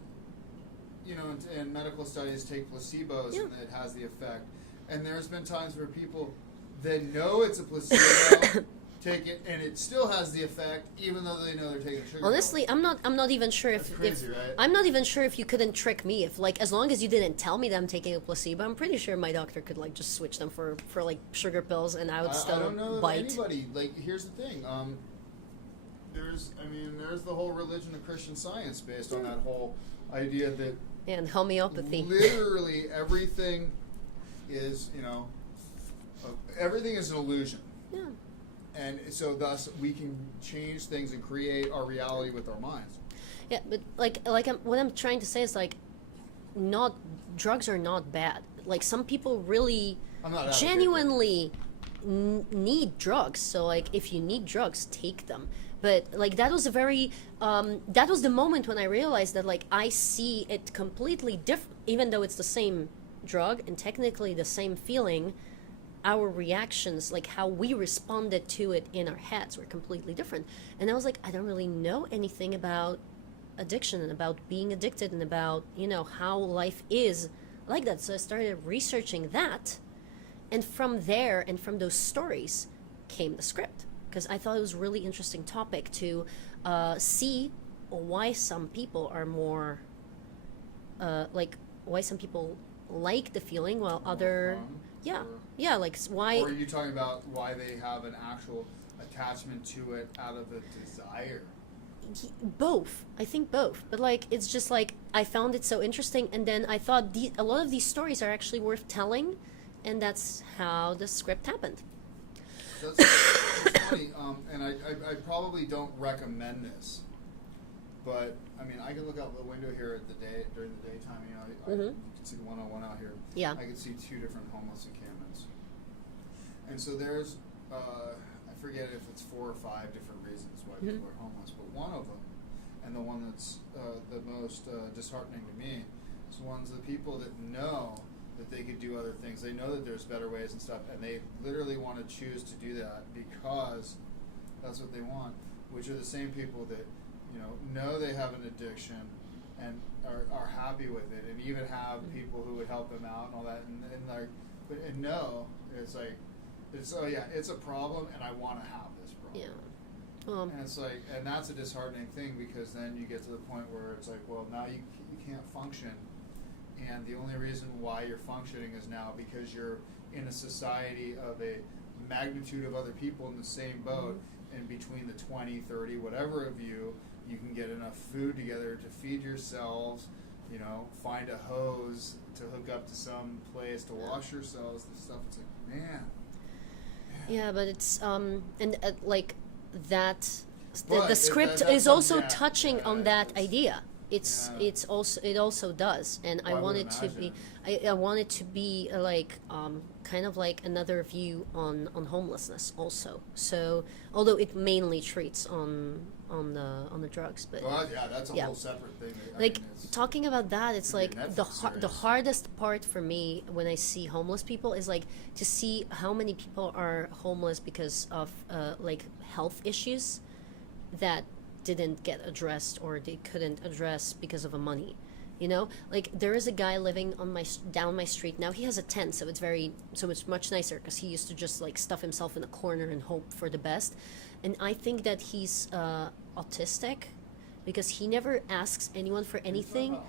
in medical studies take placebos and it has the effect. And there's been times where people that know it's a placebo take it, and it still has the effect, even though they know they're taking a sugar Honestly, pill. I'm not even sure That's crazy, right? I'm not even sure if you couldn't trick me. If like as long as you didn't tell me that I'm taking a placebo, I'm pretty sure my doctor could like just switch them for like sugar pills, and I would still I don't know bite. anybody. Like, here's the thing. There's the whole religion of Christian Science based on that whole idea that And homeopathy. literally everything is, everything is an illusion. Yeah. And so thus we can change things and create our reality with our minds. Yeah, but what I'm trying to say is like, not drugs are not bad. Like some people really I'm not advocating. genuinely need drugs. So like, if you need drugs, take them. But like that was that was the moment when I realized that like I see it completely different, even though it's the same drug and technically the same feeling. Our reactions, like how we responded to it in our heads, were completely different. And I was like, I don't really know anything about addiction and about being addicted and about, how life is like that. So I started researching that. And from there and from those stories came the script. Because I thought it was a really interesting topic to see why some people are more, why some people like the feeling while other... Yeah, like why... Or are you talking about why they have an actual attachment to it out of a desire? Both. I think both. But like, it's just like, I found it so interesting, and then I thought a lot of these stories are actually worth telling, and that's how the script happened. That's funny, and I probably don't recommend this, but I mean, I can look out the window here during the daytime. You can see the 101 out here. Yeah. I can see 2 different homeless encampments, and so there's I forget if it's 4 or 5 different reasons why people are homeless, but one of them, and the one that's the most disheartening to me, is one's the people that know that they could do other things. They know that there's better ways and stuff, and they literally want to choose to do that because that's what they want, which are the same people that know they have an addiction and are happy with it, and even have people who would help them out and all that, and know it's like it's a problem, and I want to have this problem. Yeah. And it's like, and that's a disheartening thing, because then you get to the point where it's like, well, now you can't function. And the only reason why you're functioning is now because you're in a society of a magnitude of other people in the same boat, and between the 20, 30, whatever of you can get enough food together to feed yourselves, find a hose to hook up to some place to wash yourselves and stuff. It's like, man. Yeah, but it's, like that, But the script is also touching on that idea. It also does, and I want it to be, I want it to be like kind of like another view on homelessness also. So although it mainly treats on the drugs, but that's a whole separate thing. Talking about that, it's like the hardest part for me when I see homeless people is like to see how many people are homeless because of like health issues that didn't get addressed, or they couldn't address because of money. Like there is a guy living on down my street now. He has a tent, so it's much nicer, because he used to just like stuff himself in a corner and hope for the best. And I think that he's autistic, because he never asks anyone for anything.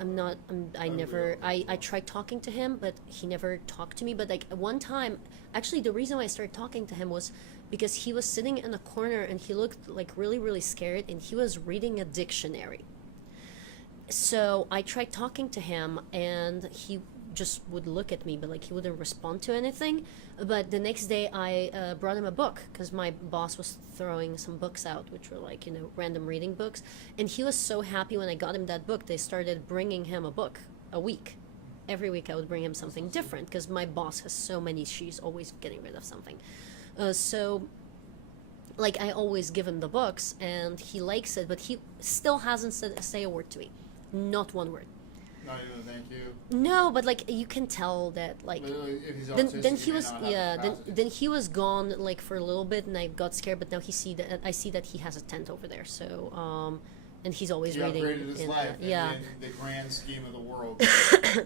I tried talking to him, but he never talked to me. But like one time, actually the reason why I started talking to him was because he was sitting in a corner and he looked like really, really scared, and he was reading a dictionary. So I tried talking to him, and he just would look at me, but like he wouldn't respond to anything. But the next day I brought him a book, because my boss was throwing some books out, which were like, random reading books. And he was so happy when I got him that book. They started bringing him a book a week. Every week I would bring him something different, because my boss has so many, she's always getting rid of something. So like I always give him the books, and he likes it, but he still hasn't say a word to me. Not one word. Not even a thank you. No, but like you can tell that like if he's then he was then he was gone like for a little bit, and I got scared. But now I see that he has a tent over there. So and he's always reading. Upgraded his life in the grand scheme of the world.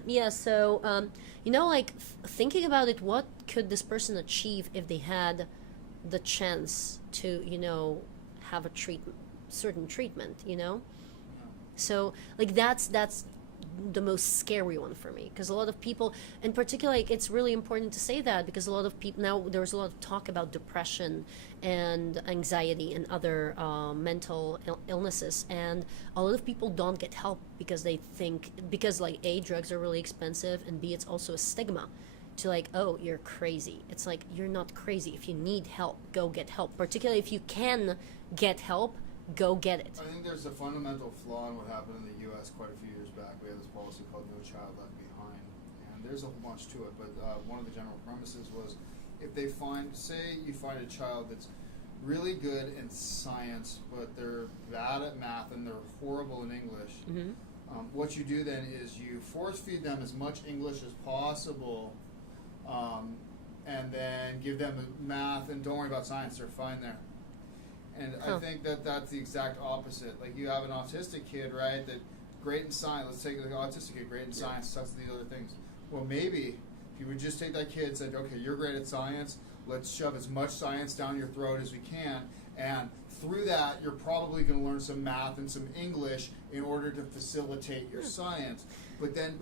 Yeah. So like thinking about it, what could this person achieve if they had the chance to, have a certain treatment, So like that's the most scary one for me, because a lot of people, in particular, like, it's really important to say that, because a lot of people now, there's a lot of talk about depression and anxiety and other mental illnesses, and a lot of people don't get help because they think, because like A, drugs are really expensive, and B, it's also a stigma to like, oh, you're crazy. It's like, you're not crazy. If you need help, go get help, particularly if you can get help, go get it. I think there's a fundamental flaw in what happened in the U.S. quite a few years back. We had this policy called No Child Left Behind, and there's a whole bunch to it, but one of the general premises was, if they say you find a child that's really good in science, but they're bad at math and they're horrible in English, what you do then is you force feed them as much English as possible, and then give them math, and don't worry about science, they're fine there. And I think that that's the exact opposite. Like, you have an autistic kid, right, that great in science. Let's take the autistic kid, great in science, sucks at these other things. Well, maybe if you would just take that kid and said, okay, you're great at science, let's shove as much science down your throat as we can, and through that, you're probably going to learn some math and some English in order to facilitate your science. But then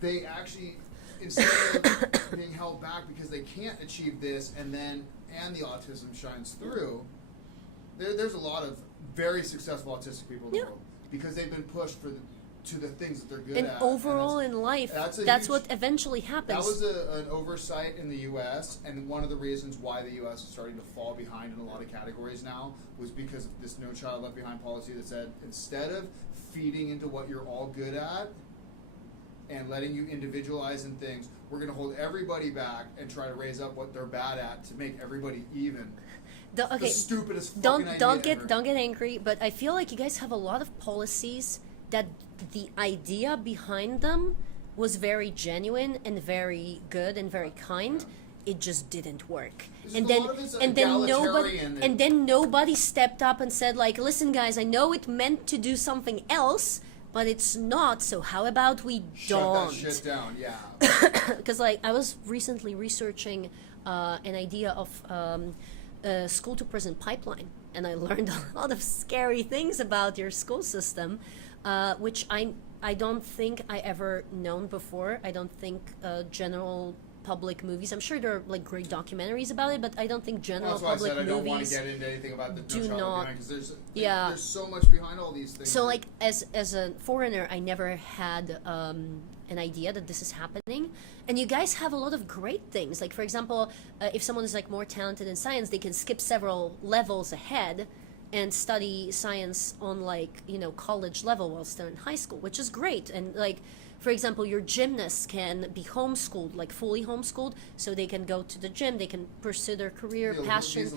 they actually, instead of being held back because they can't achieve this, and the autism shines through, there's a lot of very successful autistic people in the world because they've been pushed to the things that they're good and at. Overall in life, that's what eventually happens. That was an oversight in the U.S., and one of the reasons why the U.S. is starting to fall behind in a lot of categories now was because of this No Child Left Behind policy that said, instead of feeding into what you're all good at and letting you individualize in things, we're going to hold everybody back and try to raise up what they're bad at to make everybody even. The stupidest fucking idea ever. Don't get angry, but I feel like you guys have a lot of policies that the idea behind them was very genuine and very good and very kind. It just didn't work. And then nobody stepped up and said, like, listen guys, I know it meant to do something else, but it's not, so how about we don't? Shut that shit down, yeah. Because like, I was recently researching an idea of a school to prison pipeline, and I learned a lot of scary things about your school system, which I don't think I ever known before. I don't think general public movies, I'm sure there are like great documentaries about it, but I don't think general public movies. That's why I said I don't want to get into anything about the No Child Left Behind, because there's so much behind all these things. So like, as a foreigner, I never had an idea that this is happening, and you guys have a lot of great things. Like, for example, if someone is like more talented in science, they can skip several levels ahead and study science on like, college level while still in high school, which is great. And like, for example, your gymnasts can be homeschooled, like fully homeschooled, so they can go to the gym, they can pursue their career, passion.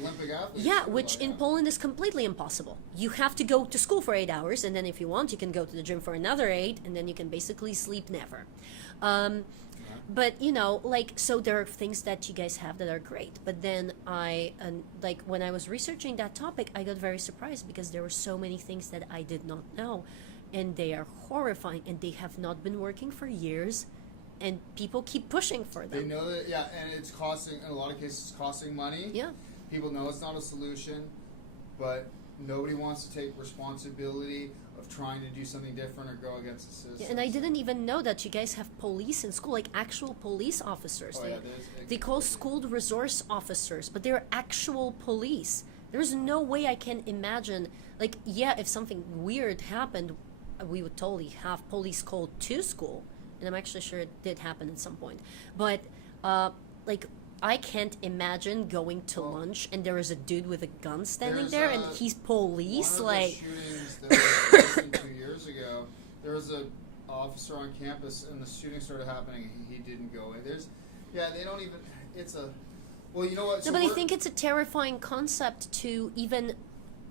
Yeah, which in Poland is completely impossible. You have to go to school for 8 hours, and then if you want, you can go to the gym for another 8, and then you can basically sleep never. But, so there are things that you guys have that are great. But then when I was researching that topic, I got very surprised because there were so many things that I did not know. And they are horrifying, and they have not been working for years, and people keep pushing for them. They know that, and it's costing, in a lot of cases, it's costing money. Yeah. People know it's not a solution, but nobody wants to take responsibility of trying to do something different or go against the system. Yeah, and I didn't even know that you guys have police in school, like actual police officers. They call school resource officers, but they're actual police. There's no way I can imagine, like, if something weird happened, we would totally have police called to school, and I'm actually sure it did happen at some point. But I can't imagine going to lunch and there is a dude with a gun standing there, and he's police. One of like the shootings that was 2 years ago, there was an officer on campus, and the shooting started happening. He didn't go in. They don't even. It's a. Well, you know what? No, but I think it's a terrifying concept to even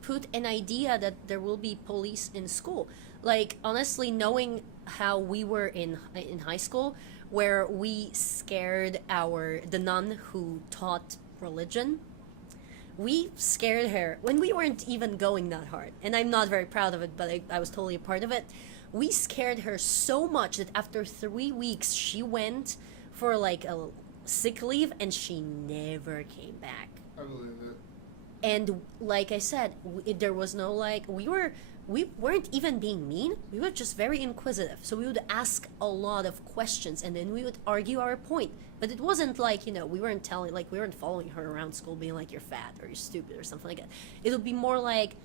put an idea that there will be police in school. Like, honestly, knowing how we were in high school, where we scared the nun who taught religion, we scared her when we weren't even going that hard. And I'm not very proud of it, but I was totally a part of it. We scared her so much that after 3 weeks, she went for like a sick leave, and she never came back. I believe it. And like I said, there was no like we weren't even being mean. We were just very inquisitive. So we would ask a lot of questions, and then we would argue our point. But it wasn't like, we weren't following her around school being like, you're fat or you're stupid or something like that. It would be more like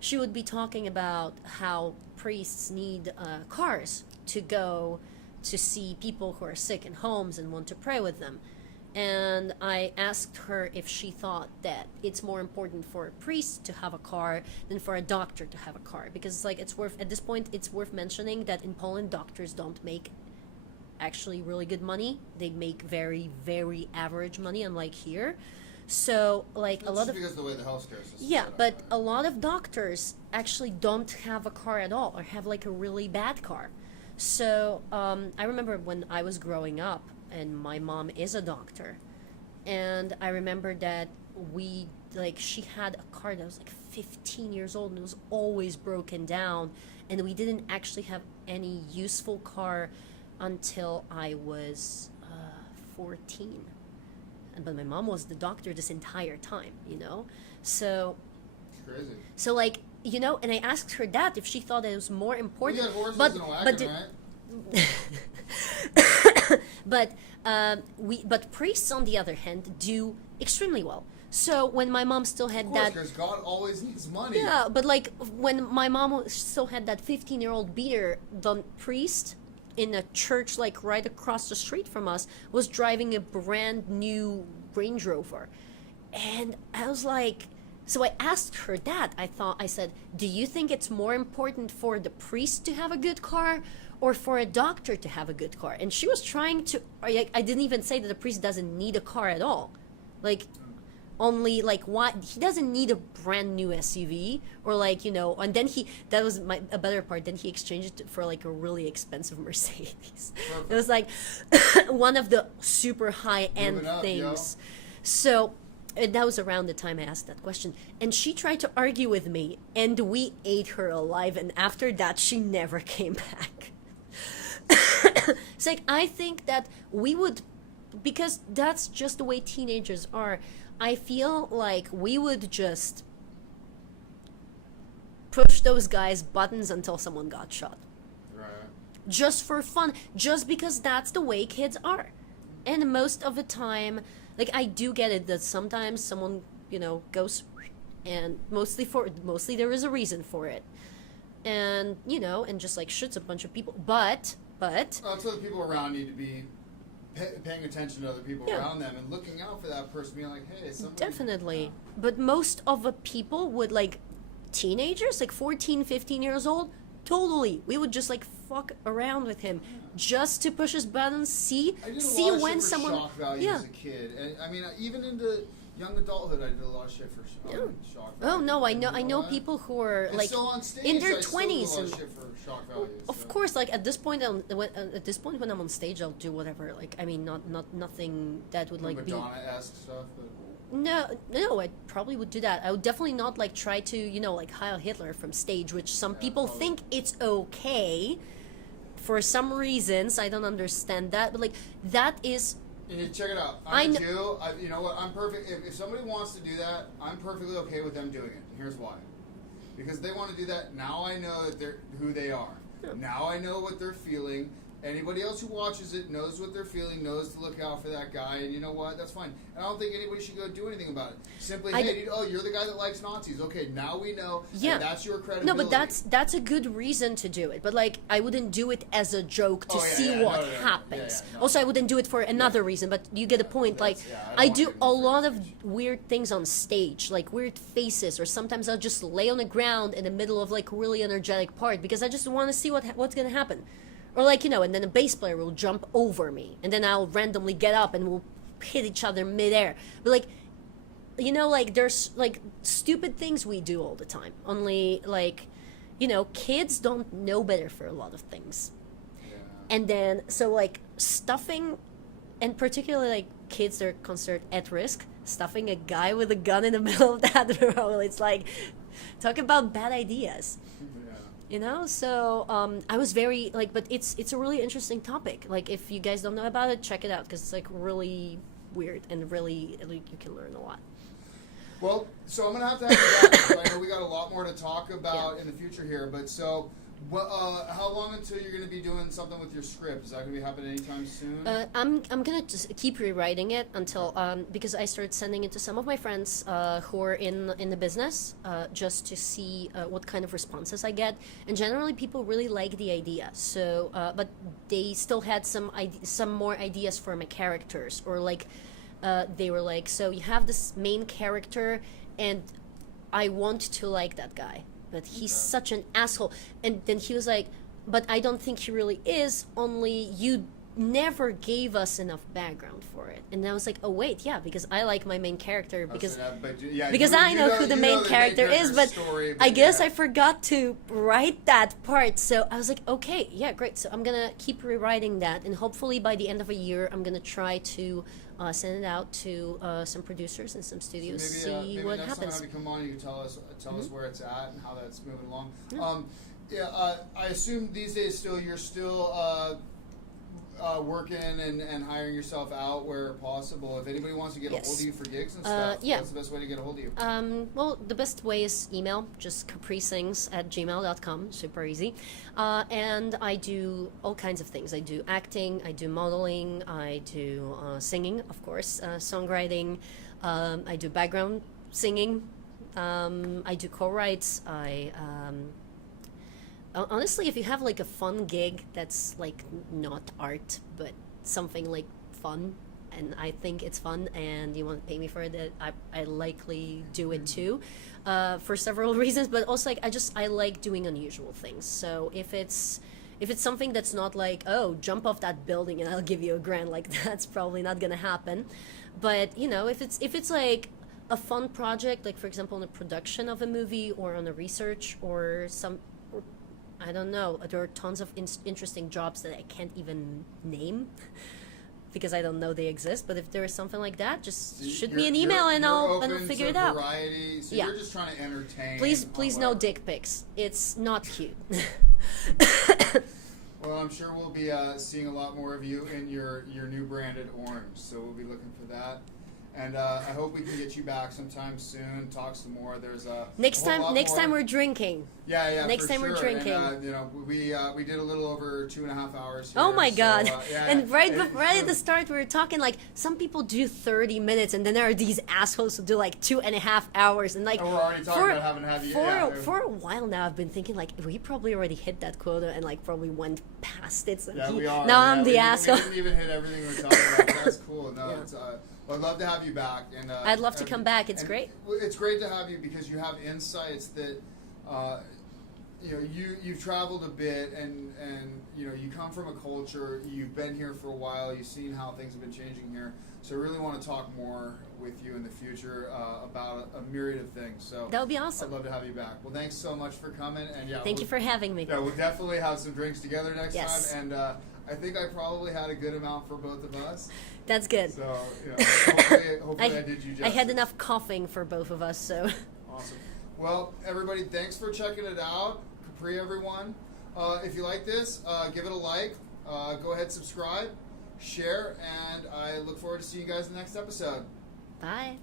she would be talking about how priests need cars to go to see people who are sick in homes and want to pray with them. And I asked her if she thought that it's more important for a priest to have a car than for a doctor to have a car, because at this point it's worth mentioning that in Poland doctors don't make actually really good money. They make very, very average money, unlike here. So That's a lot of because of the way the healthcare system. Yeah, but a lot of doctors actually don't have a car at all, or have like a really bad car. So I remember when I was growing up, and my mom is a doctor, and I remember that she had a car that was like 15 years old, and it was always broken down, and we didn't actually have any useful car until I was 14. But my mom was the doctor this entire time, so It's crazy. so and I asked her that if she thought it was more important. You got horses but and a wagon, but right? but priests, on the other hand, do extremely well. So when my mom still had Of course, that, because God always needs money. yeah, but when my mom still had that 15-year-old beater, the priest in a church right across the street from us was driving a brand new Range Rover, and I was like. So I asked her that. I said, do you think it's more important for the priest to have a good car or for a doctor to have a good car? And she was trying to, I didn't even say that the priest doesn't need a car at all. Only why he doesn't need a brand new SUV or and then that was a better part. Then he exchanged it for a really expensive Mercedes. It was one of the super high end things. Yo. So that was around the time I asked that question, and she tried to argue with me, and we ate her alive, and after that she never came back. It's I think that we would, because that's just the way teenagers are, I feel like we would just push those guys' buttons until someone got shot. Right. Just for fun, just because that's the way kids are. And most of the time, I do get it that sometimes someone, goes, and mostly there is a reason for it. And, and just shoots a bunch of people. But So the people around need to be paying attention to other people around them and looking out for that person, being like, hey, somebody... Definitely. But most of the people would, teenagers, 14, 15 years old, totally. We would just, fuck around with him just to push his buttons, see when someone... shock value as a kid. And, I mean, even into young adulthood, I did a lot of shit for shock value. Oh, no, I know people who are, and still on stage, in their I 20s. still do a lot of shit for shock value. Of course, at this point, when I'm on stage, I'll do whatever. Not nothing that would be Madonna-esque stuff. But... No, I probably would do that. I would definitely not try to Heil Hitler from stage, which some people think it's okay. For some reasons, I don't understand that, but that is. You check it out. I'm a Jew. You know what? I'm perfect. If somebody wants to do that, I'm perfectly okay with them doing it. And here's why. Because they want to do that. Now I know that they're who they are. Yeah. Now I know what they're feeling. Anybody else who watches it knows what they're feeling, knows to look out for that guy, and you know what? That's fine. And I don't think anybody should go do anything about it. Simply, you're the guy that likes Nazis. Okay, now we know. Yeah. And that's your credibility. No, but that's a good reason to do it. But I wouldn't do it as a joke to see what happens. Also, I wouldn't do it for another reason. But you get a point. I do a lot of weird things on stage, weird faces, or sometimes I'll just lay on the ground in the middle of really energetic part because I just want to see what's gonna happen. Or and then a bass player will jump over me, and then I'll randomly get up and we'll hit each other midair. But there's stupid things we do all the time. Only kids don't know better for a lot of things. Yeah. And then stuffing, and particularly kids that are considered at risk, stuffing a guy with a gun in the middle of that row. It's talk about bad ideas. Yeah. You know, so I was very like, but it's a really interesting topic. Like, if you guys don't know about it, check it out because it's like really weird and really like, you can learn a lot. Well, so I'm gonna have to have you back. 'Cause I know we got a lot more to talk about in the future here, but so. How long until you're going to be doing something with your script? Is that going to be happening anytime soon? I'm gonna just keep rewriting it until because I started sending it to some of my friends who are in the business just to see what kind of responses I get. And generally, people really like the idea. So, but they still had some more ideas for my characters, or like they were like, so you have this main character, and I want to like that guy, but he's such an asshole. And then he was like, but I don't think he really is, only you never gave us enough background for it. And I was like, oh wait, yeah, because I like my main character, because because I know who the main character is, but story, I guess I forgot to write that part. So I was like, okay, yeah, great. So I'm gonna keep rewriting that, and hopefully by the end of a year I'm gonna try to send it out to some producers and some studios, So maybe what next happens. time you come on, you can tell us where it's at and how that's moving along. Yeah. I assume these days you're still working and hiring yourself out where possible. If anybody wants to get a hold of you for gigs and stuff, yeah. what's the best way to get a hold of you? Well, the best way is email, just caprisings@gmail.com, super easy. And I do all kinds of things. I do acting, I do modeling, I do singing, of course, songwriting, I do background singing, I do co-writes, honestly, if you have like a fun gig that's like not art but something like fun, and I think it's fun, and you want to pay me for it, I likely do it too, for several reasons. But also, like, I like doing unusual things. So if it's something that's not like, oh, jump off that building and I'll give you $1,000, like, that's probably not gonna happen. But you know, if it's like a fun project, like for example on a production of a movie or on a research or I don't know. There are tons of interesting jobs that I can't even name because I don't know they exist. But if there is something like that, just shoot me an email and I'll figure it out. Variety, so you're just trying to entertain. Please no dick pics. It's not cute. Well, I'm sure we'll be seeing a lot more of you in your new branded orange. So we'll be looking for that. And I hope we can get you back sometime soon. Talk some more. There's next time we're drinking. Yeah. Next time we're drinking. And, you know, we did a little over 2.5 hours. Here, oh my God! Yeah, and right at the start, we were talking like some people do 30 minutes, and then there are these assholes who do like 2.5 hours, and like. And we're already talking about having to have you. For a while now, I've been thinking like we probably already hit that quota and like probably went past it. So we are. Now I'm the asshole. We didn't even hit everything we're talking about. That's cool. No, it's. I'd love to have you back, and I'd love to come back. It's great. It's great to have you because you have insights that, you know, you've traveled a bit, and you know, you come from a culture. You've been here for a while. You've seen how things have been changing here. So I really want to talk more with you in the future about a myriad of things. So that would be awesome. I'd love to have you back. Well, thanks so much for coming, and thank you for having me. Yeah, we'll definitely have some drinks together next time, and I think I probably had a good amount for both of us. That's good. So, you know, hopefully I did you justice. I had enough coughing for both of us, so. Awesome. Well, everybody, thanks for checking it out. Kapri, everyone. If you like this, give it a like. Go ahead, subscribe, share, and I look forward to seeing you guys in the next episode. Bye.